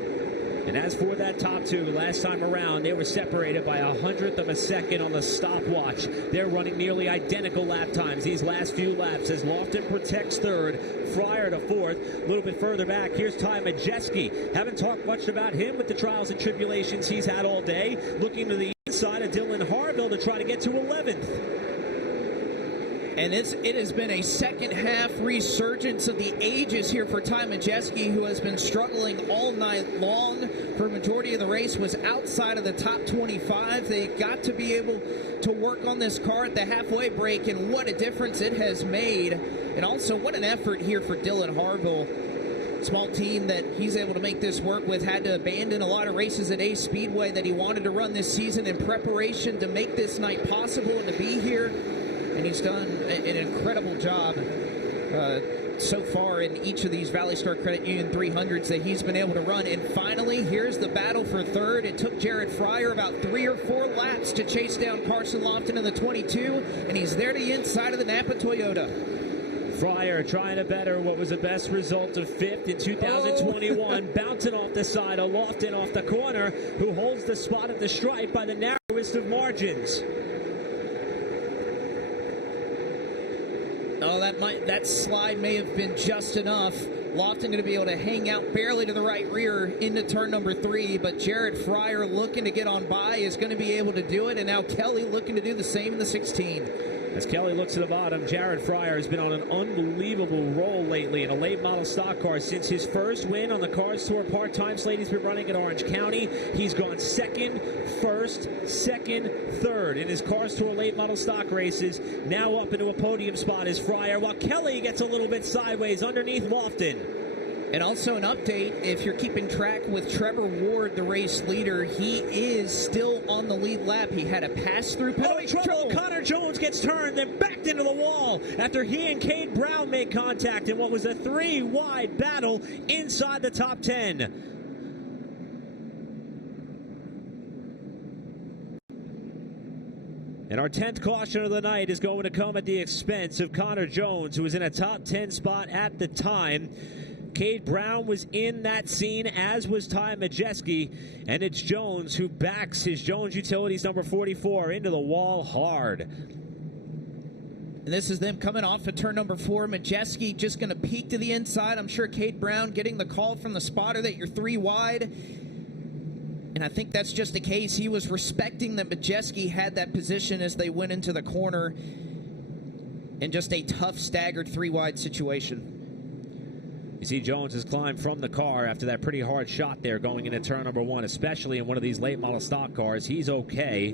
And as for that top two, last time around, they were separated by 100th of a second on the stopwatch. They're running nearly identical lap times these last few laps as Lofton protects third, Fryer to fourth. A little bit further back, here's Ty Majeski. Haven't talked much about him with the trials and tribulations he's had all day. Looking to the inside of Dylan Harville to try to get to 11th. And it has been a second half resurgence of the ages here for Ty Majeski, who has been struggling all night long. For a majority of the race was outside of the top 25. They got to be able to work on this car at the halfway break, and what a difference it has made. And also what an effort here for Dylan Harville. Small team that he's able to make this work with, had to abandon a lot of races at Ace Speedway that he wanted to run this season in preparation to make this night possible and to be here. And he's done an incredible job so far in each of these ValleyStar Credit Union 300s that he's been able to run. And finally, here's the battle for third. It took Jared Fryer about 3 or 4 laps to chase down Carson Lofton in the 22, and he's there to the inside of the Napa Toyota. Fryer trying to better what was the best result of 5th in 2021, bouncing off the side of Lofton off the corner, who holds the spot at the stripe by the narrowest of margins. Oh, that slide may have been just enough. Lofton going to be able to hang out barely to the right rear into turn number 3, but Jared Fryer looking to get on by is going to be able to do it, and now Kelly looking to do the same in the 16. As Kelly looks to the bottom, Jared Fryer has been on an unbelievable roll lately in a late model stock car. Since his first win on the Cars Tour part-time slate he's been running at Orange County, he's gone second, first, second, third in his Cars Tour late model stock races. Now up into a podium spot is Fryer, while Kelly gets a little bit sideways underneath Lofton. And also an update, if you're keeping track with Trevor Ward, the race leader, he is still on the lead lap. He had a pass-through penalty. Trouble. Connor Jones gets turned, then backed into the wall after he and Cade Brown made contact in what was a 3-wide battle inside the top 10. And our 10th caution of the night is going to come at the expense of Connor Jones, who was in a top 10 spot at the time. Cade Brown was in that scene, as was Ty Majeski, and it's Jones who backs his Jones Utilities number 44 into the wall hard. And this is them coming off of turn number 4. Majeski just going to peek to the inside. I'm sure Cade Brown getting the call from the spotter that you're 3 wide. And I think that's just the case. He was respecting that Majeski had that position as they went into the corner in just a tough, staggered 3-wide situation. You see Jones has climbed from the car after that pretty hard shot there going into turn number 1, especially in one of these late model stock cars. He's okay.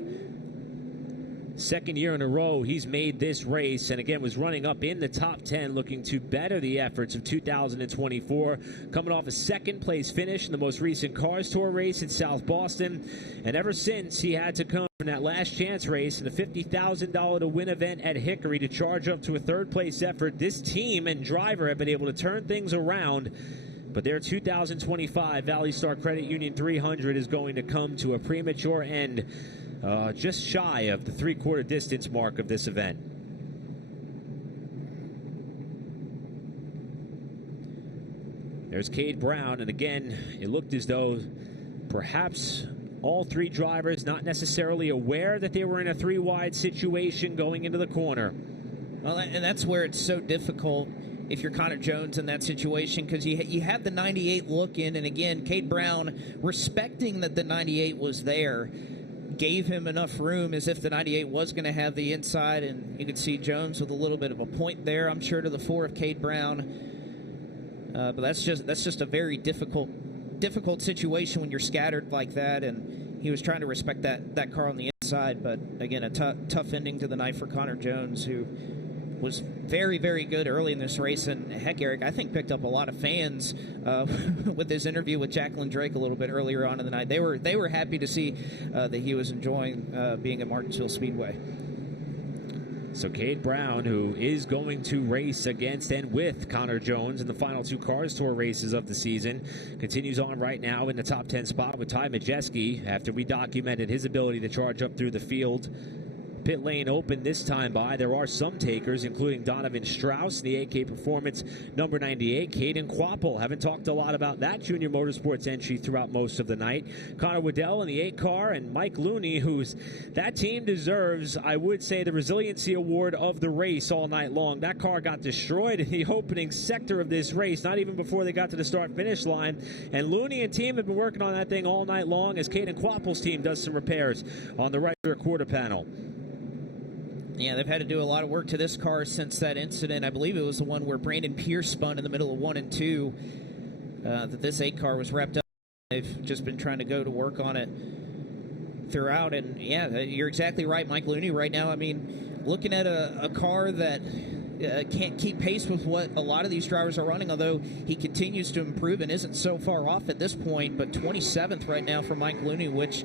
Second year in a row he's made this race, and again was running up in the top 10, looking to better the efforts of 2024, coming off a second place finish in the most recent Cars Tour race in South Boston. And ever since, he had to come from that last chance race in the $50,000 to win event at Hickory to charge up to a third place effort. This team and driver have been able to turn things around, but their 2025 ValleyStar Credit Union 300 is going to come to a premature end, just shy of the 3/4 distance mark of this event. There's Cade Brown, and again, it looked as though perhaps all 3 drivers not necessarily aware that they were in a 3-wide situation going into the corner. Well, and that's where it's so difficult if you're Connor Jones in that situation, because you have the 98 look in, and again, Cade Brown, respecting that the 98 was there, gave him enough room as if the 98 was going to have the inside, and you could see Jones with a little bit of a point there, I'm sure, to the 4 of Cade Brown. But that's just a very difficult situation when you're scattered like that, and he was trying to respect that car on the inside. But again, a tough ending to the night for Connor Jones, who was very, very good early in this race. And heck, Eric, I think picked up a lot of fans with his interview with Jacqueline Drake a little bit earlier on in the night. They were happy to see that he was enjoying being at Martinsville Speedway. So Cade Brown, who is going to race against and with Connor Jones in the final 2 Cars Tour races of the season, continues on right now in the top 10 spot with Ty Majeski after we documented his ability to charge up through the field pit lane open this time by. There are some takers, including Donovan Strauss, the AK Performance number 98. Caden Quapple, haven't talked a lot about that Junior Motorsports entry throughout most of the night. Connor Waddell in the 8 car, and Mike Looney, that team deserves, I would say, the Resiliency Award of the race all night long. That car got destroyed in the opening sector of this race, not even before they got to the start-finish line. And Looney and team have been working on that thing all night long as Caden Quapple's team does some repairs on the right rear quarter panel. Yeah, they've had to do a lot of work to this car since that incident. I believe it was the one where Brandon Pierce spun in the middle of 1 and 2. That this 8 car was wrapped up. They've just been trying to go to work on it throughout. And yeah, you're exactly right, Mike Looney. Right now, I mean, looking at a car that can't keep pace with what a lot of these drivers are running, although he continues to improve and isn't so far off at this point. But 27th right now for Mike Looney, which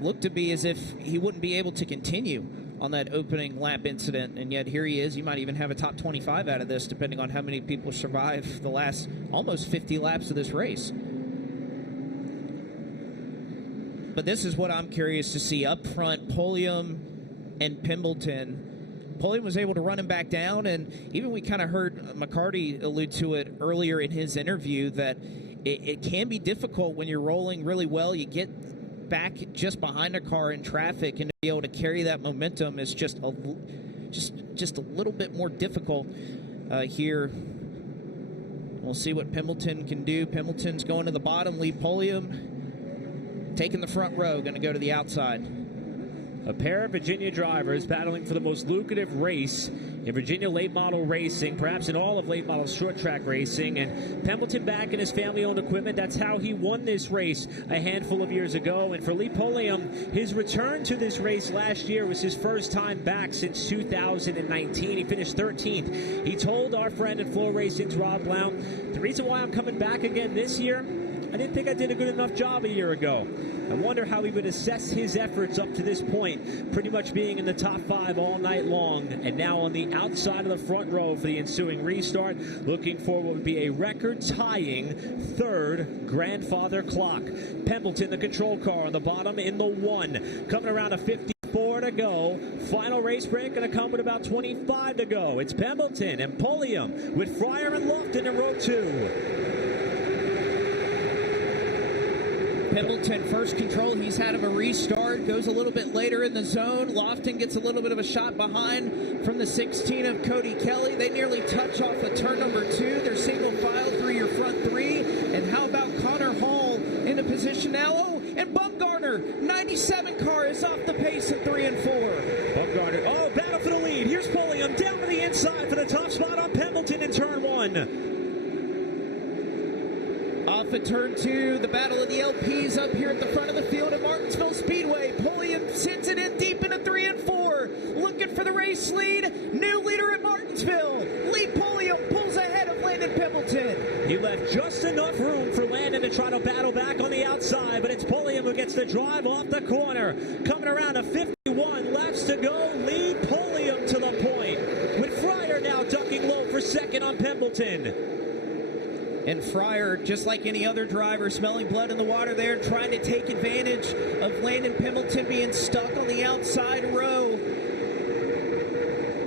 looked to be as if he wouldn't be able to continue on that opening lap incident, and yet here he is. He might even have a top 25 out of this, depending on how many people survive the last almost 50 laps of this race. But this is what I'm curious to see up front, Pulliam and Pembleton. Pulliam was able to run him back down, and even we kind of heard McCarty allude to it earlier in his interview that it can be difficult when you're rolling really well. You get back just behind a car in traffic, and to be able to carry that momentum is just a little bit more difficult here. We'll see what Pembleton can do. Pembleton's going to the bottom. Lee Pulliam taking the front row, going to go to the outside. A pair of Virginia drivers battling for the most lucrative race in Virginia late model racing, perhaps in all of late model short track racing. And Pembleton back in his family-owned equipment. That's how he won this race a handful of years ago. And for Lee Pulliam, his return to this race last year was his first time back since 2019. He finished 13th. He told our friend at Flow Racing's Rob Blount, the reason why I'm coming back again this year, I didn't think I did a good enough job a year ago. I wonder how he would assess his efforts up to this point, pretty much being in the top 5 all night long, and now on the outside of the front row for the ensuing restart, looking for what would be a record-tying 3rd grandfather clock. Pembleton, the control car on the bottom in the 1, coming around a 54 to go. Final race break going to come with about 25 to go. It's Pembleton and Pulliam with Fryer and Lofton in row 2. Pembleton first control. He's had of a restart. Goes a little bit later in the zone. Lofton gets a little bit of a shot behind from the 16 of Cody Kelly. They nearly touch off of turn number 2. They're single file through your front 3. And how about Connor Hall in a position now? Oh, and Bumgarner, 97 car, is off the pace at 3 and 4. Bumgarner, battle for the lead. Here's Pulliam down to the inside for the top spot on Pembleton in turn 1. Off at turn 2, the battle of the LPs up here at the front of the field at Martinsville Speedway. Pulliam sends it in deep into 3 and 4. Looking for the race lead. New leader at Martinsville. Lee Pulliam pulls ahead of Landon Pembleton. He left just enough room for Landon to try to battle back on the outside, but it's Pulliam who gets the drive off the corner. Coming around to 51 laps to go. Lee Pulliam to the point, with Fryer now ducking low for 2nd on Pembleton. And Fryer, just like any other driver, smelling blood in the water there, trying to take advantage of Landon Pembleton being stuck on the outside row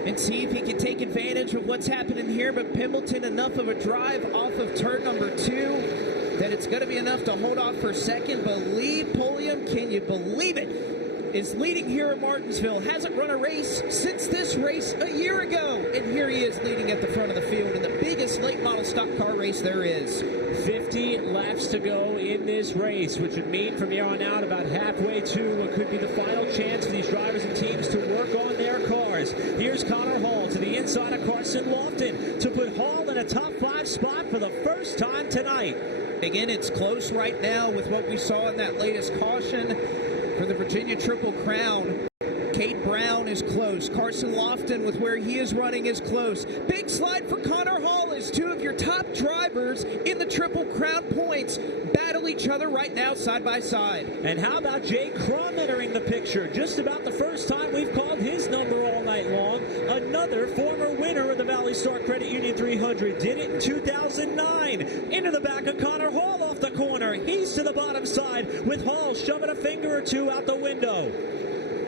and see if he can take advantage of what's happening here. But Pembleton, enough of a drive off of turn number 2 that it's going to be enough to hold off for 2nd. But Lee Pulliam, can you believe it, is leading here at Martinsville. Hasn't run a race since this race a year ago. And here he is leading at the front of the field in the biggest late model stock car race there is. 50 laps to go in this race, which would mean from here on out about halfway to what could be the final chance for these drivers and teams to work on their cars. Here's Connor Hall to the inside of Carson Lofton to put Hall in a top 5 spot for the first time tonight. Again, it's close right now with what we saw in that latest caution for the Virginia Triple Crown. Cade Brown is close. Carson Lofton, with where he is running, is close. Big slide for Connor Hall as 2 of your top drivers in the Triple Crown points battle each other right now side by side. And how about Jay Crum entering the picture? Just about the first time we've called his number all night long. Another former winner of the ValleyStar Credit Union 300. Did it in 2009. Into the back of Connor Hall off the corner. He's to the bottom side with Hall shoving a finger or 2 out the window.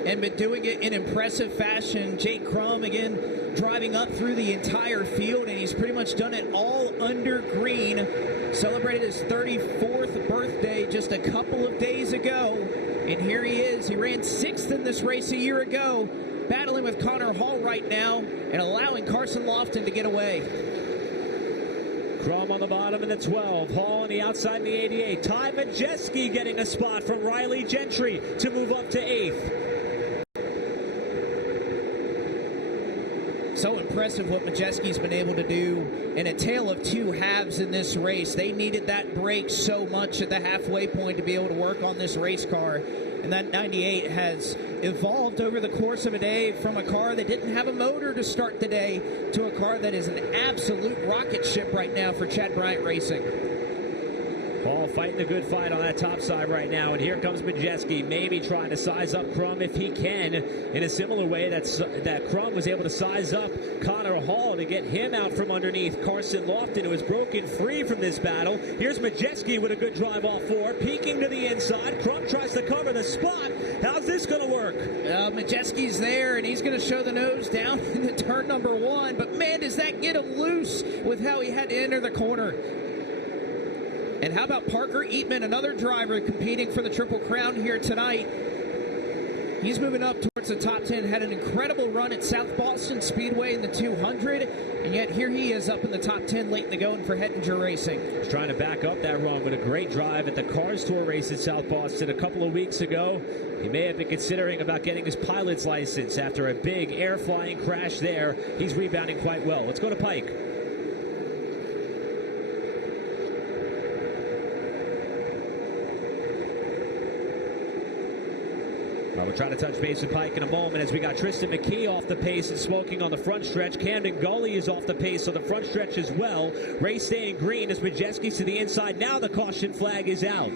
and been doing it in impressive fashion. Jake Crum, again, driving up through the entire field, and he's pretty much done it all under green. Celebrated his 34th birthday just a couple of days ago, and here he is. He ran 6th in this race a year ago, battling with Connor Hall right now and allowing Carson Lofton to get away. Crum on the bottom in the 12, Hall on the outside in the 88. Ty Majeski getting a spot from Riley Gentry to move up to 8th. So impressive what Majeski's been able to do in a tale of two halves in this race. They needed that break so much at the halfway point to be able to work on this race car. And that 98 has evolved over the course of a day from a car that didn't have a motor to start the day to a car that is an absolute rocket ship right now for Chad Bryant Racing. Hall fighting a good fight on that top side right now, and here comes Majeski, maybe trying to size up Crum if he can, in a similar way that Crum was able to size up Connor Hall to get him out from underneath Carson Lofton, who has broken free from this battle. Here's Majeski with a good drive off 4, peeking to the inside. Crum tries to cover the spot. How's this going to work? Majeski's there, and he's going to show the nose down into turn number 1, but man, does that get him loose with how he had to enter the corner. And how about Parker Eatman, another driver competing for the Triple Crown here tonight. He's moving up towards the top 10, had an incredible run at South Boston Speedway in the 200, and yet here he is up in the top 10 late in the going for Hettinger Racing. He's trying to back up that run with a great drive at the Cars Tour race at South Boston a couple of weeks ago. He may have been considering about getting his pilot's license after a big air flying crash there. He's rebounding quite well. Let's go to Pike. We'll try to touch base with Pike in a moment as we got Tristan McKee off the pace and smoking on the front stretch. Camden Gully is off the pace on the front stretch as well. Race staying green as Majeski's to the inside. Now the caution flag is out.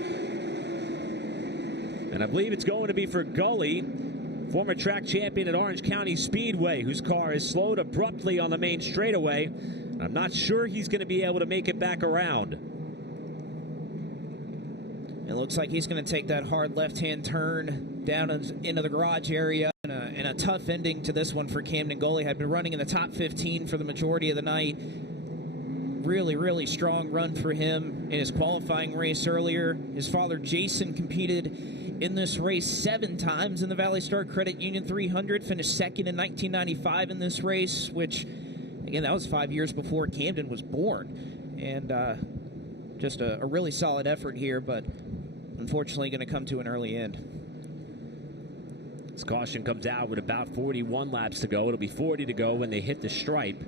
And I believe it's going to be for Gully, former track champion at Orange County Speedway, whose car is slowed abruptly on the main straightaway. I'm not sure he's going to be able to make it back around. It looks like he's going to take that hard left-hand turn down into the garage area, and a tough ending to this one for Camden Gully. Had been running in the top 15 for the majority of the night. Really, really strong run for him in his qualifying race earlier. His father, Jason, competed in this race 7 times in the ValleyStar Credit Union 300, finished second in 1995 in this race, which, again, that was 5 years before Camden was born. And just a really solid effort here, but unfortunately going to come to an early end. This caution comes out with about 41 laps to go. It'll be 40 to go when they hit the stripe.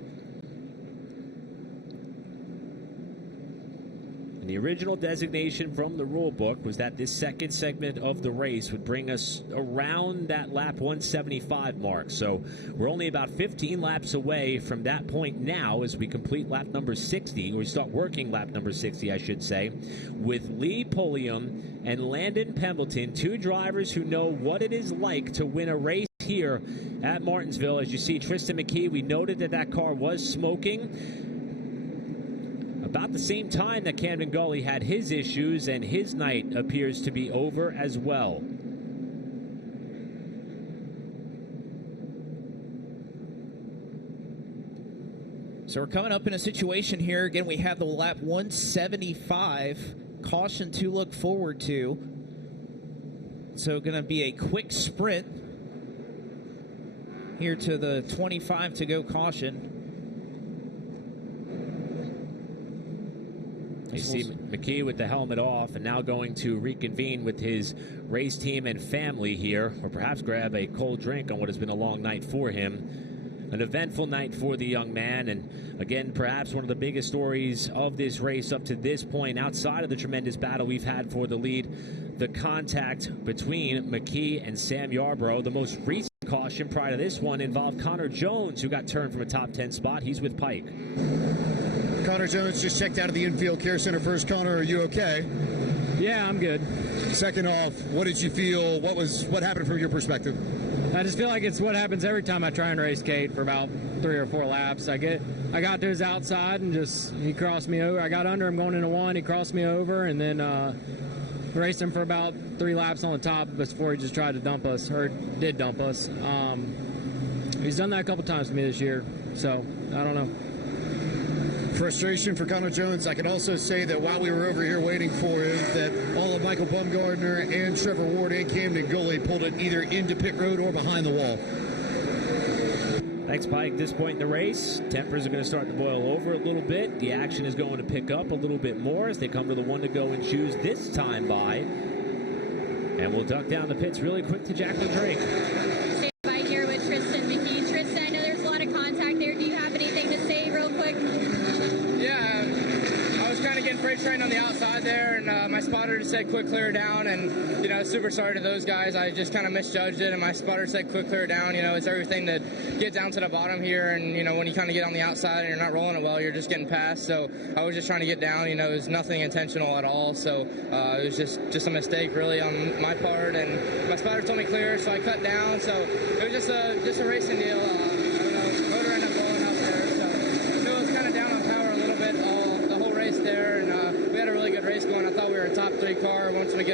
And the original designation from the rule book was that this second segment of the race would bring us around that lap 175 mark. So we're only about 15 laps away from that point now as we complete lap number 60, or we start working lap number 60, I should say, with Lee Pulliam and Landon Pembleton, 2 drivers who know what it is like to win a race here at Martinsville. As you see, Tristan McKee, we noted that car was smoking about the same time that Camden Gully had his issues, and his night appears to be over as well. So we're coming up in a situation here. Again, we have the lap 175. Caution to look forward to. So going to be a quick sprint here to the 25 to go caution. You see McKee with the helmet off and now going to reconvene with his race team and family here, or perhaps grab a cold drink on what has been a long night for him. An eventful night for the young man, and again, perhaps one of the biggest stories of this race up to this point, outside of the tremendous battle we've had for the lead, the contact between McKee and Sam Yarborough. The most recent caution prior to this one involved Connor Jones, who got turned from a top 10 spot. He's with Pike. Connor Jones just checked out of the infield care center. First, Connor, are you okay? Yeah, I'm good. Second off, what did you feel? What happened from your perspective? I just feel like it's what happens every time I try and race Kate for about 3 or 4 laps. I got to his outside and he crossed me over. I got under him going into 1. He crossed me over, and then raced him for about 3 laps on the top before he just tried to dump us, or did dump us. He's done that a couple times to me this year, so I don't know. Frustration for Connor Jones. I can also say that while we were over here waiting for him, that all of Michael Bumgardner and Trevor Ward and Camden Gully pulled it either into pit road or behind the wall. Thanks, Pike. At this point in the race, tempers are going to start to boil over a little bit. The action is going to pick up a little bit more as they come to the one to go and choose this time by. And we'll duck down the pits really quick to Jacqueline Drake. Stay by here with Tristan McKee. Tristan, I know there's a lot of contact there. Do you have anything to say real quick? Yeah, I was kind of getting freight trained on the outside there, and my spotter just said quick clear down, and, you know, super sorry to those guys. I just kind of misjudged it, and my spotter said quick clear down. You know, it's everything to get down to the bottom here, and, you know, when you kind of get on the outside and you're not rolling it well, you're just getting past. So I was just trying to get down. You know, it was nothing intentional at all, so it was just a mistake really on my part, and my spotter told me clear, so I cut down. So it was just a racing deal. I don't know, motor ended up blowing out there, so it was kind of down on power a little bit the whole race there, and we had a really good race going. I thought we were a top 3 car. Wanted to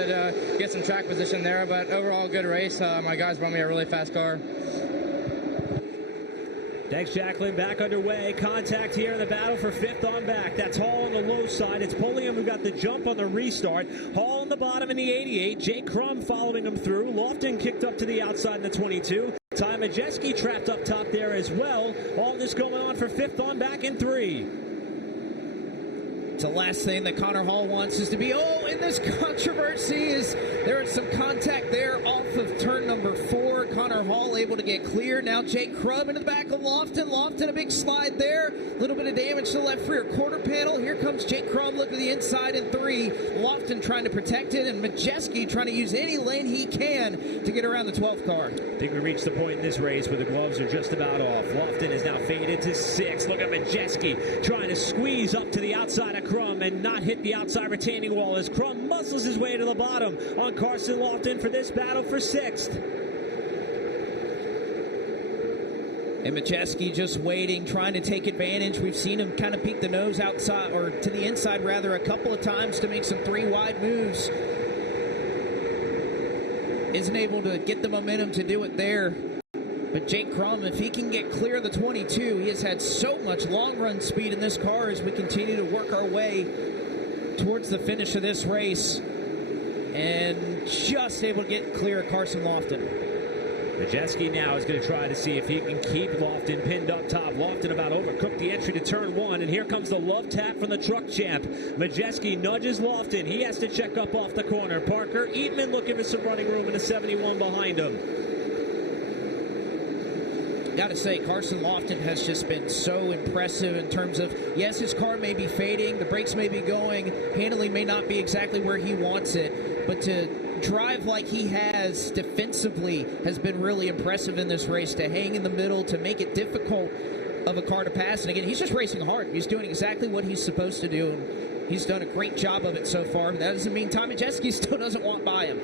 get some track position there, but overall good race. My guys brought me a really fast car. Thanks, Jacqueline. Back underway. Contact here in the battle for 5th on back. That's Hall on the low side. It's Pulliam who got the jump on the restart. Hall on the bottom in the 88. Jake Crum following him through. Lofton kicked up to the outside in the 22. Ty Majeski trapped up top there as well. All this going on for 5th on back in 3. It's the last thing that Connor Hall wants is to be, in this controversy is there is some contact there off of turn number 4. Connor Hall able to get clear. Now Jake Crum into the back of Lofton. Lofton, a big slide there. A little bit of damage to the left rear quarter panel. Here comes Jake Crum looking to the inside in 3. Lofton trying to protect it, and Majeski trying to use any lane he can to get around the 12th car. I think we reached the point in this race where the gloves are just about off. Lofton is now faded to 6. Look at Majeski trying to squeeze up to the outside of Crum and not hit the outside retaining wall as Crum muscles his way to the bottom on Carson Lofton for this battle for 6th. And Majeski just waiting, trying to take advantage. We've seen him kind of peek the nose outside, or to the inside rather, a couple of times to make some 3 wide moves. Isn't able to get the momentum to do it there. But Jake Crum, if he can get clear of the 22, he has had so much long run speed in this car as we continue to work our way towards the finish of this race. And just able to get clear of Carson Lofton. Majeski now is going to try to see if he can keep Lofton pinned up top. Lofton about overcooked the entry to turn 1, and here comes the love tap from the truck champ. Majeski nudges Lofton. He has to check up off the corner. Parker Eatman looking for some running room in the 71 behind him. Got to say, Carson Lofton has just been so impressive in terms of, yes, his car may be fading, the brakes may be going, handling may not be exactly where he wants it, but to drive like he has defensively has been really impressive in this race, to hang in the middle, to make it difficult of a car to pass. And again, he's just racing hard. He's doing exactly what he's supposed to do, and he's done a great job of it so far. That doesn't mean Ty Majeski still doesn't want by him.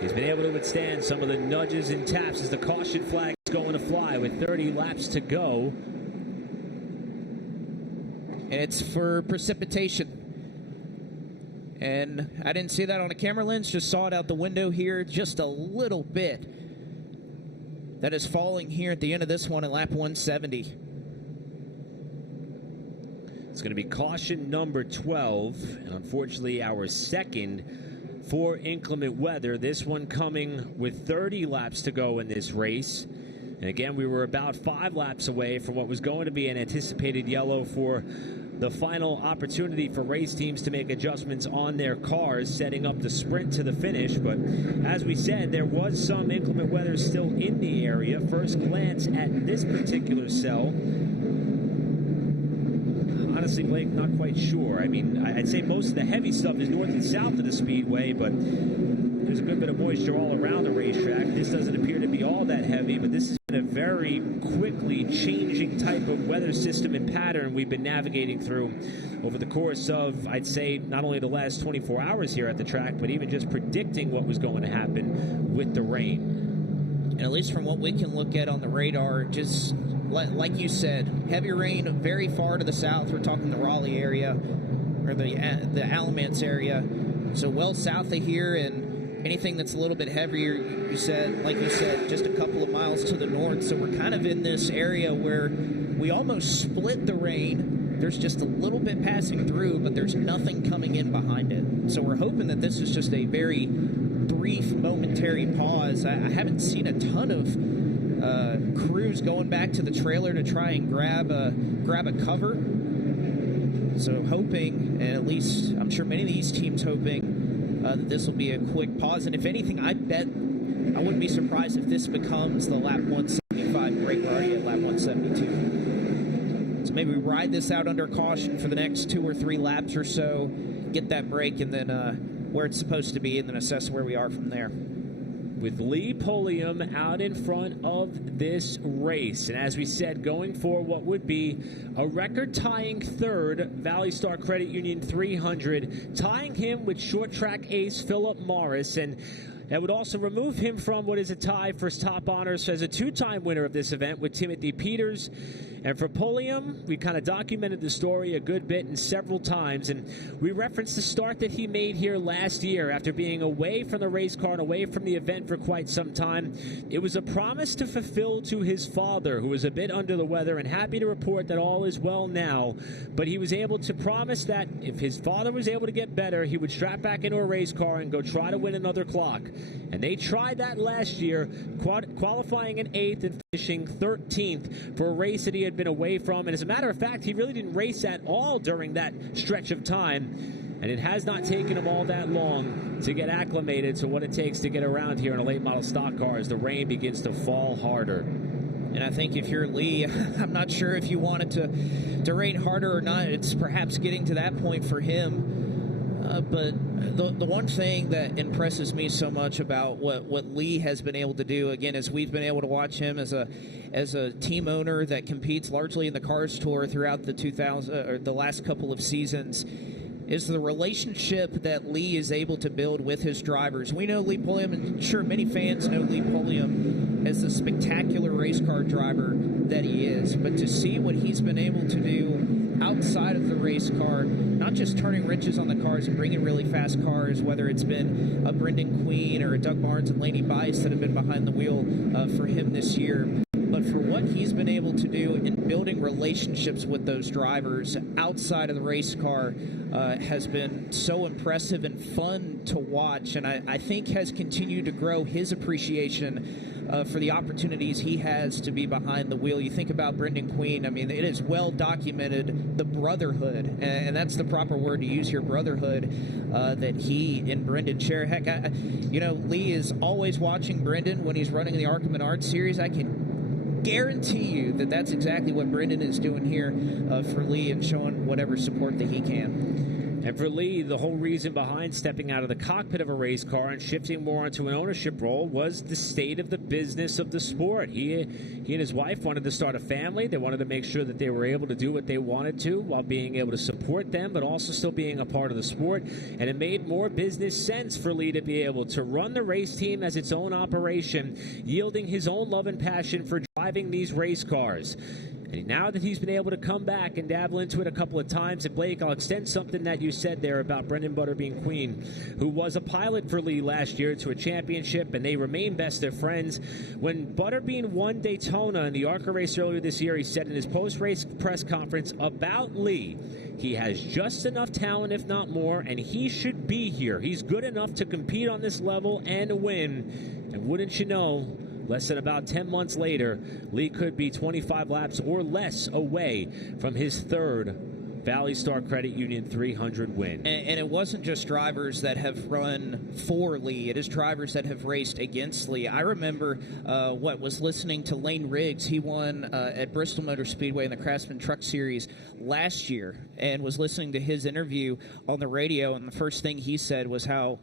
He's been able to withstand some of the nudges and taps as the caution flag is going to fly with 30 laps to go. And it's for precipitation. And I didn't see that on a camera lens, just saw it out the window here just a little bit. That is falling here at the end of this one at lap 170. It's going to be caution number 12, and unfortunately our second for inclement weather. This one coming with 30 laps to go in this race. And again, we were about 5 laps away from what was going to be an anticipated yellow for the final opportunity for race teams to make adjustments on their cars, setting up the sprint to the finish. But as we said, there was some inclement weather still in the area. First glance at this particular cell. Honestly, Blake, not quite sure. I mean, I'd say most of the heavy stuff is north and south of the Speedway, but there's a good bit of moisture all around the racetrack. This doesn't appear to be all that heavy, but this has been a very quickly changing type of weather system and pattern we've been navigating through over the course of, I'd say, not only the last 24 hours here at the track, but even just predicting what was going to happen with the rain. And at least from what we can look at on the radar, just like you said, heavy rain very far to the south. We're talking the Raleigh area, or the Alamance area. So well south of here, and anything that's a little bit heavier, you said, just a couple of miles to the north. So we're kind of in this area where we almost split the rain. There's just a little bit passing through, but there's nothing coming in behind it. So we're hoping that this is just a very brief, momentary pause. I haven't seen a ton of crews going back to the trailer to try and grab a cover. So hoping, and at least I'm sure many of these teams hoping, that this will be a quick pause. And if anything, I bet I wouldn't be surprised if this becomes the lap 175 break. We're already at lap 172. So maybe we ride this out under caution for the next 2 or 3 laps or so, get that break, and then where it's supposed to be, and then assess where we are from there. With Lee Pulliam out in front of this race. And as we said, going for what would be a record-tying third ValleyStar Credit Union 300, tying him with short track ace Philip Morris. And that would also remove him from what is a tie for top honors as a 2-time winner of this event with Timothy Peters. And for Pulliam, we kind of documented the story a good bit and several times, and we referenced the start that he made here last year after being away from the race car and away from the event for quite some time. It was a promise to fulfill to his father, who was a bit under the weather, and happy to report that all is well now. But he was able to promise that if his father was able to get better, he would strap back into a race car and go try to win another clock. And they tried that last year, qualifying in 8th and finishing 13th for a race that he had been away from. And as a matter of fact, he really didn't race at all during that stretch of time. And it has not taken him all that long to get acclimated to what it takes to get around here in a late model stock car as the rain begins to fall harder. And I think if you're Lee, I'm not sure if you want it to rain harder or not. It's perhaps getting to that point for him. But the one thing that impresses me so much about what Lee has been able to do, again, as we've been able to watch him as a team owner that competes largely in the Cars Tour throughout the last couple of seasons, is the relationship that Lee is able to build with his drivers. We know Lee Pulliam, and sure, many fans know Lee Pulliam as the spectacular race car driver that he is. But to see what he's been able to do outside of the race car, not just turning wrenches on the cars and bringing really fast cars, whether it's been a Brendan Queen or a Doug Barnes and Laney Bice that have been behind the wheel for him this year, but for what he's been able to do in building relationships with those drivers outside of the race car has been so impressive and fun to watch, and I think has continued to grow his appreciation for the opportunities he has to be behind the wheel. You think about Brendan Queen, I mean, it is well documented, the brotherhood, and that's the proper word to use here, brotherhood, that he and Brendan share. Heck, Lee is always watching Brendan when he's running the Arkham and Art Series. I can guarantee you that that's exactly what Brendan is doing here for Lee and showing whatever support that he can. And for Lee, the whole reason behind stepping out of the cockpit of a race car and shifting more into an ownership role was the state of the business of the sport. He and his wife wanted to start a family. They wanted to make sure that they were able to do what they wanted to while being able to support them, but also still being a part of the sport. And it made more business sense for Lee to be able to run the race team as its own operation, yielding his own love and passion for driving these race cars. And now that he's been able to come back and dabble into it a couple of times, and Blake, I'll extend something that you said there about Brendan Butterbean Queen, who was a pilot for Lee last year to a championship, and they remain best of friends. When Butterbean won Daytona in the ARCA race earlier this year, he said in his post-race press conference about Lee, he has just enough talent, if not more, and he should be here. He's good enough to compete on this level and win. And wouldn't you know, less than about 10 months later, Lee could be 25 laps or less away from his third ValleyStar Credit Union 300 win. And it wasn't just drivers that have run for Lee. It is drivers that have raced against Lee. I remember was listening to Lane Riggs. He won at Bristol Motor Speedway in the Craftsman Truck Series last year and was listening to his interview on the radio, and the first thing he said was how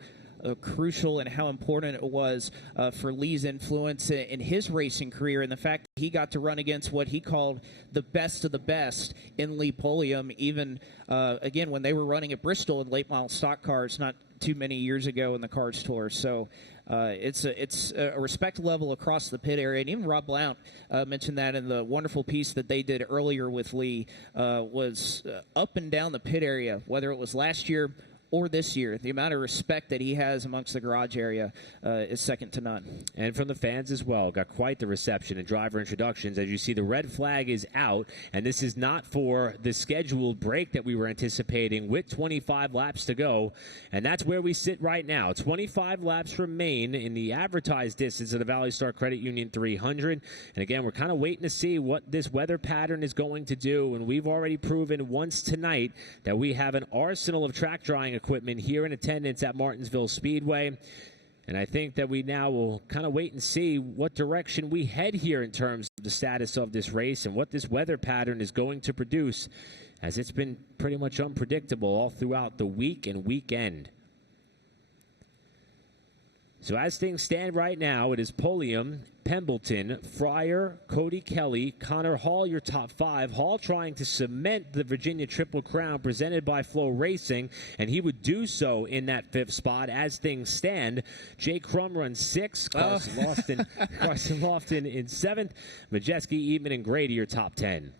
crucial and how important it was for Lee's influence in his racing career, and the fact that he got to run against what he called the best of the best in Lee Pulliam, even again when they were running at Bristol in late model stock cars not too many years ago in the Cars Tour. So it's a respect level across the pit area, and even Rob Blount mentioned that in the wonderful piece that they did earlier with Lee, was up and down the pit area, whether it was last year or this year. The amount of respect that he has amongst the garage area is second to none. And from the fans as well. Got quite the reception and driver introductions. As you see, the red flag is out, and this is not for the scheduled break that we were anticipating with 25 laps to go. And that's where we sit right now. 25 laps remain in the advertised distance of the ValleyStar Credit Union 300. And again, we're kind of waiting to see what this weather pattern is going to do. And we've already proven once tonight that we have an arsenal of track drying equipment here in attendance at Martinsville Speedway. And I think that we now will kind of wait and see what direction we head here in terms of the status of this race and what this weather pattern is going to produce, as it's been pretty much unpredictable all throughout the week and weekend. So as things stand right now, it is Pulliam, Pembleton, Fryer, Cody Kelly, Connor Hall, your top five. Hall trying to cement the Virginia Triple Crown presented by Flow Racing, and he would do so in that fifth spot as things stand. Jay Crum runs sixth, Carson Lofton in seventh, Majeski, Eatman, and Grady your top 10.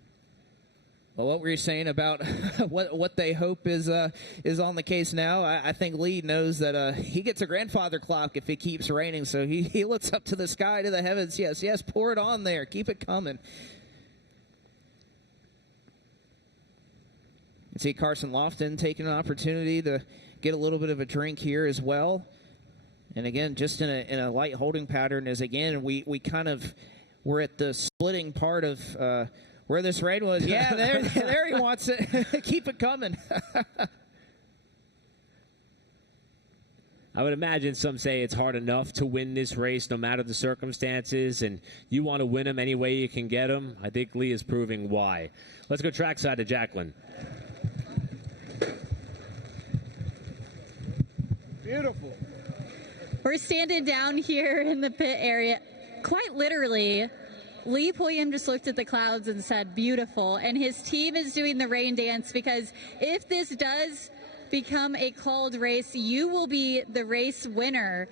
Well, what were you saying about what they hope is on the case now? I think Lee knows that he gets a grandfather clock if it keeps raining, so he looks up to the sky, to the heavens. Yes, pour it on there. Keep it coming. You see Carson Lofton taking an opportunity to get a little bit of a drink here as well. And again, just in a light holding pattern, as again, we kind of were at the splitting part of where this rain was. Yeah, there he wants it. Keep it coming. I would imagine some say it's hard enough to win this race no matter the circumstances, and you want to win them any way you can get them. I think Lee is proving why. Let's go trackside to Jacqueline. Beautiful. We're standing down here in the pit area, quite literally. Lee Pulliam just looked at the clouds and said, beautiful. And his team is doing the rain dance, because if this does become a called race, you will be the race winner.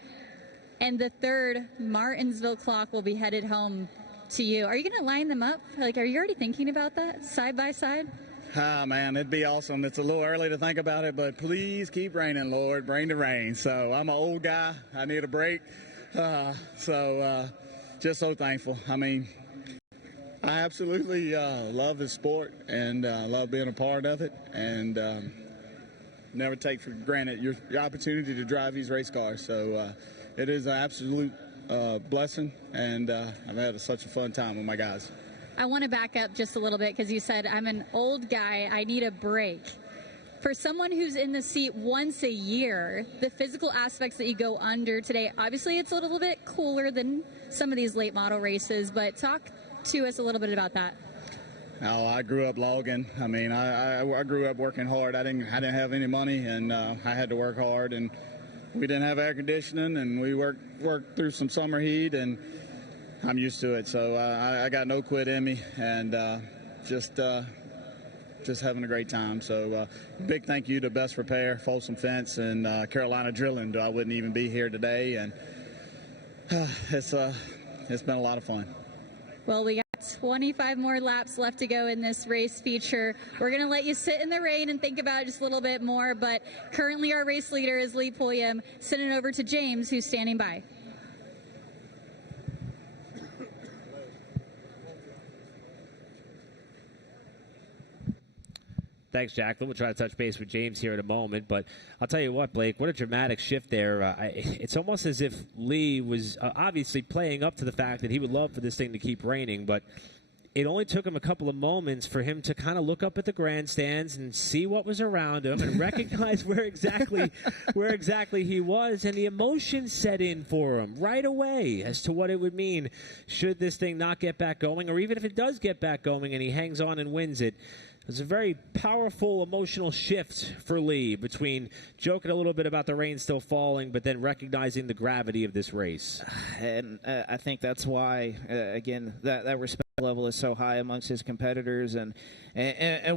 And the third Martinsville clock will be headed home to you. Are you going to line them up? Like, are you already thinking about that side by side? Ah, man, it'd be awesome. It's a little early to think about it, but please keep raining, Lord. Bring the rain. So I'm an old guy. I need a break. Just so thankful. I mean, I absolutely love this sport and love being a part of it, and never take for granted your opportunity to drive these race cars. So it is an absolute blessing, and I've had such a fun time with my guys. I want to back up just a little bit, because you said, I'm an old guy, I need a break. For someone who's in the seat once a year, the physical aspects that you go under today, obviously it's a little bit cooler than some of these late model races, but talk to us a little bit about that. Oh, I grew up logging. I mean, I grew up working hard. I didn't have any money, and I had to work hard, and we didn't have air conditioning, and we worked through some summer heat, and I'm used to it. So I got no quit in me, and just having a great time. So big thank you to Best Repair, Folsom Fence, and Carolina Drilling. I wouldn't even be here today, and it's been a lot of fun. Well, we got 25 more laps left to go in this race feature. We're going to let you sit in the rain and think about it just a little bit more, but currently our race leader is Lee Pulliam. Sending it over to James, who's standing by. Thanks, Jacqueline. We'll try to touch base with James here in a moment. But I'll tell you what, Blake, what a dramatic shift there. It's almost as if Lee was obviously playing up to the fact that he would love for this thing to keep raining. But it only took him a couple of moments for him to kind of look up at the grandstands and see what was around him and recognize where exactly he was. And the emotion set in for him right away as to what it would mean should this thing not get back going, or even if it does get back going and he hangs on and wins it. It was a very powerful emotional shift for Lee between joking a little bit about the rain still falling, but then recognizing the gravity of this race. And I think that's why, again, that respect level is so high amongst his competitors. And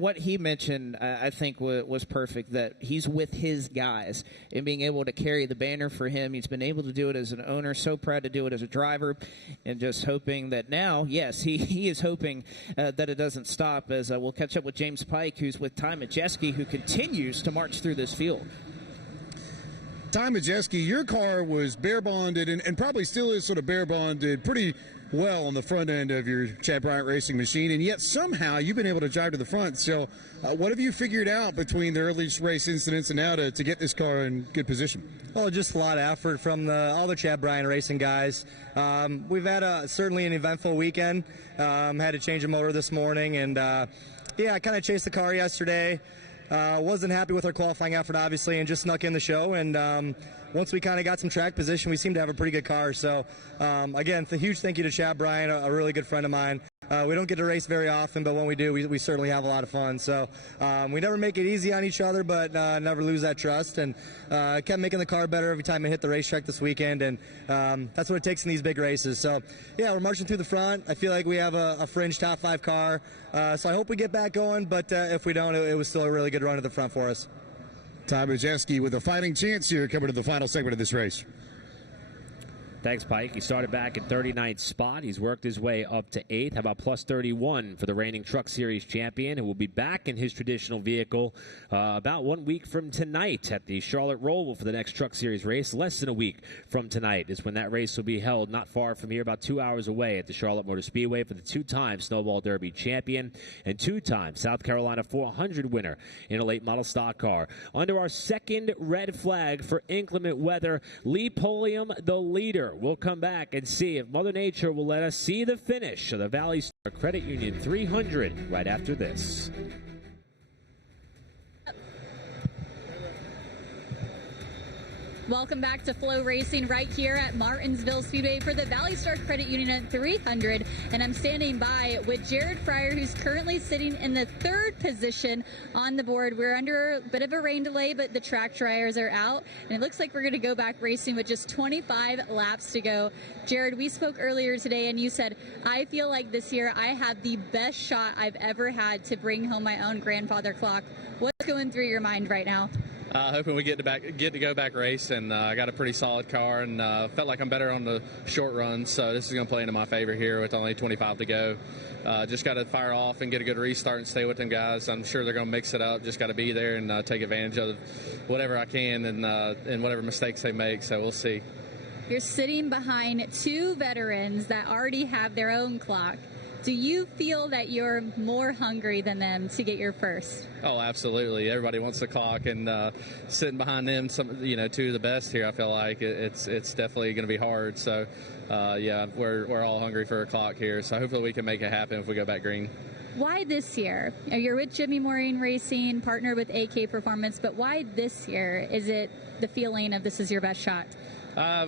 what he mentioned, I think, was perfect, that he's with his guys and being able to carry the banner for him. He's been able to do it as an owner, so proud to do it as a driver, and just hoping that now, yes, he is hoping that it doesn't stop, as we'll catch up with James Pike, who's with Ty Majeski, who continues to march through this field. Ty Majeski, your car was bare bonded and probably still is sort of bare bonded pretty well on the front end of your Chad Bryant Racing machine, and yet somehow you've been able to drive to the front. So what have you figured out between the early race incidents and now to get this car in good position? Oh, just a lot of effort from all the Chad Bryant Racing guys. We've had certainly an eventful weekend. Had to change a motor this morning, and I kind of chased the car yesterday. Wasn't happy with our qualifying effort, obviously, and just snuck in the show. And once we kind of got some track position, we seemed to have a pretty good car. So, again, a huge thank you to Chad Bryant, a really good friend of mine. We don't get to race very often, but when we do, we certainly have a lot of fun. So we never make it easy on each other, but never lose that trust. And kept making the car better every time I hit the racetrack this weekend. And that's what it takes in these big races. So, yeah, we're marching through the front. I feel like we have a fringe top 5 car. So I hope we get back going. But if we don't, it was still a really good run to the front for us. Ty Majeski with a fighting chance here coming to the final segment of this race. Thanks, Pike. He started back at 39th spot. He's worked his way up to 8th. How about plus 31 for the reigning Truck Series champion, who will be back in his traditional vehicle about 1 week from tonight at the Charlotte Roval for the next Truck Series race. Less than a week from tonight is when that race will be held, not far from here, about 2 hours away at the Charlotte Motor Speedway for the 2-time Snowball Derby champion and 2-time South Carolina 400 winner in a late model stock car. Under our second red flag for inclement weather, Lee Pulliam, the leader. We'll come back and see if Mother Nature will let us see the finish of the ValleyStar Credit Union 300 right after this. Welcome back to Flow Racing right here at Martinsville Speedway for the ValleyStar Credit Union 300. And I'm standing by with Jared Fryer, who's currently sitting in the 3rd position on the board. We're under a bit of a rain delay, but the track dryers are out. And it looks like we're going to go back racing with just 25 laps to go. Jared, we spoke earlier today, and you said, I feel like this year I have the best shot I've ever had to bring home my own grandfather clock. What's going through your mind right now? Hoping we get to go back race, and I got a pretty solid car, and felt like I'm better on the short run, so this is going to play into my favor here with only 25 to go. Just got to fire off and get a good restart and stay with them guys. I'm sure they're going to mix it up. Just got to be there and take advantage of whatever I can and whatever mistakes they make, so we'll see. You're sitting behind 2 veterans that already have their own clock. Do you feel that you're more hungry than them to get your first? Oh, absolutely. Everybody wants the clock, and sitting behind them, 2 of the best here, I feel like it's definitely going to be hard. So, yeah, we're all hungry for a clock here. So hopefully we can make it happen if we go back green. Why this year? You're with Jimmy Maureen Racing, partnered with AK Performance, but why this year? Is it the feeling of this is your best shot?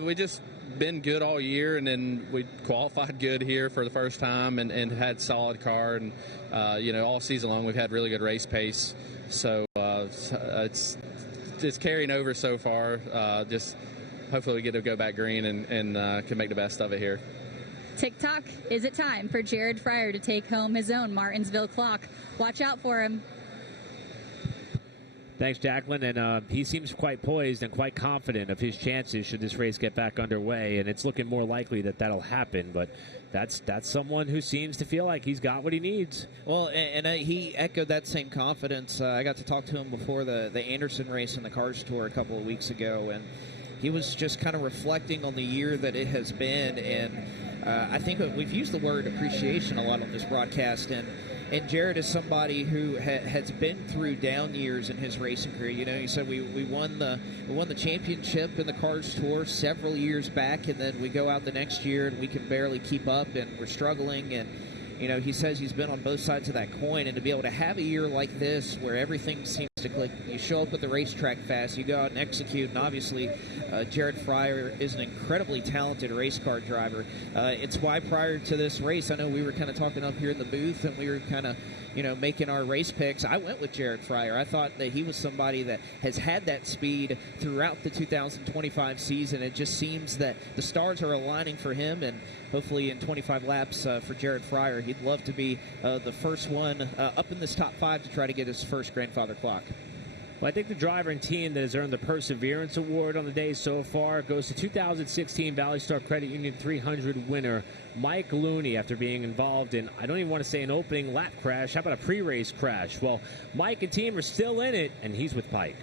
We just been good all year, and then we qualified good here for the first time and had solid car, and all season long we've had really good race pace, so it's carrying over so far. Just hopefully we get to go back green and can make the best of it here. Tick-tock, is it time for Jared Fryer to take home his own Martinsville clock? Watch out for him. Thanks, Jacqueline, and he seems quite poised and quite confident of his chances should this race get back underway, and it's looking more likely that that'll happen, but that's someone who seems to feel like he's got what he needs. Well, and he echoed that same confidence. I got to talk to him before the Anderson race in the Cars Tour a couple of weeks ago, and he was just kind of reflecting on the year that it has been, and I think we've used the word appreciation a lot on this broadcast, and Jared is somebody who has been through down years in his racing career. You know, he said we won the championship in the Cars Tour several years back, and then we go out the next year and we can barely keep up, and we're struggling. And you know, he says he's been on both sides of that coin, and to be able to have a year like this where everything seems to click, you show up at the racetrack fast, you go out and execute, and obviously Jared Fryer is an incredibly talented race car driver. It's why prior to this race, I know we were kind of talking up here in the booth, and we were kind of, you know, making our race picks. I went with Jared Fryer. I thought that he was somebody that has had that speed throughout the 2025 season. It just seems that the stars are aligning for him, and hopefully in 25 laps for Jared Fryer, he'd love to be the first one up in this top 5 to try to get his first grandfather clock. Well, I think the driver and team that has earned the Perseverance Award on the day so far goes to 2016 ValleyStar Credit Union 300 winner Mike Looney, after being involved in, I don't even want to say an opening lap crash. How about a pre-race crash? Well, Mike and team are still in it, and he's with Pike.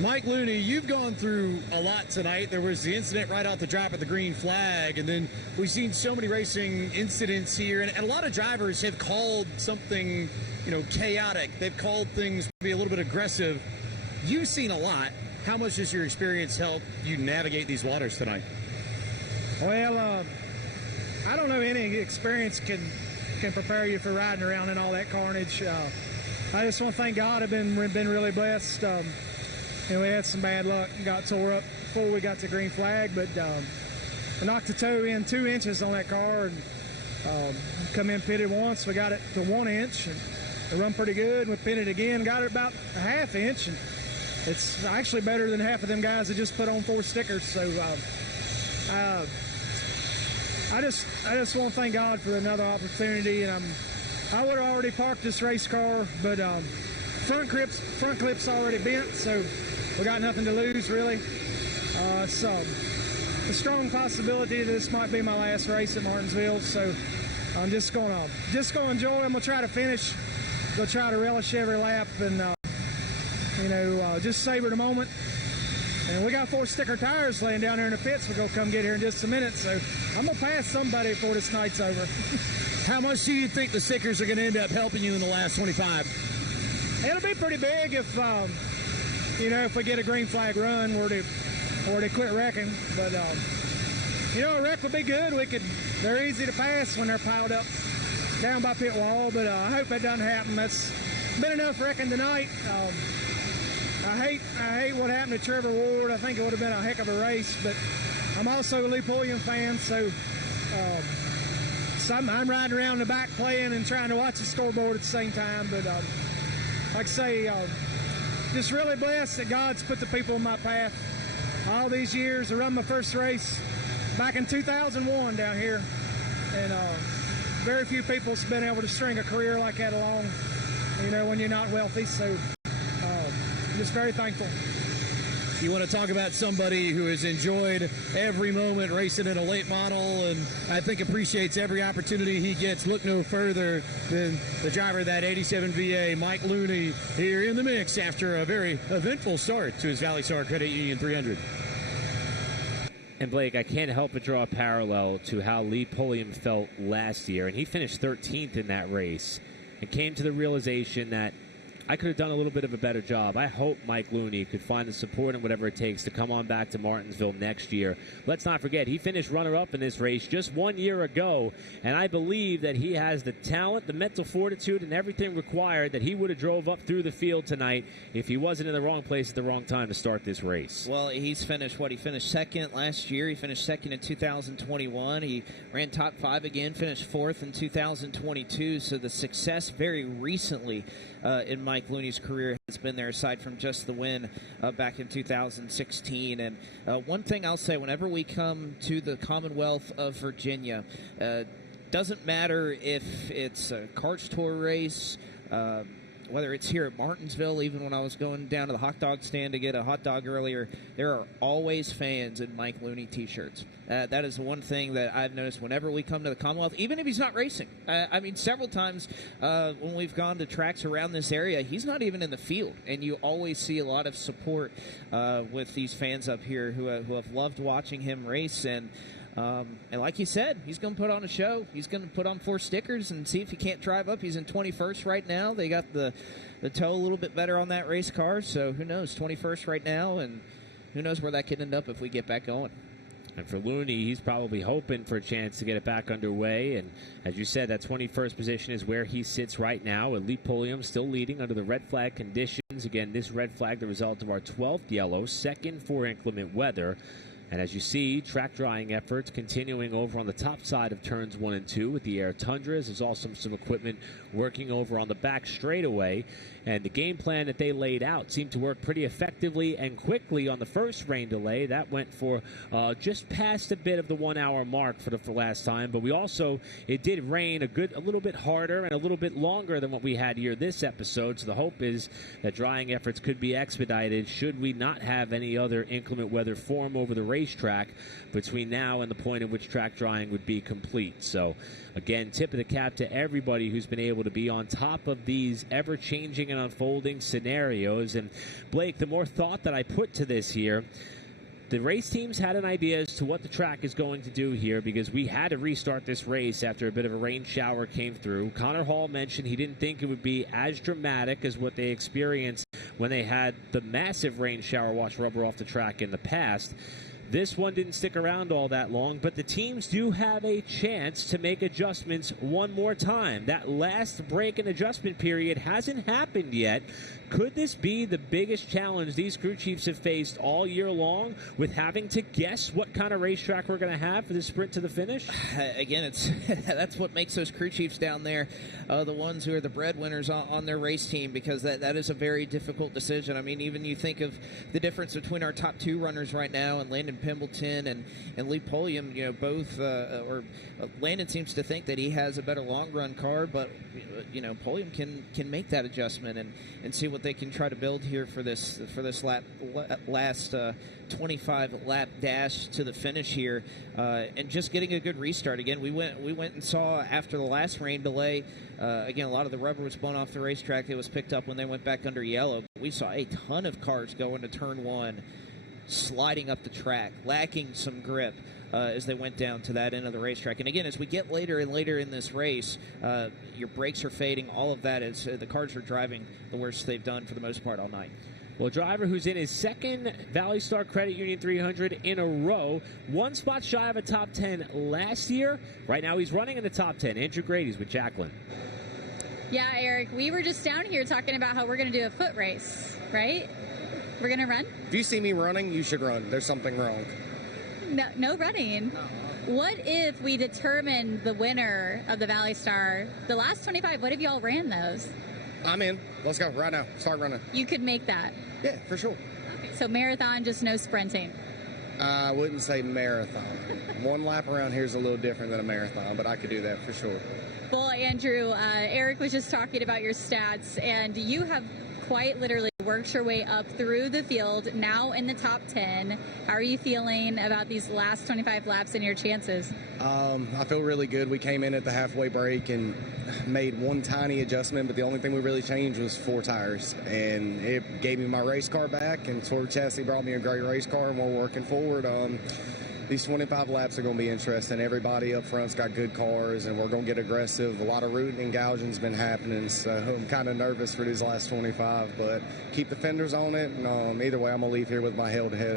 Mike Looney, you've gone through a lot tonight. There was the incident right off the drop of the green flag, and then we've seen so many racing incidents here, and a lot of drivers have called something, chaotic. They've called things maybe a little bit aggressive. You've seen a lot. How much does your experience help you navigate these waters tonight? Well, I don't know any experience can prepare you for riding around in all that carnage. I just want to thank God. I've been really blessed. We had some bad luck and got tore up before we got to green flag, but I knocked the toe in 2 inches on that car and come in pitted once. We got it to 1 inch and it run pretty good. We pitted again, got it about a ½ inch, and it's actually better than half of them guys that just put on 4 stickers. So I just want to thank God for another opportunity, and I would have already parked this race car, but front clip's already bent, so we got nothing to lose, really. So a strong possibility that this might be my last race at Martinsville, so I'm just gonna enjoy. I'm gonna try to finish. Gonna try to relish every lap and just savor the moment. And we got 4 sticker tires laying down there in the pits. We're gonna come get here in just a minute, so I'm gonna pass somebody before this night's over. How much do you think the stickers are gonna end up helping you in the last 25? It'll be pretty big if we get a green flag run or they quit wrecking. But a wreck would be good. They're easy to pass when they're piled up down by pit wall. But I hope that doesn't happen. That's been enough wrecking tonight. I hate what happened to Trevor Ward. I think it would have been a heck of a race. But I'm also a Pulliam fan, so I'm riding around in the back playing and trying to watch the scoreboard at the same time. But like I say, just really blessed that God's put the people in my path all these years. I run my first race back in 2001 down here, and very few people's been able to string a career like that along, when you're not wealthy. So just very thankful. You want to talk about somebody who has enjoyed every moment racing in a late model, and I think appreciates every opportunity he gets. Look no further than the driver of that 87 VA, Mike Looney, here in the mix after a very eventful start to his ValleyStar Credit Union 300. And Blake, I can't help but draw a parallel to how Lee Pulliam felt last year, and he finished 13th in that race and came to the realization that I could have done a little bit of a better job. I hope Mike Looney could find the support and whatever it takes to come on back to Martinsville next year. Let's not forget, he finished runner-up in this race just 1 year ago, and I believe that he has the talent, the mental fortitude, and everything required that he would have drove up through the field tonight if he wasn't in the wrong place at the wrong time to start this race. Well, he's finished, he finished second last year. He finished second in 2021. He ran top 5 again, finished 4th in 2022. So the success very recently in Mike Looney's career has been there, aside from just the win back in 2016. And one thing I'll say, whenever we come to the Commonwealth of Virginia, doesn't matter if it's a Karts Tour race, whether it's here at Martinsville, even when I was going down to the hot dog stand to get a hot dog earlier, there are always fans in Mike Looney t-shirts. That is the one thing that I've noticed whenever we come to the Commonwealth, even if he's not racing. Several times when we've gone to tracks around this area, he's not even in the field, and you always see a lot of support with these fans up here who have loved watching him race. And like you said, he's going to put on a show. He's going to put on 4 stickers and see if he can't drive up. He's in 21st right now. They got the toe a little bit better on that race car, so who knows, 21st right now, and who knows where that could end up if we get back going. And for Looney, he's probably hoping for a chance to get it back underway. And as you said, that 21st position is where he sits right now. And Lee Pulliam still leading under the red flag conditions. Again, this red flag, the result of our 12th yellow, second for inclement weather. And as you see, track drying efforts continuing over on the top side of turns 1 and 2 with the Air Tundras. There's also some equipment working over on the back straightaway. And the game plan that they laid out seemed to work pretty effectively and quickly on the first rain delay. That went for just past a bit of the 1 hour mark for the last time. But it did rain a little bit harder and a little bit longer than what we had here this episode. So the hope is that drying efforts could be expedited should we not have any other inclement weather form over the race racetrack between now and the point at which track drying would be complete. So, again, tip of the cap to everybody who's been able to be on top of these ever-changing and unfolding scenarios. And, Blake, the more thought that I put to this here, the race teams had an idea as to what the track is going to do here because we had to restart this race after a bit of a rain shower came through. Connor Hall mentioned he didn't think it would be as dramatic as what they experienced when they had the massive rain shower wash rubber off the track in the past. This one didn't stick around all that long, but the teams do have a chance to make adjustments one more time. That last break and adjustment period hasn't happened yet. Could this be the biggest challenge these crew chiefs have faced all year long with having to guess what kind of racetrack we're going to have for the sprint to the finish? Again, it's that's what makes those crew chiefs down there the ones who are the breadwinners on their race team, because that is a very difficult decision. I mean, even you think of the difference between our top two runners right now and Landon Pimbleton and Lee Pulliam, both, Landon seems to think that he has a better long run car, but, Pulliam can make that adjustment and see what they can try to build here for this last 25 lap dash to the finish here, and just getting a good restart. Again, we went and saw after the last rain delay, again, a lot of the rubber was blown off the racetrack. It was picked up when they went back under yellow. We saw a ton of cars go into turn one, sliding up the track, lacking some grip as they went down to that end of the racetrack. And again, as we get later and later in this race, your brakes are fading, all of that, as the cars are driving the worst they've done for the most part all night. Well, a driver who's in his second ValleyStar Credit Union 300 in a row, one spot shy of a top 10 last year. Right now he's running in the top 10. Andrew Grady's with Jacqueline. Yeah, Eric, we were just down here talking about how we're going to do a foot race, right? We're going to run? If you see me running, you should run. There's something wrong. No running. What if we determine the winner of the ValleyStar? The last 25, what if y'all ran those? I'm in. Let's go right now. Start running. You could make that? Yeah, for sure. Okay, so marathon, just no sprinting? I wouldn't say marathon. One lap around here is a little different than a marathon, but I could do that for sure. Well, Andrew, Eric was just talking about your stats, and you have quite literally worked your way up through the field, now in the top 10. How are you feeling about these last 25 laps and your chances? I feel really good. We came in at the halfway break and made one tiny adjustment, but the only thing we really changed was 4 tires, and it gave me my race car back, and Ford Chassis brought me a great race car, and we're working forward. These 25 laps are going to be interesting. Everybody up front's got good cars, and we're going to get aggressive. A lot of rooting and gouging's been happening, so I'm kind of nervous for these last 25, but keep the fenders on it. And either way, I'm going to leave here with my held head.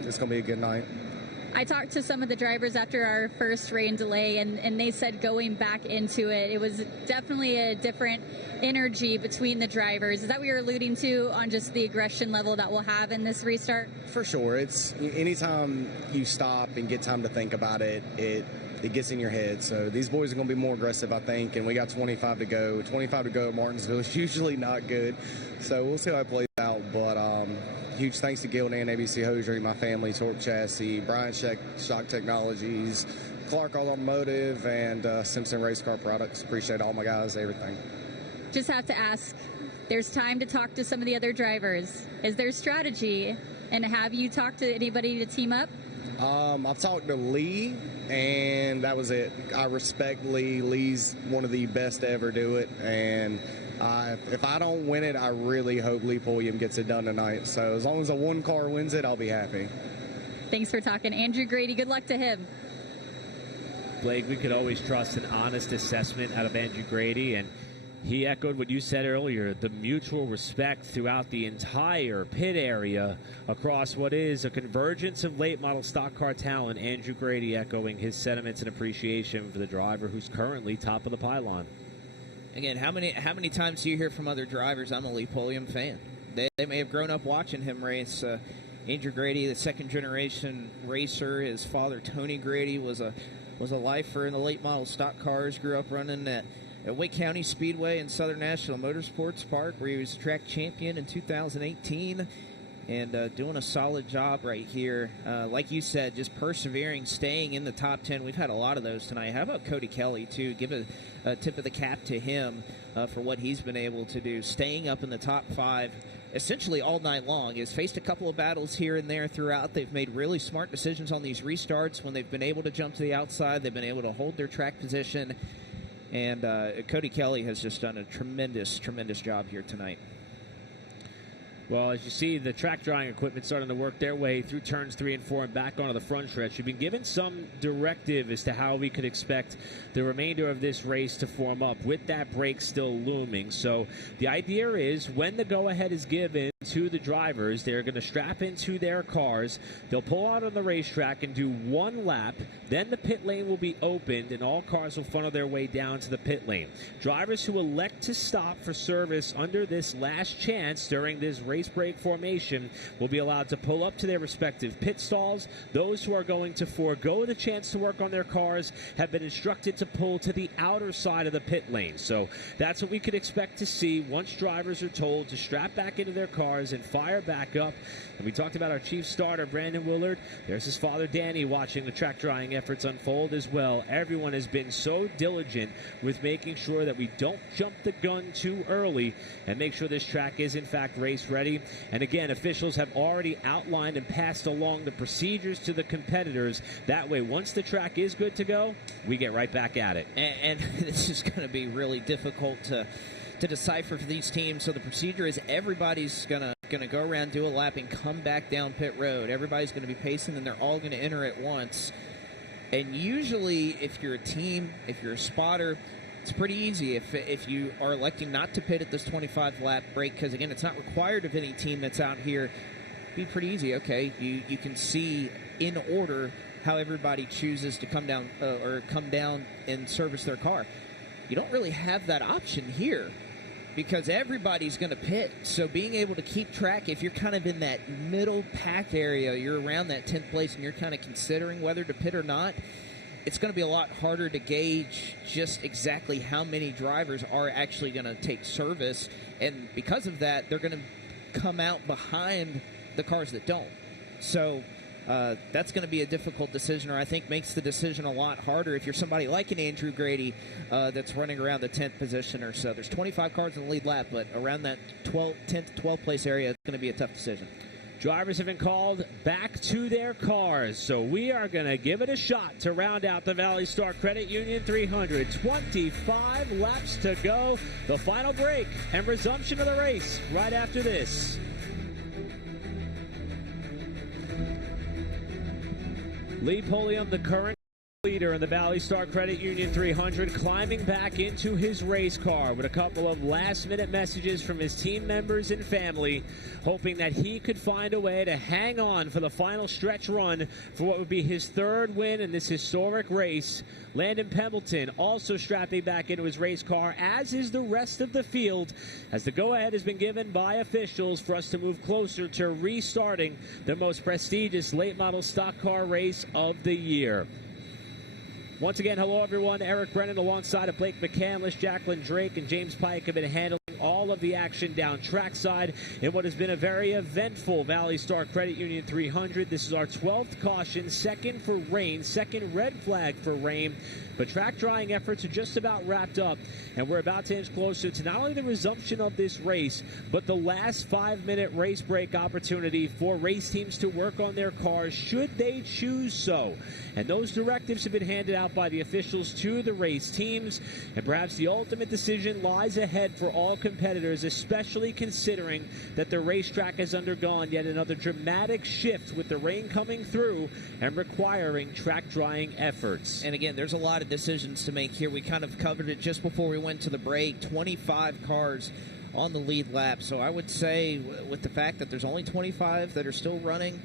It's going to be a good night. I talked to some of the drivers after our first rain delay, and they said going back into it, it was definitely a different energy between the drivers. Is that what you're alluding to on just the aggression level that we'll have in this restart? For sure. It's anytime you stop and get time to think about it, it gets in your head. So these boys are going to be more aggressive, I think, and we got 25 to go. 25 to go at Martinsville is usually not good, so we'll see how it plays out. But huge thanks to Guild and ABC Hosiery, my family, Torque Chassis, Brian Shock Technologies, Clark Automotive, and Simpson Race Car Products. Appreciate all my guys, everything. Just have to ask, there's time to talk to some of the other drivers. Is there strategy, and have you talked to anybody to team up? I've talked to Lee, and that was it. I respect Lee. Lee's one of the best to ever do it, and if I don't win it, I really hope Lee Pulliam gets it done tonight. So as long as a one car wins it, I'll be happy. Thanks for talking. Andrew Grady, good luck to him. Blake, we could always trust an honest assessment out of Andrew Grady, and he echoed what you said earlier, the mutual respect throughout the entire pit area across what is a convergence of late model stock car talent. Andrew Grady echoing his sentiments and appreciation for the driver who's currently top of the pylon. Again, how many times do you hear from other drivers, I'm a Lee Pulliam fan? They may have grown up watching him race. Andrew Grady, the second-generation racer. His father, Tony Grady, was a lifer in the late model stock cars. Grew up running at Wake County Speedway and Southern National Motorsports Park, where he was track champion in 2018. And doing a solid job right here. Like you said, just persevering, staying in the top 10. We've had a lot of those tonight. How about Cody Kelly, too? Give a tip of the cap to him for what he's been able to do. Staying up in the top 5 essentially all night long. Has faced a couple of battles here and there throughout. They've made really smart decisions on these restarts. When they've been able to jump to the outside, they've been able to hold their track position. And Cody Kelly has just done a tremendous, tremendous job here tonight. Well, as you see, the track drying equipment starting to work their way through turns 3 and 4 and back onto the front stretch. We've been given some directive as to how we could expect the remainder of this race to form up with that break still looming. So the idea is when the go-ahead is given to the drivers, they're going to strap into their cars. They'll pull out on the racetrack and do one lap. Then the pit lane will be opened and all cars will funnel their way down to the pit lane. Drivers who elect to stop for service under this last chance during this race break formation will be allowed to pull up to their respective pit stalls. Those who are going to forego the chance to work on their cars have been instructed to pull to the outer side of the pit lane. So that's what we could expect to see once drivers are told to strap back into their cars and fire back up. And we talked about our chief starter, Brandon Willard. There's his father, Danny, watching the track drying efforts unfold as well. Everyone has been so diligent with making sure that we don't jump the gun too early and make sure this track is, in fact, race ready. And again, officials have already outlined and passed along the procedures to the competitors. That way, once the track is good to go, we get right back at it. And this is going to be really difficult to decipher for these teams. So the procedure is everybody's gonna go around, do a lap, and come back down pit road. Everybody's going to be pacing, and they're all going to enter at once. And usually, if you're a team, if you're a spotter, it's pretty easy if you are electing not to pit at this 25-lap break, because, again, it's not required of any team that's out here. It'd be pretty easy. Okay, you can see in order how everybody chooses to come down and service their car. You don't really have that option here because everybody's going to pit. So being able to keep track, if you're kind of in that middle pack area, you're around that 10th place and you're kind of considering whether to pit or not, it's going to be a lot harder to gauge just exactly how many drivers are actually going to take service. And because of that, they're going to come out behind the cars that don't. So that's going to be a difficult decision, or I think makes the decision a lot harder if you're somebody like an Andrew Grady that's running around the 10th position or so. There's 25 cars in the lead lap, but around that 10th, 12th place area, it's going to be a tough decision. Drivers have been called back to their cars, so we are going to give it a shot to round out the ValleyStar Credit Union 300. 25 laps to go. The final break and resumption of the race right after this. Lee Pulliam, the current leader in the ValleyStar Credit Union 300, climbing back into his race car with a couple of last-minute messages from his team members and family, hoping that he could find a way to hang on for the final stretch run for what would be his third win in this historic race. Landon Pembleton also strapping back into his race car, as is the rest of the field, as the go-ahead has been given by officials for us to move closer to restarting the most prestigious late-model stock car race of the year. Once again, hello everyone. Eric Brennan alongside of Blake McCandless, Jacqueline Drake, and James Pike have been handling all of the action down trackside in what has been a very eventful ValleyStar Credit Union 300. This is our 12th caution, second for rain, second red flag for rain. But track drying efforts are just about wrapped up, and we're about to inch closer to not only the resumption of this race, but the last 5-minute race break opportunity for race teams to work on their cars should they choose so. And those directives have been handed out by the officials to the race teams, and perhaps the ultimate decision lies ahead for all competitors, especially considering that the racetrack has undergone yet another dramatic shift with the rain coming through and requiring track drying efforts. And again, there's a lot of decisions to make here. We kind of covered it just before we went to the break. 25 cars on the lead lap. So I would say with the fact that there's only 25 that are still running,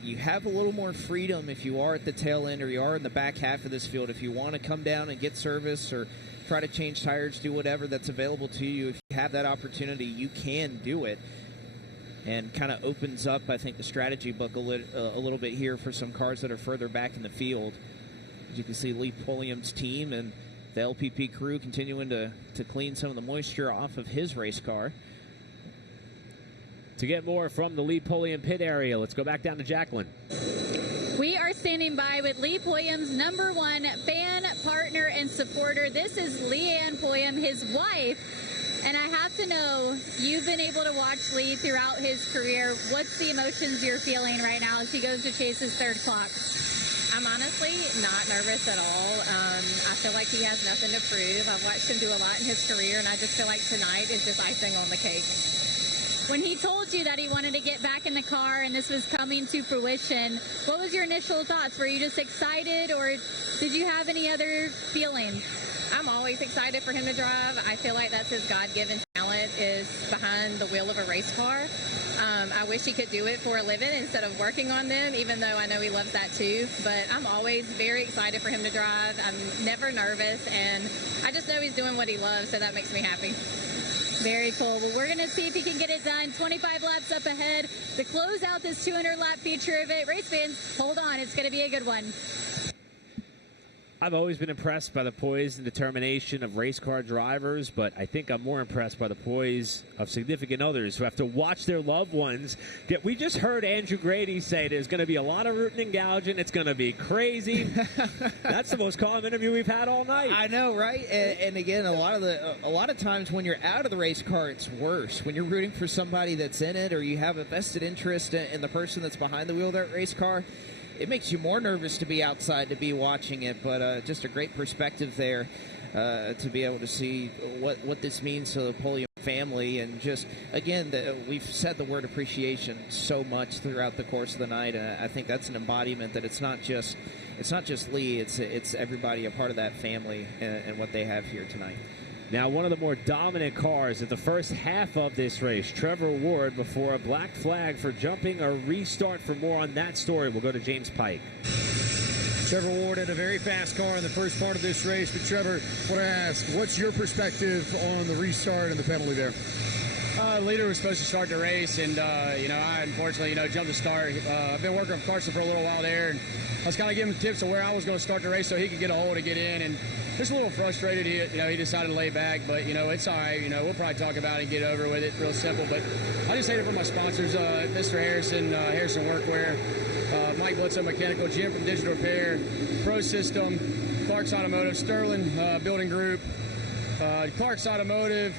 you have a little more freedom if you are at the tail end or you are in the back half of this field. If you want to come down and get service or try to change tires, do whatever that's available to you, if you have that opportunity, you can do it. And kind of opens up, I think, the strategy book a little bit here for some cars that are further back in the field. As you can see, Lee Pulliam's team and the LPP crew continuing to clean some of the moisture off of his race car. To get more from the Lee Pulliam pit area, let's go back down to Jacqueline. We are standing by with Lee Pulliam's #1 fan, partner, and supporter. This is Leanne Pulliam, his wife. And I have to know, you've been able to watch Lee throughout his career. What's the emotions you're feeling right now as he goes to chase his third clock? I'm honestly not nervous at all. I feel like he has nothing to prove. I've watched him do a lot in his career, and I just feel like tonight is just icing on the cake. When he told you that he wanted to get back in the car and this was coming to fruition, what was your initial thoughts? Were you just excited, or did you have any other feelings? I'm always excited for him to drive. I feel like that's his God-given talent, is behind the wheel of a race car. I wish he could do it for a living instead of working on them, even though I know he loves that too. But I'm always very excited for him to drive. I'm never nervous, and I just know he's doing what he loves, so that makes me happy. Very cool. Well, we're going to see if he can get it done. 25 laps up ahead to close out this 200-lap feature of it. Race fans, hold on. It's going to be a good one. I've always been impressed by the poise and determination of race car drivers, but I think I'm more impressed by the poise of significant others who have to watch their loved ones get. We just heard Andrew Grady say there's going to be a lot of rooting and gouging. It's going to be crazy. That's the most calm interview we've had all night. I know, right? And again, a lot of times when you're out of the race car, it's worse. When you're rooting for somebody that's in it, or you have a vested interest in the person that's behind the wheel of that race car, it makes you more nervous to be outside, to be watching it, but just a great perspective there to be able to see what this means to the Pulliam family. And just, again, we've said the word appreciation so much throughout the course of the night, and I think that's an embodiment that it's not just Lee, it's everybody a part of that family and what they have here tonight. Now, one of the more dominant cars at the first half of this race, Trevor Ward, before a black flag for jumping a restart. For more on that story, we'll go to James Pike. Trevor Ward had a very fast car in the first part of this race, but Trevor, what I ask, what's your perspective on the restart and the penalty there? Leader was supposed to start the race, and I unfortunately jumped the start. I've been working with Carson for a little while there, and I was kind of giving him tips of where I was going to start the race so he could get a hole to get in. And just a little frustrated. He decided to lay back, but it's all right. We'll probably talk about it and get over with it. Real simple. But I just hate it for my sponsors, Mr. Harrison, Harrison Workwear, Mike Blitzo Mechanical, Jim from Digital Repair, Pro System, Clark's Automotive, Sterling Building Group, Clark's Automotive,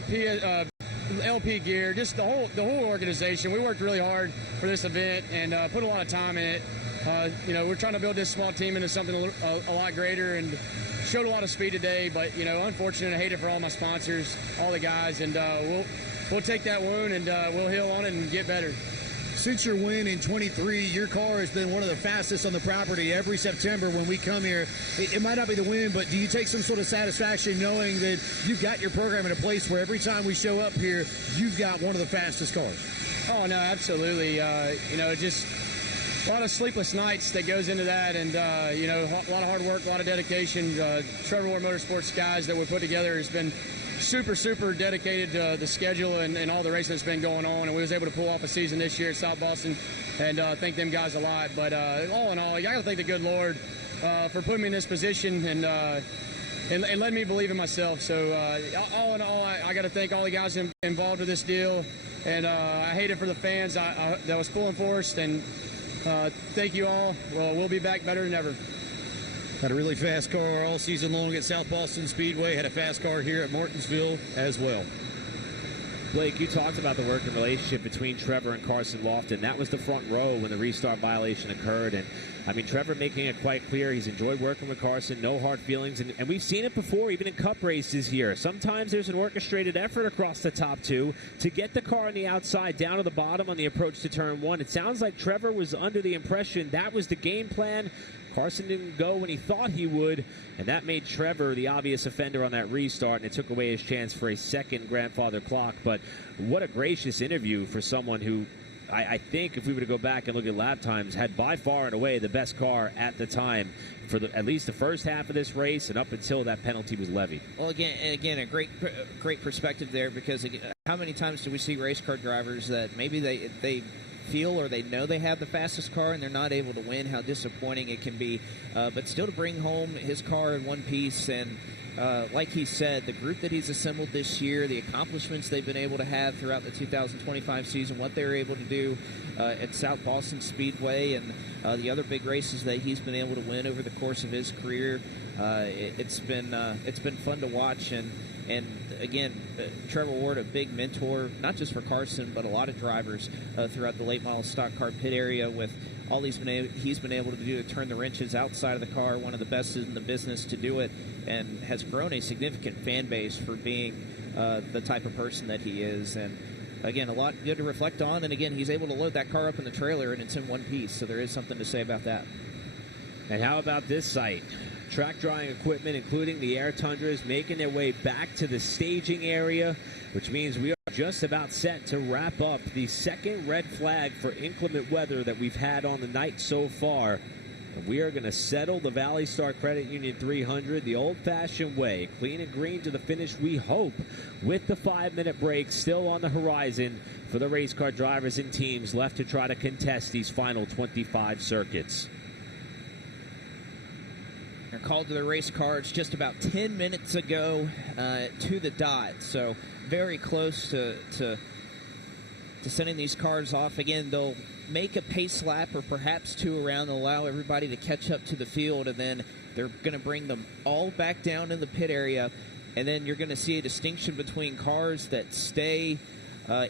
LP Gear, just the whole organization. We worked really hard for this event and put a lot of time in it. We're trying to build this small team into something a lot greater, and showed a lot of speed today. But unfortunate, I hate it for all my sponsors, all the guys, and we'll take that wound and we'll heal on it and get better. Since your win in 23, your car has been one of the fastest on the property every September when we come here. It might not be the win, but do you take some sort of satisfaction knowing that you've got your program in a place where every time we show up here, you've got one of the fastest cars? Oh, no, absolutely. Just a lot of sleepless nights that goes into that, and, a lot of hard work, a lot of dedication. Trevor Ward Motorsports guys that we put together has been super dedicated to the schedule and all the racing that's been going on, and we was able to pull off a season this year at South Boston, and thank them guys a lot. But all in all, I got to thank the good Lord for putting me in this position and letting me believe in myself. So all in all, I got to thank all the guys involved with this deal, and I hate it for the fans that was pulling for us, and thank you all. Well, we'll be back better than ever. Had a really fast car all season long at South Boston Speedway. Had a fast car here at Martinsville as well. Blake, you talked about the working relationship between Trevor and Carson Lofton. That was the front row when the restart violation occurred. And, Trevor making it quite clear he's enjoyed working with Carson, no hard feelings. And we've seen it before, even in cup races here. Sometimes there's an orchestrated effort across the top two to get the car on the outside down to the bottom on the approach to turn one. It sounds like Trevor was under the impression that was the game plan. Carson didn't go when he thought he would, and that made Trevor the obvious offender on that restart, and it took away his chance for a second grandfather clock. But what a gracious interview for someone who, I think if we were to go back and look at lap times, had by far and away the best car at the time for at least the first half of this race and up until that penalty was levied. Well, again, a great perspective there, because how many times do we see race car drivers that maybe they feel or they know they have the fastest car and they're not able to win, how disappointing it can be, but still to bring home his car in one piece. And like he said, the group that he's assembled this year, the accomplishments they've been able to have throughout the 2025 season, what they were able to do at South Boston Speedway, and the other big races that he's been able to win over the course of his career, it's been fun to watch. And And again, Trevor Ward, a big mentor, not just for Carson, but a lot of drivers throughout the late model stock car pit area with all he's been able to do to turn the wrenches outside of the car, one of the best in the business to do it, and has grown a significant fan base for being the type of person that he is. And again, a lot good to reflect on. And again, he's able to load that car up in the trailer, and it's in one piece, so there is something to say about that. And how about this site? Track drying equipment, including the air tundras, making their way back to the staging area, which means we are just about set to wrap up the second red flag for inclement weather that we've had on the night so far. And we are going to settle the ValleyStar Credit Union 300 the old-fashioned way, clean and green to the finish, we hope, with the 5-minute break still on the horizon for the race car drivers and teams left to try to contest these final 25 circuits. They're called to the race cars just about 10 minutes ago to the dot, so very close to sending these cars off. Again, they'll make a pace lap or perhaps two around and allow everybody to catch up to the field, and then they're going to bring them all back down in the pit area, and then you're going to see a distinction between cars that stay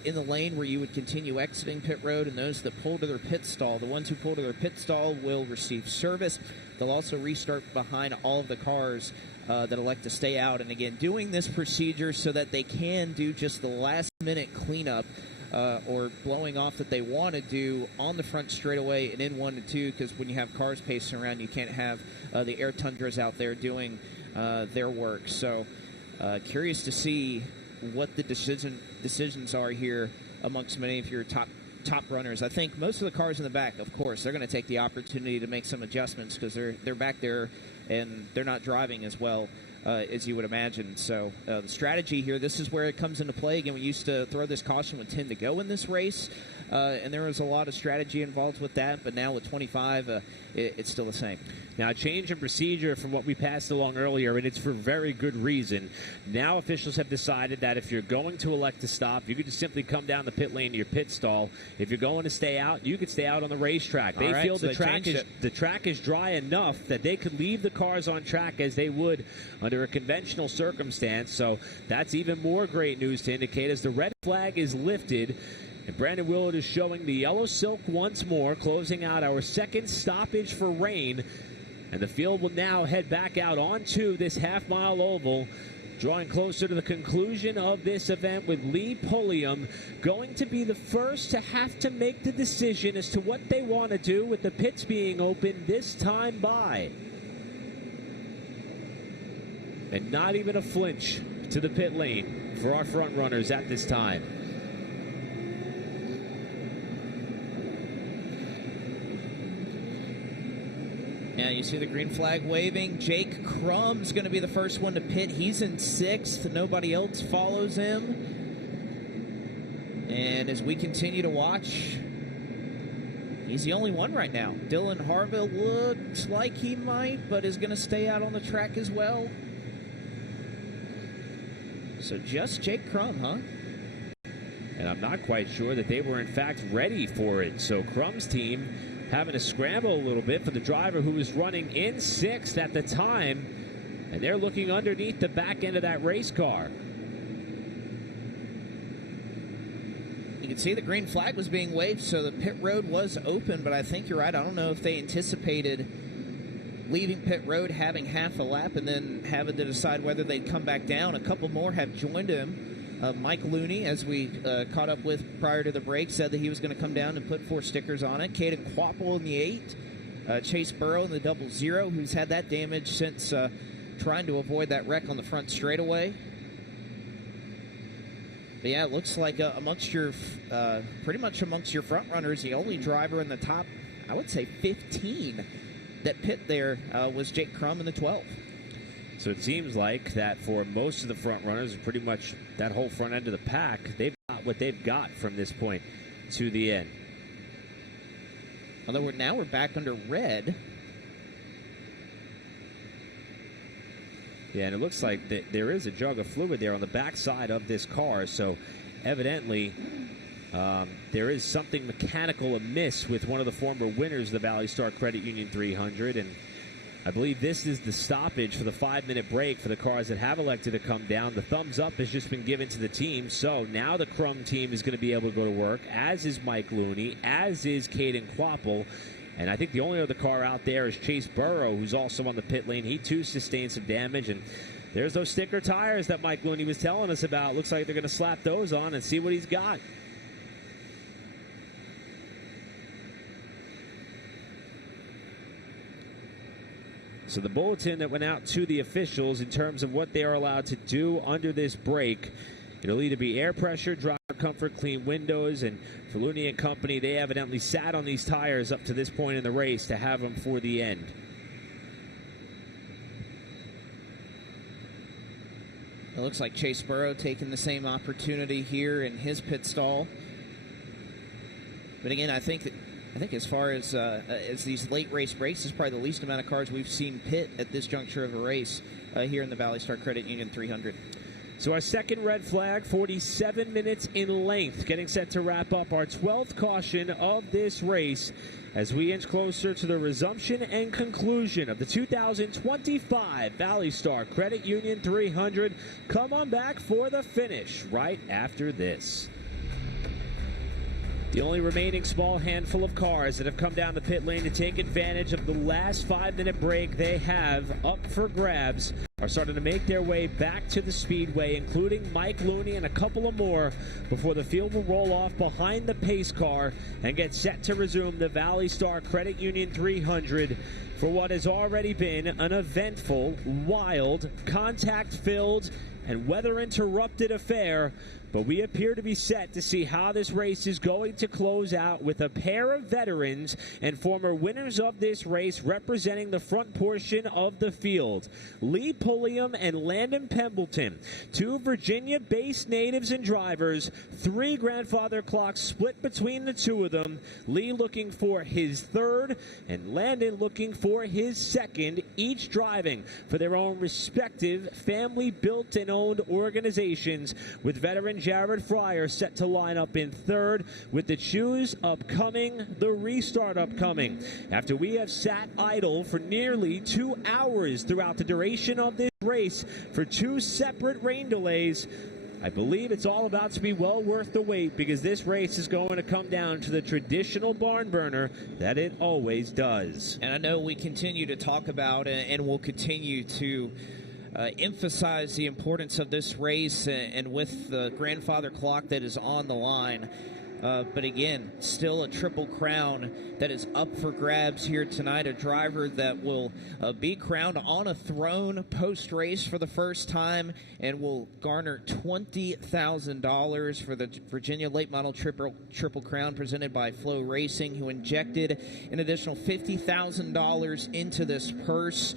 in the lane where you would continue exiting pit road and those that pull to their pit stall. The ones who pull to their pit stall will receive service. They'll also restart behind all of the cars that elect to stay out. And again, doing this procedure so that they can do just the last-minute cleanup or blowing off that they want to do on the front straightaway and in 1 to 2, because when you have cars pacing around, you can't have the air tundras out there doing their work. So curious to see what the decisions are here amongst many of your top runners. I think most of the cars in the back, of course, they're going to take the opportunity to make some adjustments because they're back there and they're not driving as well as you would imagine. So the strategy here, this is where it comes into play. Again, we used to throw this caution with 10 to go in this race, and there was a lot of strategy involved with that, but now with 25, it's still the same. Now, a change in procedure from what we passed along earlier, and it's for very good reason. Now officials have decided that if you're going to elect to stop, you could just simply come down the pit lane to your pit stall. If you're going to stay out, you could stay out on the racetrack. They feel the track is dry enough that they could leave the cars on track as they would under a conventional circumstance. So that's even more great news to indicate as the red flag is lifted. And Brandon Willard is showing the yellow silk once more, closing out our second stoppage for rain. And the field will now head back out onto this half-mile oval, drawing closer to the conclusion of this event with Lee Pulliam going to be the first to have to make the decision as to what they want to do with the pits being open this time by. And not even a flinch to the pit lane for our front runners at this time. Yeah, you see the green flag waving. Jake Crumb's going to be the first one to pit. He's in 6th. Nobody else follows him. And as we continue to watch, he's the only one right now. Dylan Harville looks like he might, but is going to stay out on the track as well. So just Jake Crum, huh? And I'm not quite sure that they were, in fact, ready for it. So Crum's team having to scramble a little bit for the driver who was running in 6th at the time, and they're looking underneath the back end of that race car. You can see the green flag was being waved, so the pit road was open, but I think you're right. I don't know if they anticipated leaving pit road, having half a lap, and then having to decide whether they'd come back down. A couple more have joined him. Mike Looney, as we caught up with prior to the break, said that he was going to come down and put 4 stickers on it. Caden Quapple in the 8. Chase Burrow in the 00, who's had that damage since trying to avoid that wreck on the front straightaway. But yeah, it looks like amongst your, pretty much amongst your front runners, the only driver in the top, I would say 15 that pit there was Jake Crum in the 12. So it seems like that for most of the front runners, pretty much that whole front end of the pack, they've got what they've got from this point to the end. Although now we're back under red. Yeah, and it looks like there is a jug of fluid there on the backside of this car, so evidently there is something mechanical amiss with one of the former winners of the ValleyStar Credit Union 300, and I believe this is the stoppage for the 5-minute break for the cars that have elected to come down. The thumbs up has just been given to the team. So now the Crum team is going to be able to go to work, as is Mike Looney, as is Caden Quapple. And I think the only other car out there is Chase Burrow, who's also on the pit lane. He, too, sustained some damage. And there's those sticker tires that Mike Looney was telling us about. Looks like they're going to slap those on and see what he's got. So the bulletin that went out to the officials in terms of what they are allowed to do under this break, it'll either be air pressure, driver comfort, clean windows, and for Looney and company, they evidently sat on these tires up to this point in the race to have them for the end. It looks like Chase Burrow taking the same opportunity here in his pit stall. But again, I think as far as these late race breaks, this is probably the least amount of cars we've seen pit at this juncture of a race here in the ValleyStar Credit Union 300. So our second red flag, 47 minutes in length, getting set to wrap up our 12th caution of this race as we inch closer to the resumption and conclusion of the 2025 ValleyStar Credit Union 300. Come on back for the finish right after this. The only remaining small handful of cars that have come down the pit lane to take advantage of the last 5-minute break they have up for grabs are starting to make their way back to the speedway, including Mike Looney and a couple of more before the field will roll off behind the pace car and get set to resume the ValleyStar Credit Union 300 for what has already been an eventful, wild, contact-filled, and weather-interrupted affair. But we appear to be set to see how this race is going to close out with a pair of veterans and former winners of this race representing the front portion of the field. Lee Pulliam and Landon Pembleton, two Virginia-based natives and drivers, 3 grandfather clocks split between the two of them. Lee looking for his third and Landon looking for his second, each driving for their own respective family-built and owned organizations, with veteran Jared Fryer set to line up in third, with the choose upcoming, the restart upcoming. After we have sat idle for nearly 2 hours throughout the duration of this race for 2 separate rain delays, I believe it's all about to be well worth the wait, because this race is going to come down to the traditional barn burner that it always does. And I know we continue to talk about and we'll continue to emphasize the importance of this race and with the grandfather clock that is on the line. But again, still a Triple Crown that is up for grabs here tonight. A driver that will be crowned on a throne post-race for the first time and will garner $20,000 for the Virginia Late Model Triple Crown presented by Flow Racing, who injected an additional $50,000 into this purse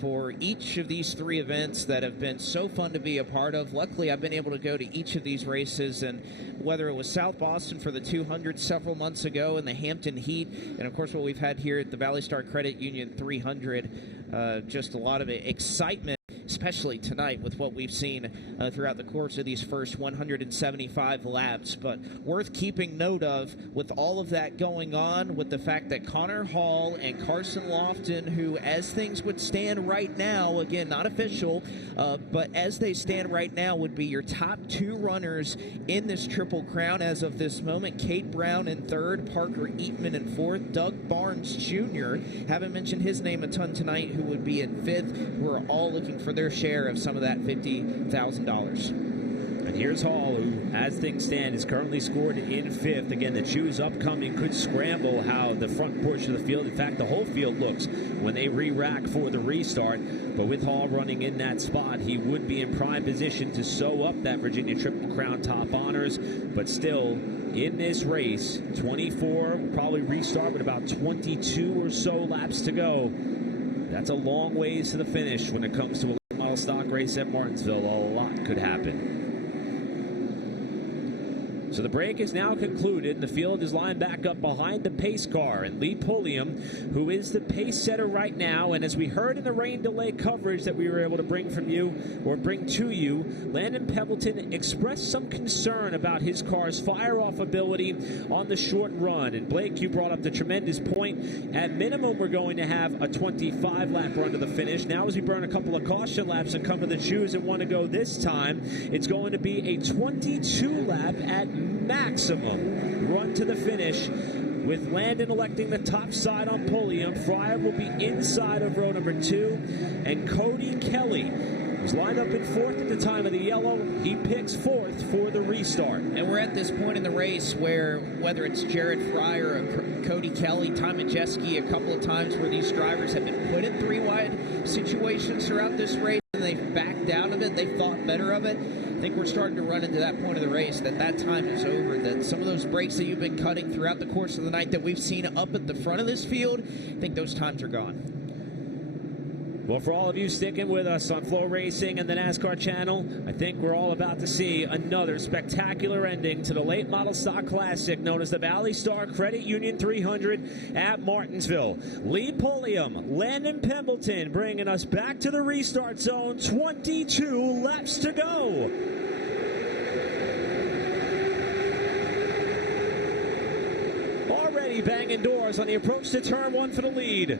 for each of these 3 events that have been so fun to be a part of. Luckily, I've been able to go to each of these races, and whether it was South Boston for the 200 several months ago and the Hampton Heat, and of course what we've had here at the ValleyStar Credit Union 300, just a lot of excitement, especially tonight with what we've seen throughout the course of these first 175 laps. But worth keeping note of with all of that going on, with the fact that Connor Hall and Carson Lofton, who as things would stand right now, again not official, but as they stand right now, would be your top 2 runners in this Triple Crown as of this moment. Kate Brown in third, Parker Eatman in fourth, Doug Barnes Jr., haven't mentioned his name a ton tonight, who would be in fifth. We're all looking for their share of some of that $50,000. And here's Hall, who, as things stand, is currently scored in fifth. Again, the choose upcoming could scramble how the front portion of the field, in fact, the whole field looks when they re-rack for the restart. But with Hall running in that spot, he would be in prime position to sew up that Virginia Triple Crown top honors. But still, in this race, 24, will probably restart with about 22 or so laps to go. That's a long ways to the finish when it comes to a model stock race at Martinsville. A lot could happen. So the break is now concluded, and the field is lined back up behind the pace car. And Lee Pulliam, who is the pace setter right now, and as we heard in the rain delay coverage that we were able to bring to you, Landon Pembleton expressed some concern about his car's fire-off ability on the short run. And Blake, you brought up the tremendous point. At minimum, we're going to have a 25-lap run to the finish. Now as we burn a couple of caution laps and come to the choose and want to go this time, it's going to be a 22-lap at maximum run to the finish, with Landon electing the top side on Pulliam. Fryer will be inside of row number 2, and Cody Kelly, who's lined up in 4th at the time of the yellow, he picks 4th for the restart. And we're at this point in the race where, whether it's Jared Fryer or Cody Kelly, Ty Majeski, a couple of times where these drivers have been put in 3-wide situations throughout this race, and they've backed out of it, they've thought better of it. I think we're starting to run into that point of the race, that time is over, that some of those breaks that you've been cutting throughout the course of the night that we've seen up at the front of this field, I think those times are gone. Well, for all of you sticking with us on Flow Racing and the NASCAR channel, I think we're all about to see another spectacular ending to the late model stock classic known as the ValleyStar Credit Union 300 at Martinsville. Lee Pulliam, Landon Pembleton bringing us back to the restart zone. 22 laps to go. Already banging doors on the approach to turn 1 for the lead.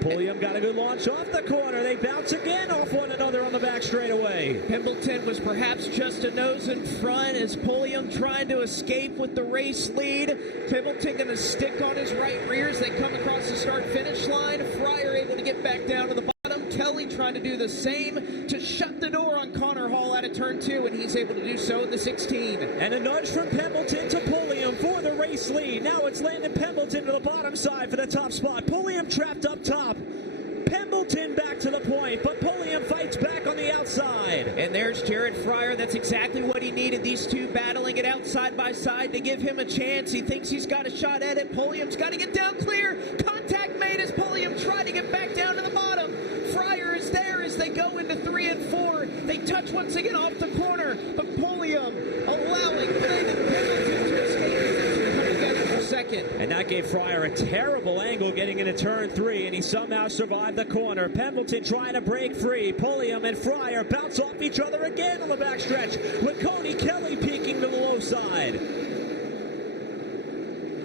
Pulliam got a good launch off the corner. They bounce again off one another on the back straightaway. Pembleton was perhaps just a nose in front as Pulliam trying to escape with the race lead. Pembleton going to stick on his right rear as they come across the start-finish line. Fryer able to get back down to the bottom. Kelly trying to do the same to shut the door on Connor Hall out of turn 2, and he's able to do so in the 16. And a nudge from Pembleton to Pulliam for the race lead. Now it's Landon Pembleton to the bottom side for the top spot. Pulliam trapped up top. Pembleton back to the point, but Pulliam fights back on the outside. And there's Jared Fryer. That's exactly what he needed. These two battling it out side by side to give him a chance. He thinks he's got a shot at it. Pulliam's got to get down clear. Contact made as Pulliam tried to get back down to the bottom. Fryer is there as they go into 3 and 4. They touch once again off the corner, but Pulliam allowing Landon Pembleton to escape and come together for second. And that gave Fryer a terrible angle getting into turn 3, and he somehow survived the corner. Pembleton trying to break free. Pulliam and Fryer bounce off each other again on the backstretch, with Cody Kelly peeking to the low side.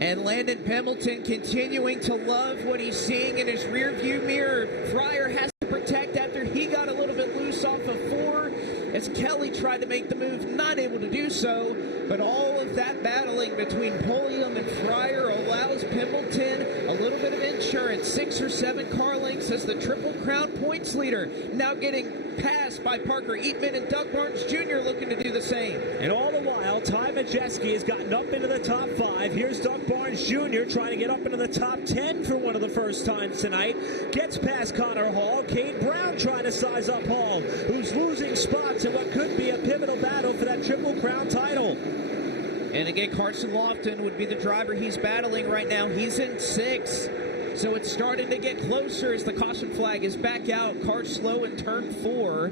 And Landon Pembleton continuing to love what he's seeing in his rearview mirror. Fryer has to protect after he got a little bit loose off of 4 as Kelly tried to make the move, not able to do so. But all of that battling between Pulliam and Fryer allows Pembleton a little bit of insurance. 6 or 7 car lengths as the Triple Crown points leader, now getting passed by Parker Eatman and Doug Barnes Jr. looking to do the same. And all the while, Ty Majeski has gotten up into the top 5. Here's Doug Barnes Jr. trying to get up into the top 10 for one of the first times tonight. Gets past Connor Hall. Cade Brown trying to size up Hall, who's losing spots in what could be a pivotal battle for that Triple Crown title. And again, Carson Lofton would be the driver he's battling right now. He's in 6. So it's starting to get closer as the caution flag is back out. Car slow in turn 4.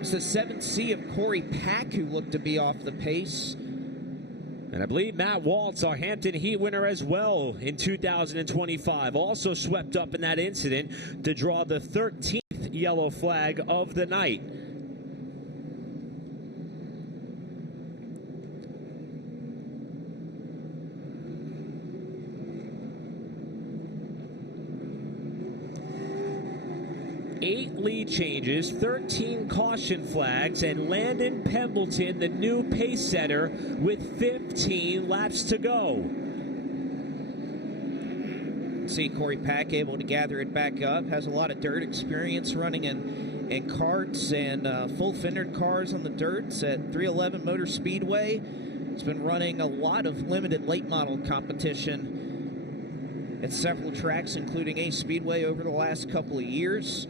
It's the 7C of Corey Pack who looked to be off the pace. And I believe Matt Waltz, our Hampton Heat winner as well in 2025, also swept up in that incident to draw the 13th yellow flag of the night. Eight lead changes, 13 caution flags, and Landon Pembleton, the new pace setter, with 15 laps to go. See Corey Pack able to gather it back up. Has a lot of dirt experience running in carts and full fendered cars on the dirts at 311 Motor Speedway. He's been running a lot of limited late model competition at several tracks, including Ace Speedway over the last couple of years.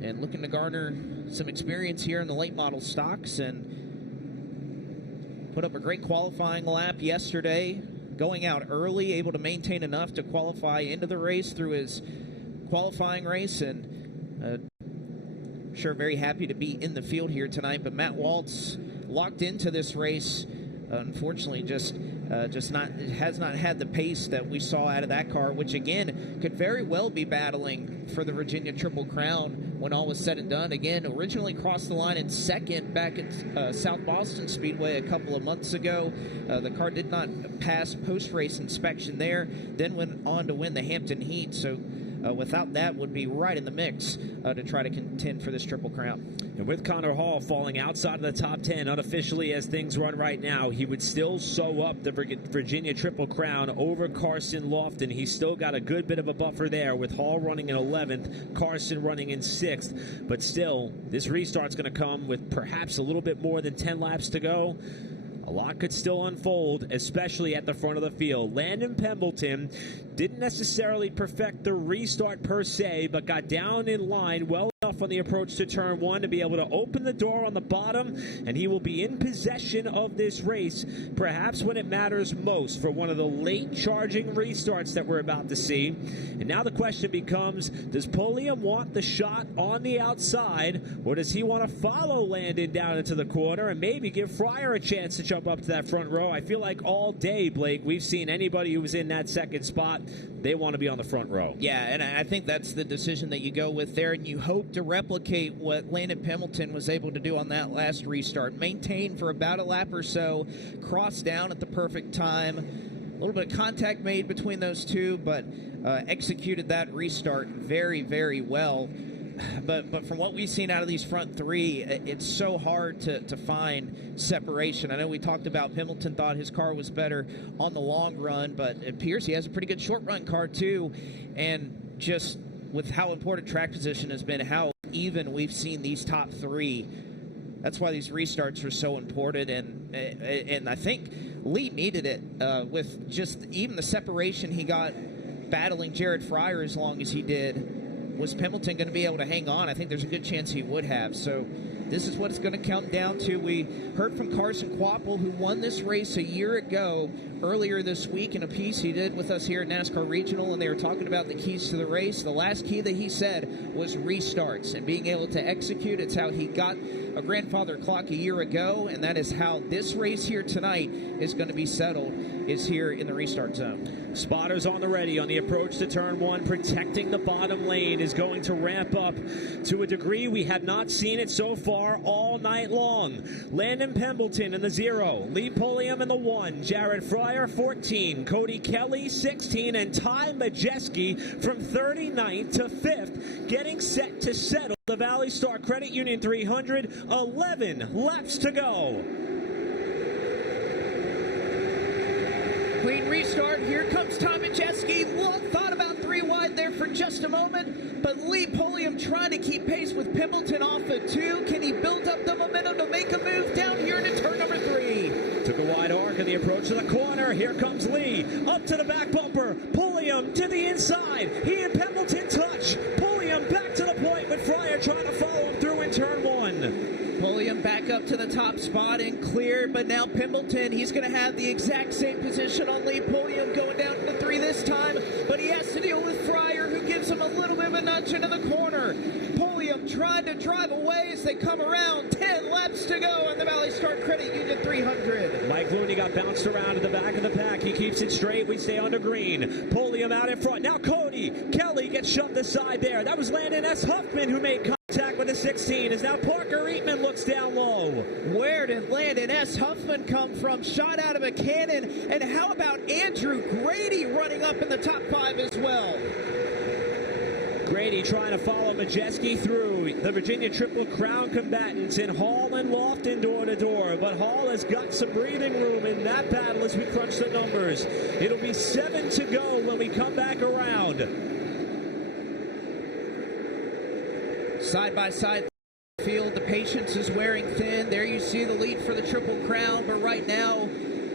And looking to garner some experience here in the late model stocks, and put up a great qualifying lap yesterday, going out early, able to maintain enough to qualify into the race through his qualifying race, and sure very happy to be in the field here tonight. But Matt Waltz locked into this race, unfortunately, just has not had the pace that we saw out of that car, which again could very well be battling for the Virginia Triple Crown when all was said and done. Again, originally crossed the line in second back at South Boston Speedway a couple of months ago. The car did not pass post-race inspection there, then went on to win the Hampton Heat. So without that, would be right in the mix to try to contend for this Triple Crown. And with Connor Hall falling outside of the top 10 unofficially as things run right now, he would still sew up the Virginia Triple Crown over Carson Lofton. He's still got a good bit of a buffer there with Hall running in 11th, Carson running in 6th. But still, this restart's going to come with perhaps a little bit more than 10 laps to go. A lot could still unfold, especially at the front of the field. Landon Pembleton didn't necessarily perfect the restart per se, but got down in line well enough on the approach to turn 1 to be able to open the door on the bottom, and he will be in possession of this race, perhaps when it matters most for one of the late charging restarts that we're about to see. And now the question becomes, does Pulliam want the shot on the outside, or does he want to follow Landon down into the corner and maybe give Fryer a chance to jump up to that front row? I feel like all day, Blake, we've seen anybody who was in that second spot, they want to be on the front row. Yeah, and I think that's the decision that you go with there, and you hope to replicate what Landon Pembleton was able to do on that last restart. Maintain for about a lap or so, cross down at the perfect time. A little bit of contact made between those two, but executed that restart very, very well. But from what we've seen out of these front three, it's so hard to find separation. I know we talked about Pembleton thought his car was better on the long run, but it appears he has a pretty good short run car too. And just with how important track position has been, how even we've seen these top three, that's why these restarts are so important. And I think Lee needed it with just even the separation he got battling Jared Fryer as long as he did. Was Pembleton going to be able to hang on? I think there's a good chance he would have. So this is what it's going to come down to. We heard from Carson Quapple, who won this race a year ago, earlier this week in a piece he did with us here at NASCAR Regional, and they were talking about the keys to the race. The last key that he said was restarts and being able to execute. It's how he got a grandfather clock a year ago, and that is how this race here tonight is going to be settled, is here in the restart zone. Spotters on the ready on the approach to turn 1, protecting the bottom lane, is going to ramp up to a degree we have not seen it so far all night long. Landon Pembleton in the 0, Lee Pulliam in the 1, Jared Fryer 14, Cody Kelly 16, and Ty Majeski from 39th to 5th, getting set to settle the ValleyStar Credit Union 300, 11 laps to go. Clean restart. Here comes Ty Majeski. Thought about 3 wide there for just a moment, but Lee Pulliam trying to keep pace with Pembleton off of 2. Can he build up the momentum to make a move down here into turn number 3? Took a wide arc in the approach to the corner. Here comes Lee. Up to the back bumper. Pulliam to the inside. He and Pembleton touch. Pulliam back to the point with Fryer trying to follow him through in turn 1. Pulliam back up to the top spot and clear, but now Pembleton, he's going to have the exact same position on Lee Pulliam going down to 3 this time, but he has to deal with Fryer, who gives him a little bit of a nudge into the corner. Pulliam trying to drive away as they come around. 10 laps to go on the ValleyStar Credit Union 300. Mike Looney got bounced around to the back of the pack. He keeps it straight. We stay under green. Pulliam out in front. Now Cody Kelly gets shoved aside there. That was Landon S. Huffman who made contact with the 16. As now Parker Eatman looks down low. Where did Landon S. Huffman come from? Shot out of a cannon. And how about Andrew Grady running up in the top 5 as well? Grady trying to follow Majeski through the Virginia Triple Crown combatants in Hall and Lofton door to door. But Hall has got some breathing room in that battle as we crunch the numbers. It'll be 7 to go when we come back around. Side by side field, the patience is wearing thin. There you see the lead for the Triple Crown, but right now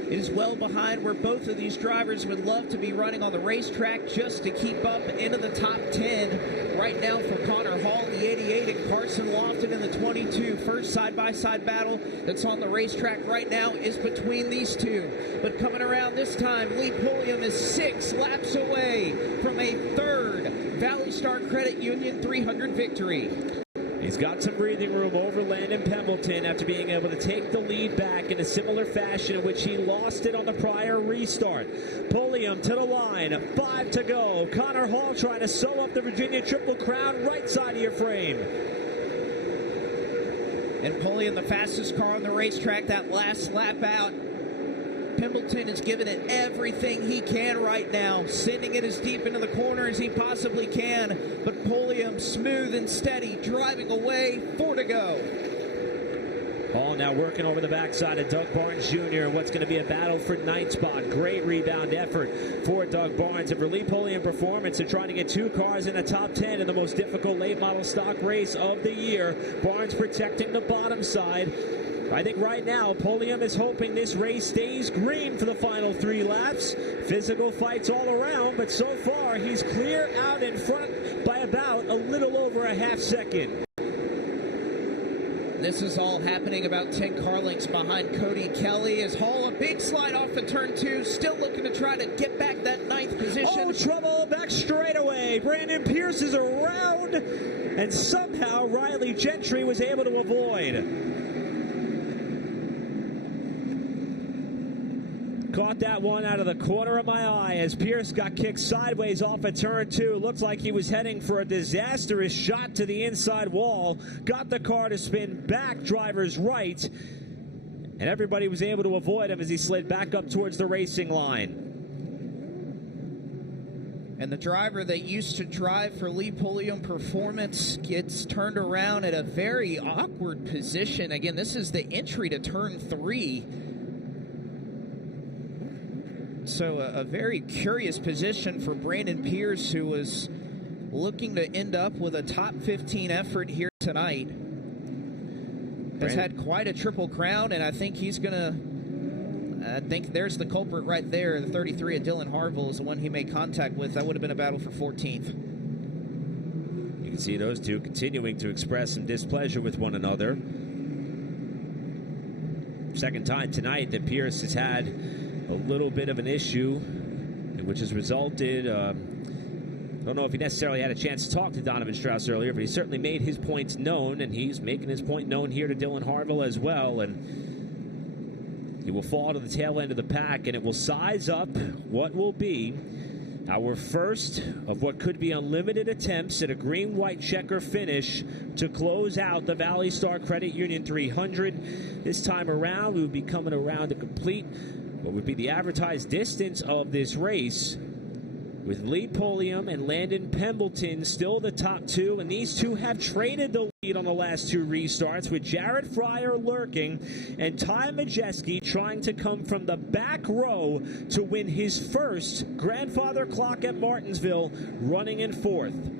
it is well behind where both of these drivers would love to be running on the racetrack just to keep up into the top 10. Right now for Connor Hall, the 88, and Carson Lofton in the 22. First side-by-side battle that's on the racetrack right now is between these two. But coming around this time, Lee Pulliam is 6 laps away from a third ValleyStar Credit Union 300 victory. He's got some breathing room over Landon Pembleton after being able to take the lead back in a similar fashion in which he lost it on the prior restart. Pulliam to the line, 5 to go. Connor Hall trying to sew up the Virginia Triple Crown, right side of your frame. And Pulliam, the fastest car on the racetrack, that last lap out. Pembleton is giving it everything he can right now, sending it as deep into the corner as he possibly can. But Pulliam, smooth and steady, driving away, 4 to go. Hall now working over the backside of Doug Barnes Jr. in what's going to be a battle for ninth spot. Great rebound effort for Doug Barnes. And for Lee Pulliam Performance, they're trying to get 2 cars in the top 10 in the most difficult late model stock race of the year. Barnes protecting the bottom side. I think right now, Pulliam is hoping this race stays green for the final 3 laps. Physical fights all around, but so far he's clear out in front by about a little over a half second. This is all happening about 10 car lengths behind Cody Kelly. As Hall, a big slide off the turn 2, still looking to try to get back that 9th position. Oh, trouble back straightaway. Brandon Pierce is around, and somehow Riley Gentry was able to avoid. Caught that one out of the corner of my eye as Pierce got kicked sideways off a turn 2. Looks like he was heading for a disastrous shot to the inside wall. Got the car to spin back driver's right. And everybody was able to avoid him as he slid back up towards the racing line. And the driver that used to drive for Lee Pulliam Performance gets turned around at a very awkward position. Again, this is the entry to turn 3. So a very curious position for Brandon Pierce, who was looking to end up with a top 15 effort here tonight. Has had quite a triple crown, and I think he's going to... I think there's the culprit right there. The 33 of Dylan Harville is the one he made contact with. That would have been a battle for 14th. You can see those two continuing to express some displeasure with one another. Second time tonight that Pierce has had a little bit of an issue, which has resulted, I don't know if he necessarily had a chance to talk to Donovan Strauss earlier, but he certainly made his points known, and he's making his point known here to Dylan Harville as well, and he will fall to the tail end of the pack, and it will size up what will be our first of what could be unlimited attempts at a green-white checker finish to close out the ValleyStar Credit Union 300. This time around, we will be coming around to complete what would be the advertised distance of this race, with Lee Pulliam and Landon Pembleton still the top 2, and these two have traded the lead on the last 2 restarts, with Jared Fryer lurking and Ty Majeski trying to come from the back row to win his first grandfather clock at Martinsville, running in 4th.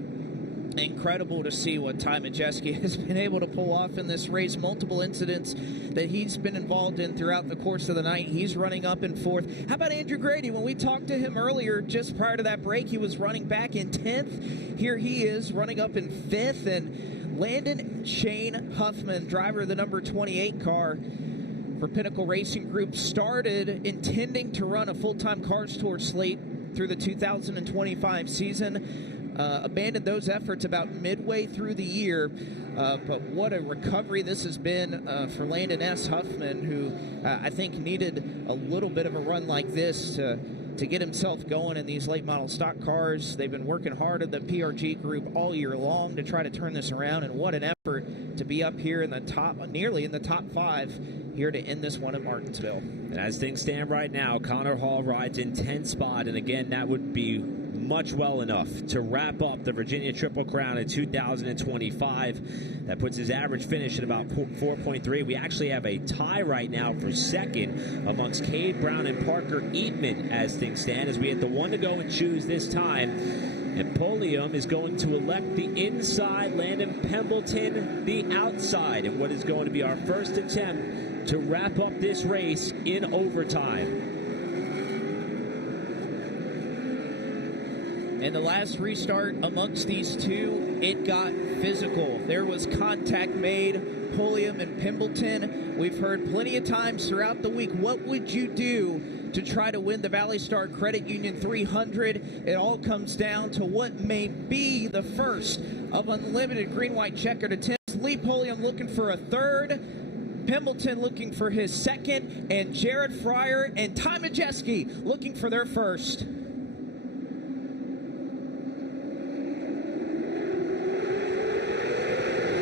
Incredible to see what Ty Majeski has been able to pull off in this race. Multiple incidents that he's been involved in throughout the course of the night. He's running up in 4th. How about Andrew Grady? When we talked to him earlier, just prior to that break, he was running back in 10th. Here he is running up in 5th. And Landon Shane Huffman, driver of the number 28 car for Pinnacle Racing Group, started intending to run a full-time Cars Tour slate through the 2025 season. Abandoned those efforts about midway through the year, but what a recovery this has been for Landon S. Huffman, who I think needed a little bit of a run like this to get himself going in these late model stock cars. They've been working hard at the PRG group all year long to try to turn this around, and what an effort to be up here in the top, nearly in the top 5 here to end this one at Martinsville. And as things stand right now, Connor Hall rides in 10th spot, and again, that would be much well enough to wrap up the Virginia Triple Crown in 2025. That puts his average finish at about 4.3. We actually have a tie right now for second amongst Cade Brown and Parker Eatman as things stand, as we had the one to go and choose this time. And Pulliam is going to elect the inside, Landon Pembleton the outside, in what is going to be our first attempt to wrap up this race in overtime. In the last restart amongst these two, it got physical. There was contact made, Pulliam and Pembleton. We've heard plenty of times throughout the week, what would you do to try to win the ValleyStar Credit Union 300? It all comes down to what may be the first of unlimited green-white checkered attempts. Lee Pulliam looking for a third, Pembleton looking for his second, and Jared Fryer and Ty Majeski looking for their first.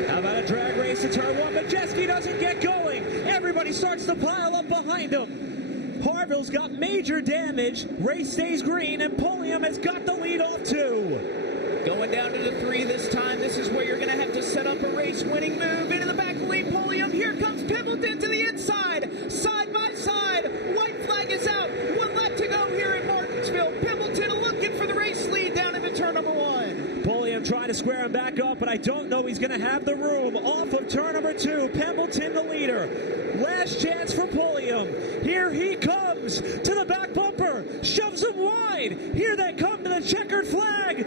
How about a drag race to turn one? Majeski doesn't get going. Everybody starts to pile up behind him. Harville's got major damage. Race stays green, and Pulliam has got the lead off two. Going down to the 3 this time. This is where you're going to have to set up a race-winning move. Into the back of Lee Pulliam. Here comes Pembleton to the inside. Side by side. White flag is out. 1 lap to go here in Martinsville. Pembleton looking for the race lead down into turn number 1. Pulliam trying to square him back up, but I don't know he's going to have the room. Off of turn number 2. Pembleton the leader. Last chance for Pulliam. Here he comes to the back bumper. Shoves him wide. Here they come to the checkered flag.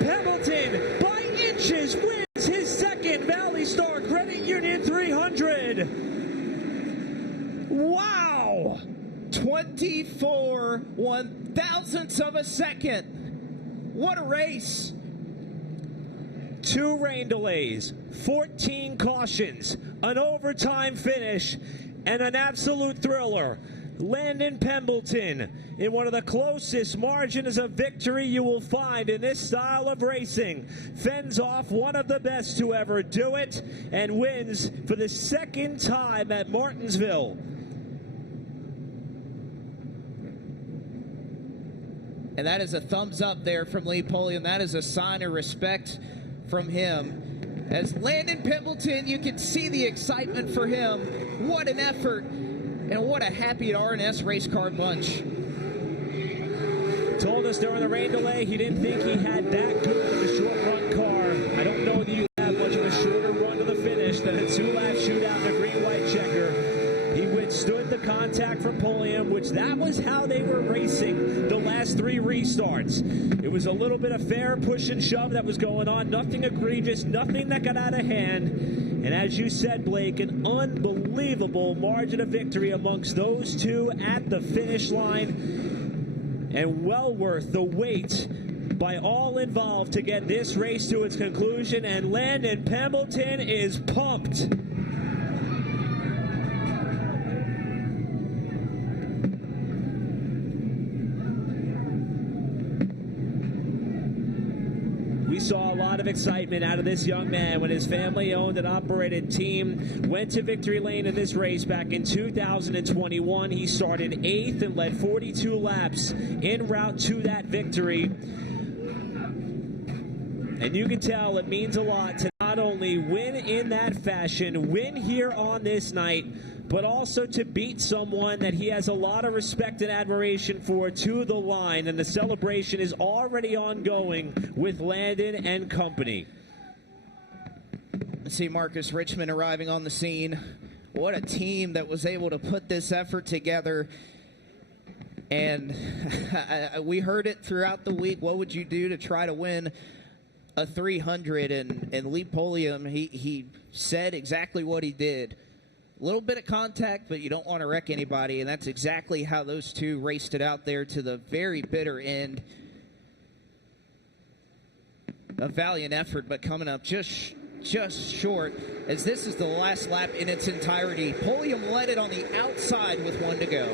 Pembleton, by inches, wins his second ValleyStar Credit Union 300. Wow! 24 one-thousandths of a second. What a race. 2 rain delays, 14 cautions, an overtime finish, and an absolute thriller. Landon Pembleton in one of the closest margins of victory you will find in this style of racing. Fends off one of the best to ever do it and wins for the second time at Martinsville. And that is a thumbs up there from Lee Pulliam. That is a sign of respect from him. As Landon Pembleton, you can see the excitement for him. What an effort. And what a happy R&S race car bunch. Told us during the rain delay he didn't think he had that good of a short run car. I don't know that you have much of a shorter run to the finish than a 2-lap shootout in a green-white checker. He withstood the contact from Pulliam, which that was how they were racing the last 3 restarts. It was a little bit of fair push and shove that was going on. Nothing egregious, nothing that got out of hand. And as you said, Blake, an unbelievable margin of victory amongst those two at the finish line. And well worth the wait by all involved to get this race to its conclusion. And Landon Pembleton is pumped. We saw a lot of excitement out of this young man when his family-owned and operated team went to victory lane in this race back in 2021. He started 8th and led 42 laps en route to that victory. And you can tell it means a lot to not only win in that fashion, win here on this night, but also to beat someone that he has a lot of respect and admiration for to the line. And the celebration is already ongoing with Landon and company. See Marcus Richmond arriving on the scene. What a team that was able to put this effort together. And we heard it throughout the week. What would you do to try to win a 300? And Lee Pulliam, he said exactly what he did. A little bit of contact, but you don't want to wreck anybody, and that's exactly how those two raced it out there to the very bitter end. A valiant effort, but coming up just short, as this is the last lap in its entirety. Pulliam led it on the outside with 1 to go.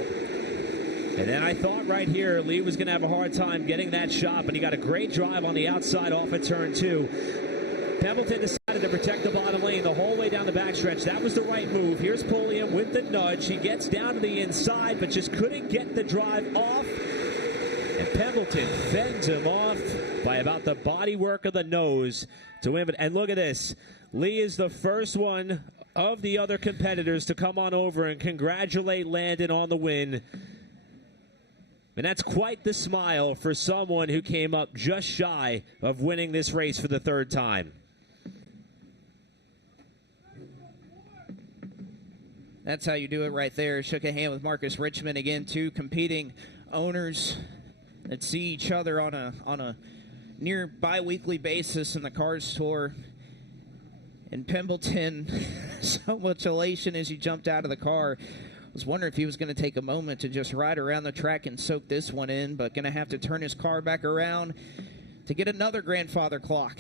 And then I thought right here Lee was going to have a hard time getting that shot, but he got a great drive on the outside off of turn 2. Pembleton decided to protect the bottom lane the whole way down the backstretch. That was the right move. Here's Pulliam with the nudge. He gets down to the inside, but just couldn't get the drive off. And Pembleton fends him off by about the bodywork of the nose to win. And look at this. Lee is the first one of the other competitors to come on over and congratulate Landon on the win. And that's quite the smile for someone who came up just shy of winning this race for the 3rd time. That's how you do it right there. Shook a hand with Marcus Richmond. Again, 2 competing owners that see each other on a near bi-weekly basis in the Cars Tour. And Pembleton, so much elation as he jumped out of the car. Was wondering if he was going to take a moment to just ride around the track and soak this one in, but going to have to turn his car back around to get another grandfather clock.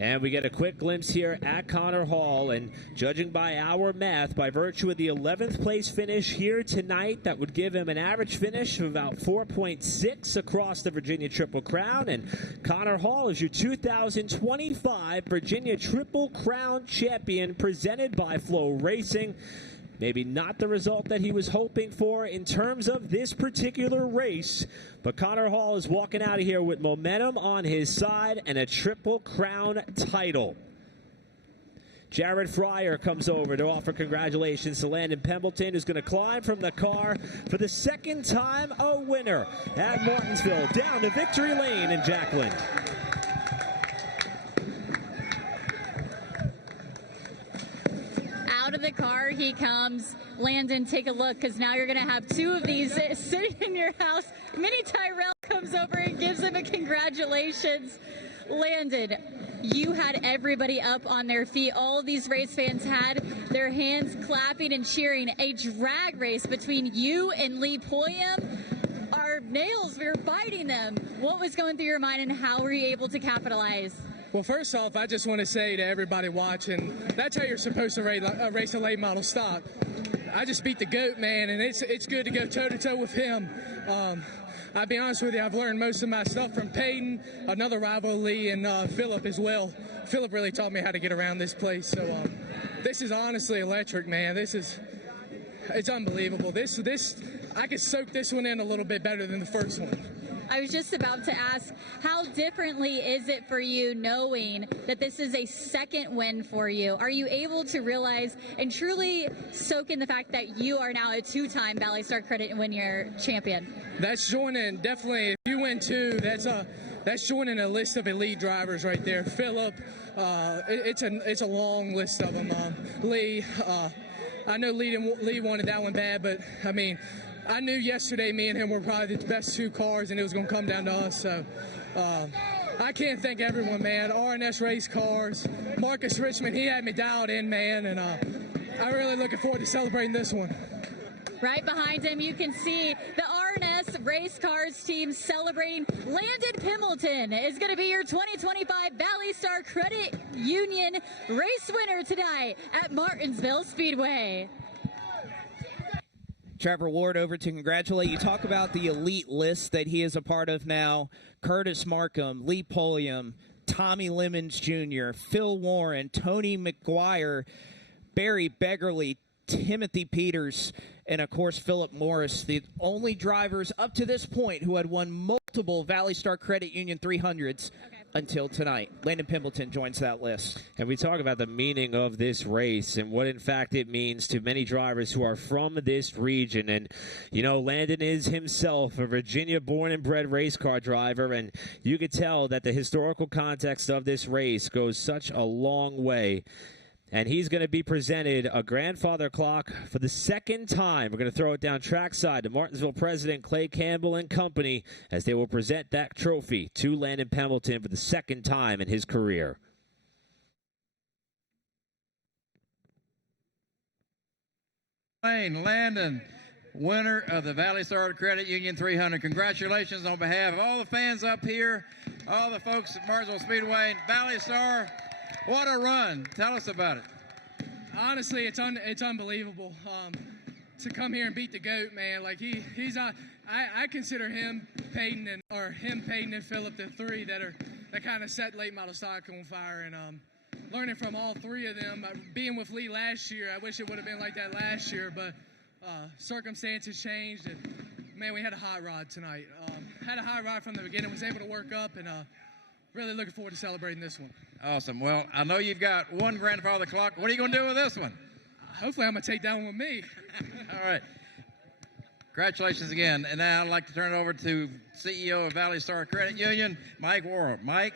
And we get a quick glimpse here at Connor Hall, and judging by our math, by virtue of the 11th place finish here tonight, that would give him an average finish of about 4.6 across the Virginia Triple Crown. And Connor Hall is your 2025 Virginia Triple Crown champion, presented by Flow Racing. Maybe not the result that he was hoping for in terms of this particular race, but Connor Hall is walking out of here with momentum on his side and a Triple Crown title. Jared Fryer comes over to offer congratulations to Landon Pembleton, who's going to climb from the car for the second time a winner at Martinsville, down to victory lane in Jacqueline. Out of the car he comes. Landon, take a look, because now you're going to have two of these sitting in your house. Mini Tyrell comes over and gives him a congratulations. Landon, you had everybody up on their feet. All of these race fans had their hands clapping and cheering. A drag race between you and Lee Pulliam. Our nails, we were biting them. What was going through your mind, and how were you able to capitalize? Well, first off, I just want to say to everybody watching, that's how you're supposed to race a late model stock. I just beat the GOAT, man, and it's good to go toe-to-toe with him. I'll be honest with you, I've learned most of my stuff from Peyton, another rival, Lee, and Phillip as well. Phillip really taught me how to get around this place. So this is honestly electric, man. It's unbelievable. I could soak this one in a little bit better than the first one. I was just about to ask, how differently is it for you knowing that this is a second win for you? Are you able to realize and truly soak in the fact that you are now a two-time ValleyStar Credit Union champion? That's joining, definitely. If you win two, that's joining a list of elite drivers right there. Phillip, it's a long list of them. Lee, I know Lee wanted that one bad, but I mean, I knew yesterday me and him were probably the best two cars, and it was going to come down to us. So I can't thank everyone, man. RNS Race Cars, Marcus Richmond, he had me dialed in, man, and I'm really looking forward to celebrating this one. Right behind him, you can see the RNS Race Cars team celebrating. Landon Pembleton is going to be your 2025 ValleyStar Credit Union race winner tonight at Martinsville Speedway. Trevor Ward over to congratulate you. Talk about the elite list that he is a part of now. Curtis Markham, Lee Pulliam, Tommy Lemons Jr., Phil Warren, Tony McGuire, Barry Beggerly, Timothy Peters, and of course Philip Morris, the only drivers up to this point who had won multiple ValleyStar Credit Union 300s until tonight. Landon Pembleton joins that list. And we talk about the meaning of this race and what in fact it means to many drivers who are from this region. And you know, Landon is himself a Virginia born and bred race car driver, and you could tell that the historical context of this race goes such a long way. And he's going to be presented a grandfather clock for the second time. We're going to throw it down trackside to Martinsville President Clay Campbell and company as they will present that trophy to Landon Pembleton for the second time in his career. Landon, winner of the ValleyStar Credit Union 300. Congratulations on behalf of all the fans up here, all the folks at Martinsville Speedway, ValleyStar. What a run. Tell us about it. Honestly, it's unbelievable to come here and beat the GOAT, man. Like I consider him, Peyton, and Phillip the three that kind of set late model stock on fire. And learning from all three of them, being with Lee last year, I wish it would have been like that last year, but circumstances changed, and man, we had a hot rod tonight. Had a hot rod from the beginning, was able to work up, and really looking forward to celebrating this one. Awesome. Well, I know you've got one grandfather clock. What are you going to do with this one? Hopefully I'm going to take that one with me. All right. Congratulations again. And now I'd like to turn it over to CEO of ValleyStar Credit Union, Mike Warren. Mike?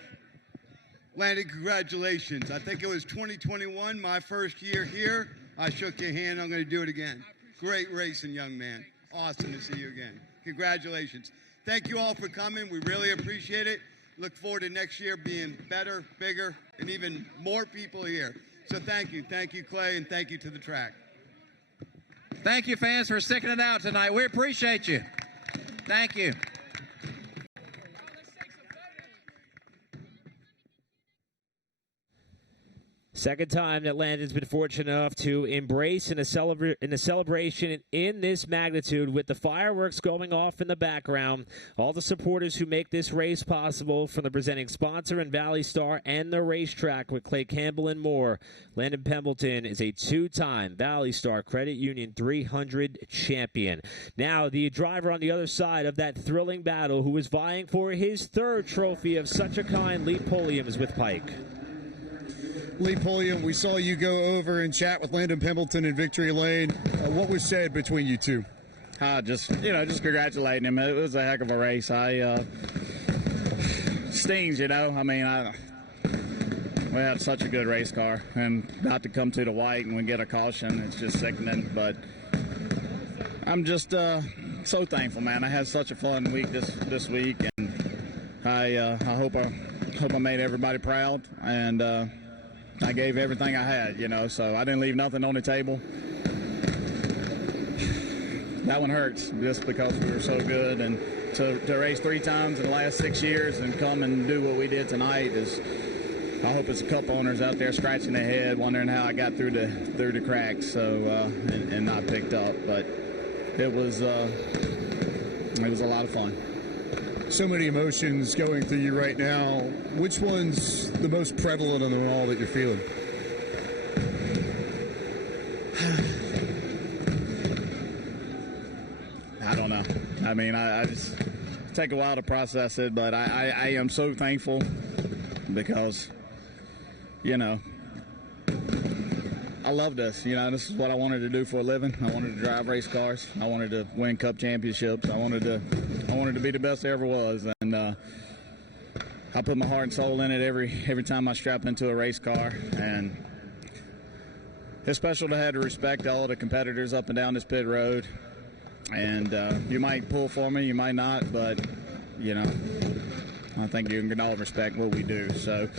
Landon, congratulations. I think it was 2021, my first year here. I shook your hand. I'm going to do it again. Great racing, young man. Awesome to see you again. Congratulations. Thank you all for coming. We really appreciate it. Look forward to next year being better, bigger, and even more people here. So thank you. Thank you, Clay, and thank you to the track. Thank you, fans, for sticking it out tonight. We appreciate you. Thank you. Second time that Landon's been fortunate enough to embrace in a celebration in this magnitude with the fireworks going off in the background. All the supporters who make this race possible, from the presenting sponsor and ValleyStar and the racetrack with Clay Campbell and more. Landon Pembleton is a two-time ValleyStar Credit Union 300 champion. Now the driver on the other side of that thrilling battle, who is vying for his third trophy of such a kind, Lee Pulliam, is with Pike. Lee Pulliam, we saw you go over and chat with Landon Pembleton in Victory Lane. What was said between you two? Just congratulating him. It was a heck of a race. Stings, we had such a good race car, and not to come to the white and we get a caution, it's just sickening. But I'm just so thankful, man. I had such a fun week this week, and I hope I made everybody proud, and I gave everything I had, so I didn't leave nothing on the table. That one hurts just because we were so good, and to race 3 times in the last 6 years and come and do what we did tonight is, I hope it's a cup owners out there scratching their head, wondering how I got through the cracks, and not picked up. But it was a lot of fun. So many emotions going through you right now. Which one's the most prevalent of them all that you're feeling? I don't know. I just take a while to process it, but I am so thankful because, I love this. This is what I wanted to do for a living. I wanted to drive race cars. I wanted to win cup championships. I wanted to be the best there ever was, and I put my heart and soul in it every time I strap into a race car. And it's special to have to respect all the competitors up and down this pit road. And you might pull for me, you might not, but I think you can all respect what we do. So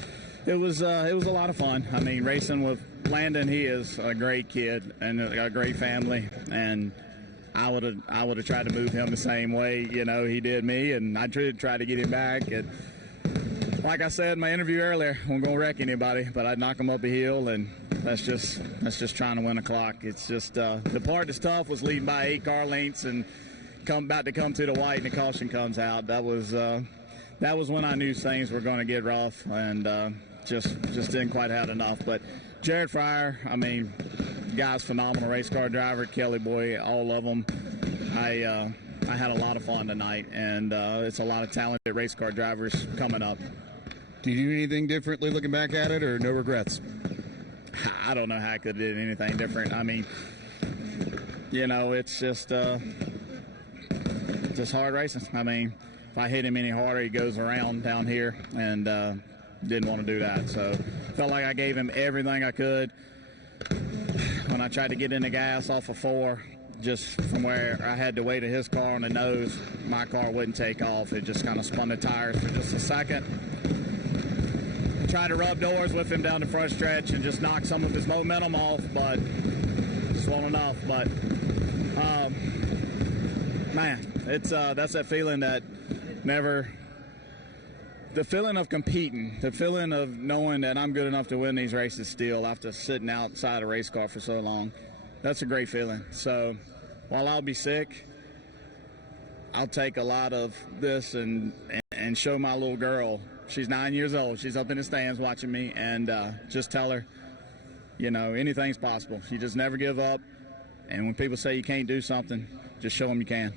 it was a lot of fun. Racing with Landon, he is a great kid and a great family, and I would have tried to move him the same way, he did me, and I did try to get him back. And like I said in my interview earlier, I'm going to wreck anybody, but I'd knock him up a hill, and that's just trying to win a clock. It's just the part that's tough was leading by 8 car lengths and about to come to the white, and the caution comes out. That was when I knew things were going to get rough, and just didn't quite have enough. But Jared Fryer, guy's phenomenal race car driver. Kelly Boy, all of them. I had a lot of fun tonight, and it's a lot of talented race car drivers coming up. Do you do anything differently looking back at it, or no regrets? I don't know how I could have did anything different. It's just hard racing. If I hit him any harder, he goes around down here, and didn't want to do that. So felt like I gave him everything I could. When I tried to get in the gas off of 4, just from where I had to wait at his car on the nose, my car wouldn't take off. It just kind of spun the tires for just a second. Tried to rub doors with him down the front stretch and just knock some of his momentum off, but just wasn't enough. But that's that feeling that never. The feeling of competing, the feeling of knowing that I'm good enough to win these races still after sitting outside a race car for so long, that's a great feeling. So while I'll be sick, I'll take a lot of this and show my little girl. She's 9 years old. She's up in the stands watching me, and just tell her, anything's possible. You just never give up. And when people say you can't do something, just show them you can.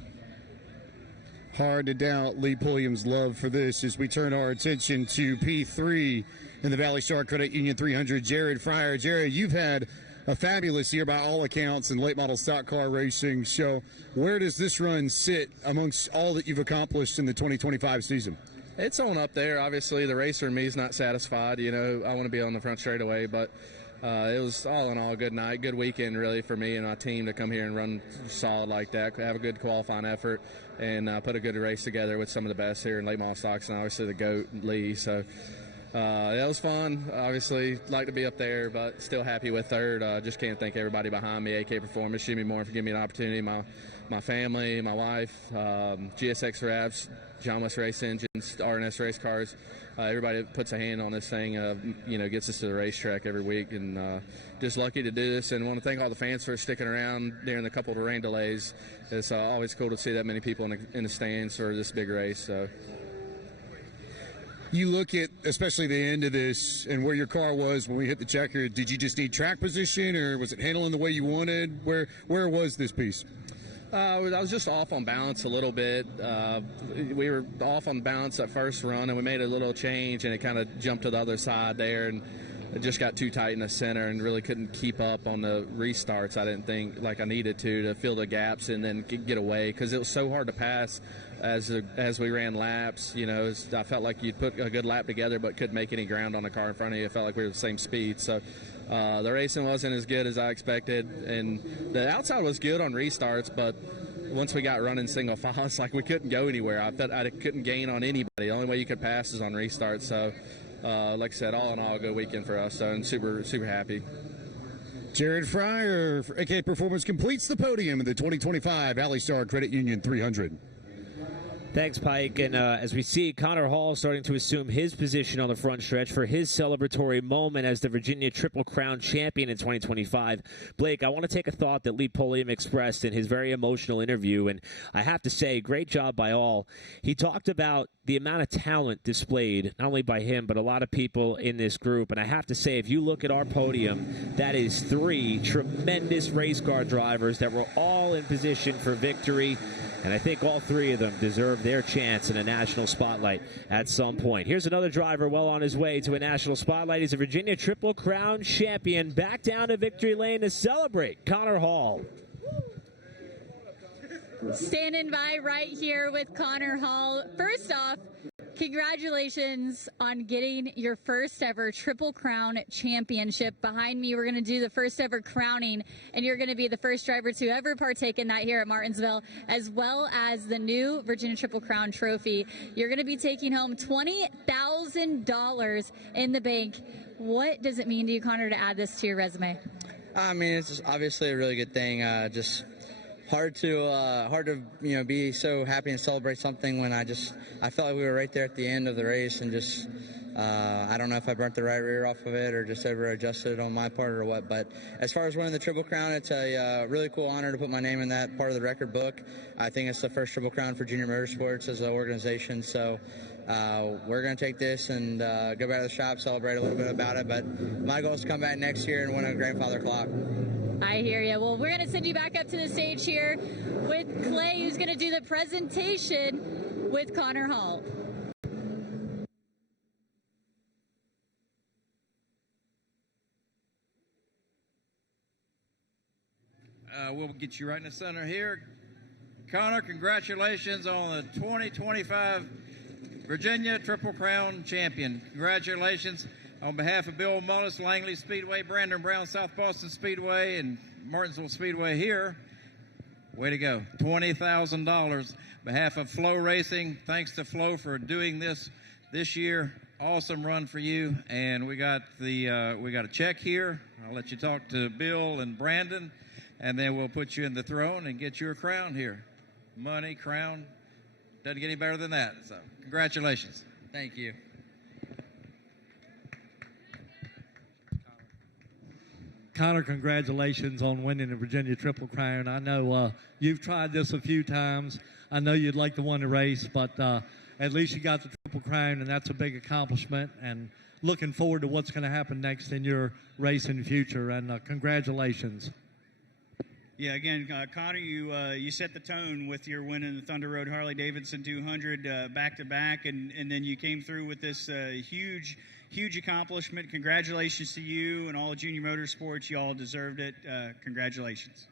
Hard to doubt Lee Pulliam's love for this as we turn our attention to P3 in the ValleyStar Credit Union 300. Jared Fryer. Jared, you've had a fabulous year by all accounts in late model stock car racing. So where does this run sit amongst all that you've accomplished in the 2025 season? It's on up there. Obviously, the racer in me is not satisfied. I want to be on the front straightaway, but it was all in all a good night, good weekend really for me and my team to come here and run solid like that, have a good qualifying effort, and put a good race together with some of the best here in late model stocks, and obviously the GOAT, Lee. So That was fun. Obviously, like to be up there, but still happy with third. Just can't thank everybody behind me, AK Performance, Jimmy Moore for giving me an opportunity, my family, my wife, GSX Raps, John West Race Engines, RNS Race Cars. Everybody that puts a hand on this thing, gets us to the racetrack every week, and just lucky to do this. And want to thank all the fans for sticking around during the couple of rain delays. It's always cool to see that many people in the stands for this big race. So. You look at especially the end of this and where your car was when we hit the checker. Did you just need track position, or was it handling the way you wanted? Where was this piece? I was just off on balance a little bit. We were off on balance that first run, and we made a little change, and it kind of jumped to the other side there, and it just got too tight in the center and really couldn't keep up on the restarts. I didn't think like I needed to fill the gaps and then get away, because it was so hard to pass as we ran laps. I felt like you'd put a good lap together but couldn't make any ground on the car in front of you. It felt like we were the same speed. So the racing wasn't as good as I expected, and the outside was good on restarts, but once we got running single file, it's like we couldn't go anywhere. I felt I couldn't gain on anybody. The only way you could pass is on restarts. So like I said, all in all, a good weekend for us. So I'm super, super happy. Jared Fryer for AK Performance completes the podium in the 2025 ValleyStar Credit Union 300. Thanks, Pike. And as we see, Connor Hall starting to assume his position on the front stretch for his celebratory moment as the Virginia Triple Crown champion in 2025. Blake, I want to take a thought that Lee Pulliam expressed in his very emotional interview, and I have to say, great job by all. He talked about the amount of talent displayed, not only by him, but a lot of people in this group. And I have to say, if you look at our podium, that is 3 tremendous race car drivers that were all in position for victory. And I think all 3 of them deserve their chance in a national spotlight at some point. Here's another driver well on his way to a national spotlight. He's a Virginia Triple Crown champion. Back down to victory lane to celebrate. Connor Hall. Standing by right here with Connor Hall. First off, congratulations on getting your first ever Triple Crown championship. Behind me, we're going to do the first ever crowning, and you're going to be the first driver to ever partake in that here at Martinsville, as well as the new Virginia Triple Crown trophy. You're going to be taking home $20,000 in the bank. What does it mean to you, Connor, to add this to your resume? I mean, it's just obviously a really good thing. Just hard to be so happy and celebrate something when I felt like we were right there at the end of the race, and just I don't know if I burnt the right rear off of it or just over adjusted on my part or what. But as far as winning the Triple Crown, it's a really cool honor to put my name in that part of the record book. I think it's the first Triple Crown for Junior Motorsports as an organization. So we're going to take this and go back to the shop, celebrate a little bit about it. But my goal is to come back next year and win a grandfather clock. I hear you. Well, we're going to send you back up to the stage here with Clay, who's going to do the presentation with Connor Hall. We'll get you right in the center here. Connor, congratulations on the 2025 Virginia Triple Crown champion. Congratulations. On behalf of Bill Mullis, Langley Speedway, Brandon Brown, South Boston Speedway, and Martinsville Speedway here, way to go. $20,000. On behalf of Flo Racing, thanks to Flo for doing this year. Awesome run for you. And we got a check here. I'll let you talk to Bill and Brandon, and then we'll put you in the throne and get your crown here. Money, crown, doesn't get any better than that. So congratulations. Thank you. Connor, congratulations on winning the Virginia Triple Crown. I know you've tried this a few times. I know you'd like to win the race, but at least you got the Triple Crown, and that's a big accomplishment. And looking forward to what's going to happen next in your racing future. And congratulations. Yeah, again, Connor, you set the tone with your win in the Thunder Road Harley-Davidson 200 back-to-back, and then you came through with this huge accomplishment. Congratulations to you and all of Junior Motorsports. You all deserved it. Congratulations.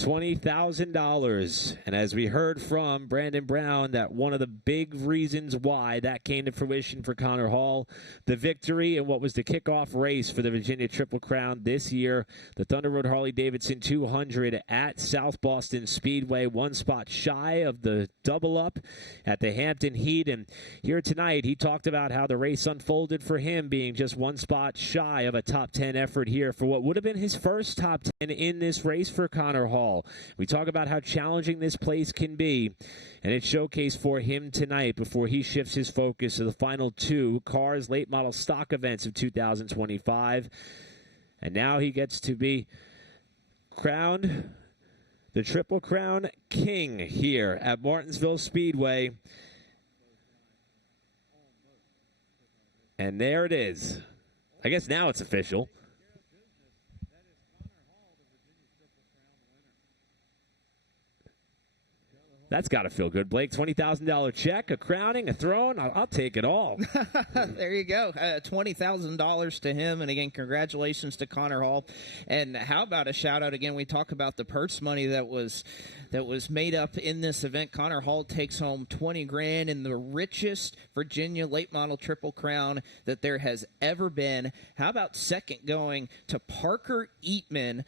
$20,000. And as we heard from Brandon Brown, that one of the big reasons why that came to fruition for Connor Hall, the victory in what was the kickoff race for the Virginia Triple Crown this year, the Thunder Road Harley-Davidson 200 at South Boston Speedway, one spot shy of the double up at the Hampton Heat. And here tonight, he talked about how the race unfolded for him, being just one spot shy of a top 10 effort here for what would have been his first top 10 in this race for Connor Hall. We talk about how challenging this place can be, and it's showcased for him tonight before he shifts his focus to the final two cars late model stock events of 2025. And now he gets to be crowned the Triple Crown King here at Martinsville Speedway. And there it is. I guess now it's official. That's got to feel good, Blake. $20,000 check, a crowning, a throne. I'll take it all. There you go. $20,000 to him. And, again, congratulations to Connor Hall. And how about a shout-out, again, we talk about the purse money that was made up in this event. Connor Hall takes home $20,000 in the richest Virginia late model Triple Crown that there has ever been. How about second going to Parker Eatman?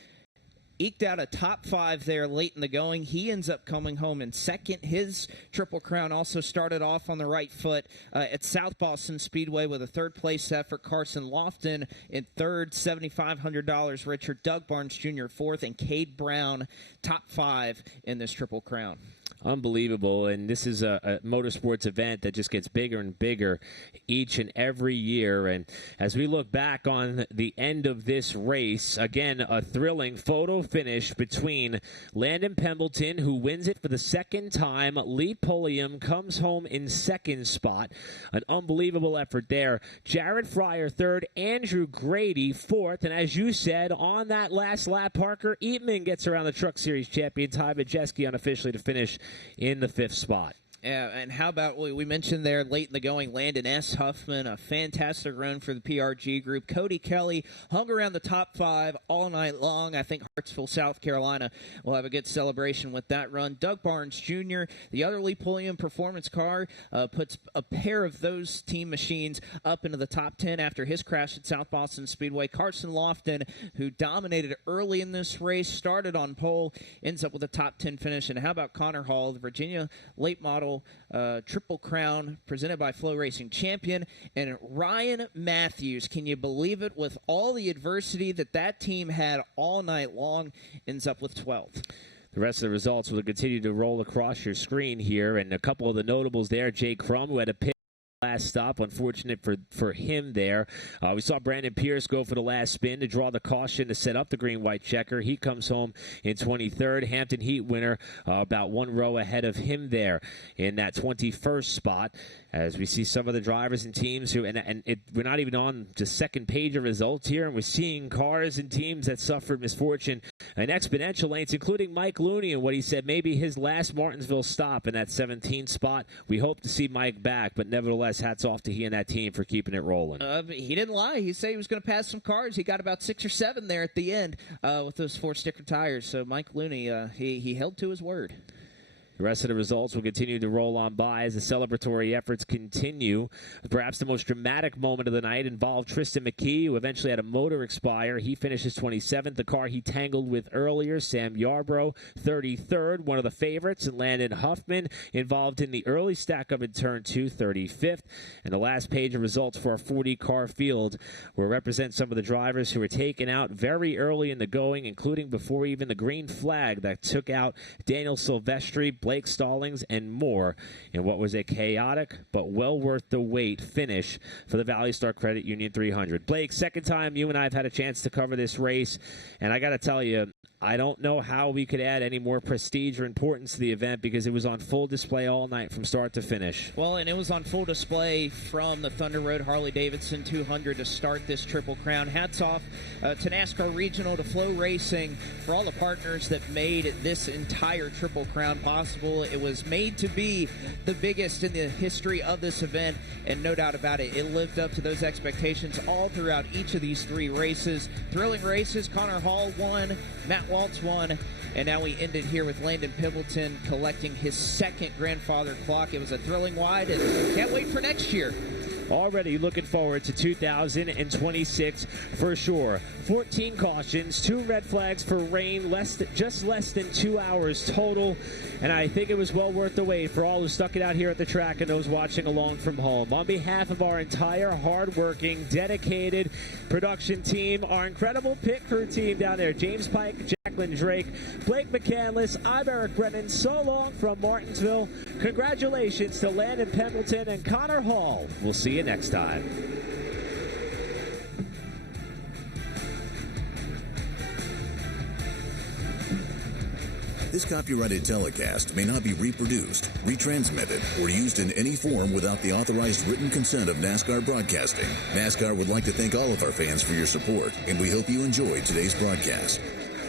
Eked out a top 5 there late in the going. He ends up coming home in second. His Triple Crown also started off on the right foot at South Boston Speedway with a third-place effort. Carson Lofton in third, $7,500 richer. Doug Barnes Jr. fourth, and Cade Brown top 5 in this Triple Crown. Unbelievable, and this is a motorsports event that just gets bigger and bigger each and every year. And as we look back on the end of this race, again, a thrilling photo finish between Landon Pembleton, who wins it for the second time. Lee Pulliam comes home in second spot. An unbelievable effort there. Jared Fryer third, Andrew Grady fourth, and as you said, on that last lap, Parker Eatman gets around the Truck Series champion Ty Majeski unofficially to finish in the fifth spot. Yeah, and how about we mentioned there late in the going, Landon S. Huffman, a fantastic run for the PRG group. Cody Kelly hung around the top 5 all night long. I think Hartsville, South Carolina will have a good celebration with that run. Doug Barnes Jr., the other Lee Pulliam performance car, puts a pair of those team machines up into the top 10 after his crash at South Boston Speedway. Carson Lofton, who dominated early in this race, started on pole, ends up with a top 10 finish. And how about Connor Hall, the Virginia late model Triple Crown presented by Flow Racing champion, and Ryan Matthews, can you believe it, with all the adversity that team had all night long, ends up with 12th. The rest of the results will continue to roll across your screen here, and a couple of the notables there. Jake Crum, who had a pit last stop, unfortunate for him there. We saw Brandon Pierce go for the last spin to draw the caution to set up the green-white checker. He comes home in 23rd. Hampton Heat winner about one row ahead of him there in that 21st spot. As we see some of the drivers and teams who, we're not even on the second page of results here, and we're seeing cars and teams that suffered misfortune in exponential lengths, including Mike Looney and what he said maybe his last Martinsville stop in that 17th spot. We hope to see Mike back, but nevertheless, hats off to he and that team for keeping it rolling. He didn't lie. He said he was going to pass some cars. He got about 6 or 7 there at the end with those 4-sticker tires. So Mike Looney, he held to his word. The rest of the results will continue to roll on by as the celebratory efforts continue. Perhaps the most dramatic moment of the night involved Tristan McKee, who eventually had a motor expire. He finishes 27th. The car he tangled with earlier, Sam Yarbrough, 33rd, one of the favorites, and Landon Huffman involved in the early stack-up in Turn 2, 35th. And the last page of results for our 40-car field will represent some of the drivers who were taken out very early in the going, including before even the green flag that took out Daniel Silvestri, Blake Stallings, and more in what was a chaotic but well worth the wait finish for the ValleyStar Credit Union 300. Blake, second time you and I have had a chance to cover this race, and I got to tell you, I don't know how we could add any more prestige or importance to the event because it was on full display all night from start to finish. Well, and it was on full display from the Thunder Road Harley-Davidson 200 to start this Triple Crown. Hats off to NASCAR Regional, to Flow Racing, for all the partners that made this entire Triple Crown possible. possible. It was made to be the biggest in the history of this event, and no doubt about it, it lived up to those expectations all throughout each of these 3 races. Thrilling races. Connor Hall won, Matt Waltz won, and now we ended here with Landon Pimbleton collecting his 2nd grandfather clock. It was a thrilling ride, and can't wait for next year. Already looking forward to 2026 for sure. 14 cautions, 2 red flags for rain, just less than 2 hours total. And I think it was well worth the wait for all who stuck it out here at the track and those watching along from home. On behalf of our entire hard-working, dedicated production team, our incredible pit crew team down there, James Pike, Jacqueline Drake, Blake McCandless, I'm Eric Brennan. So long from Martinsville. Congratulations to Landon Pimbleton and Connor Hall. We'll see you next time. This copyrighted telecast may not be reproduced, retransmitted, or used in any form without the authorized written consent of NASCAR Broadcasting. NASCAR would like to thank all of our fans for your support, and we hope you enjoyed today's broadcast.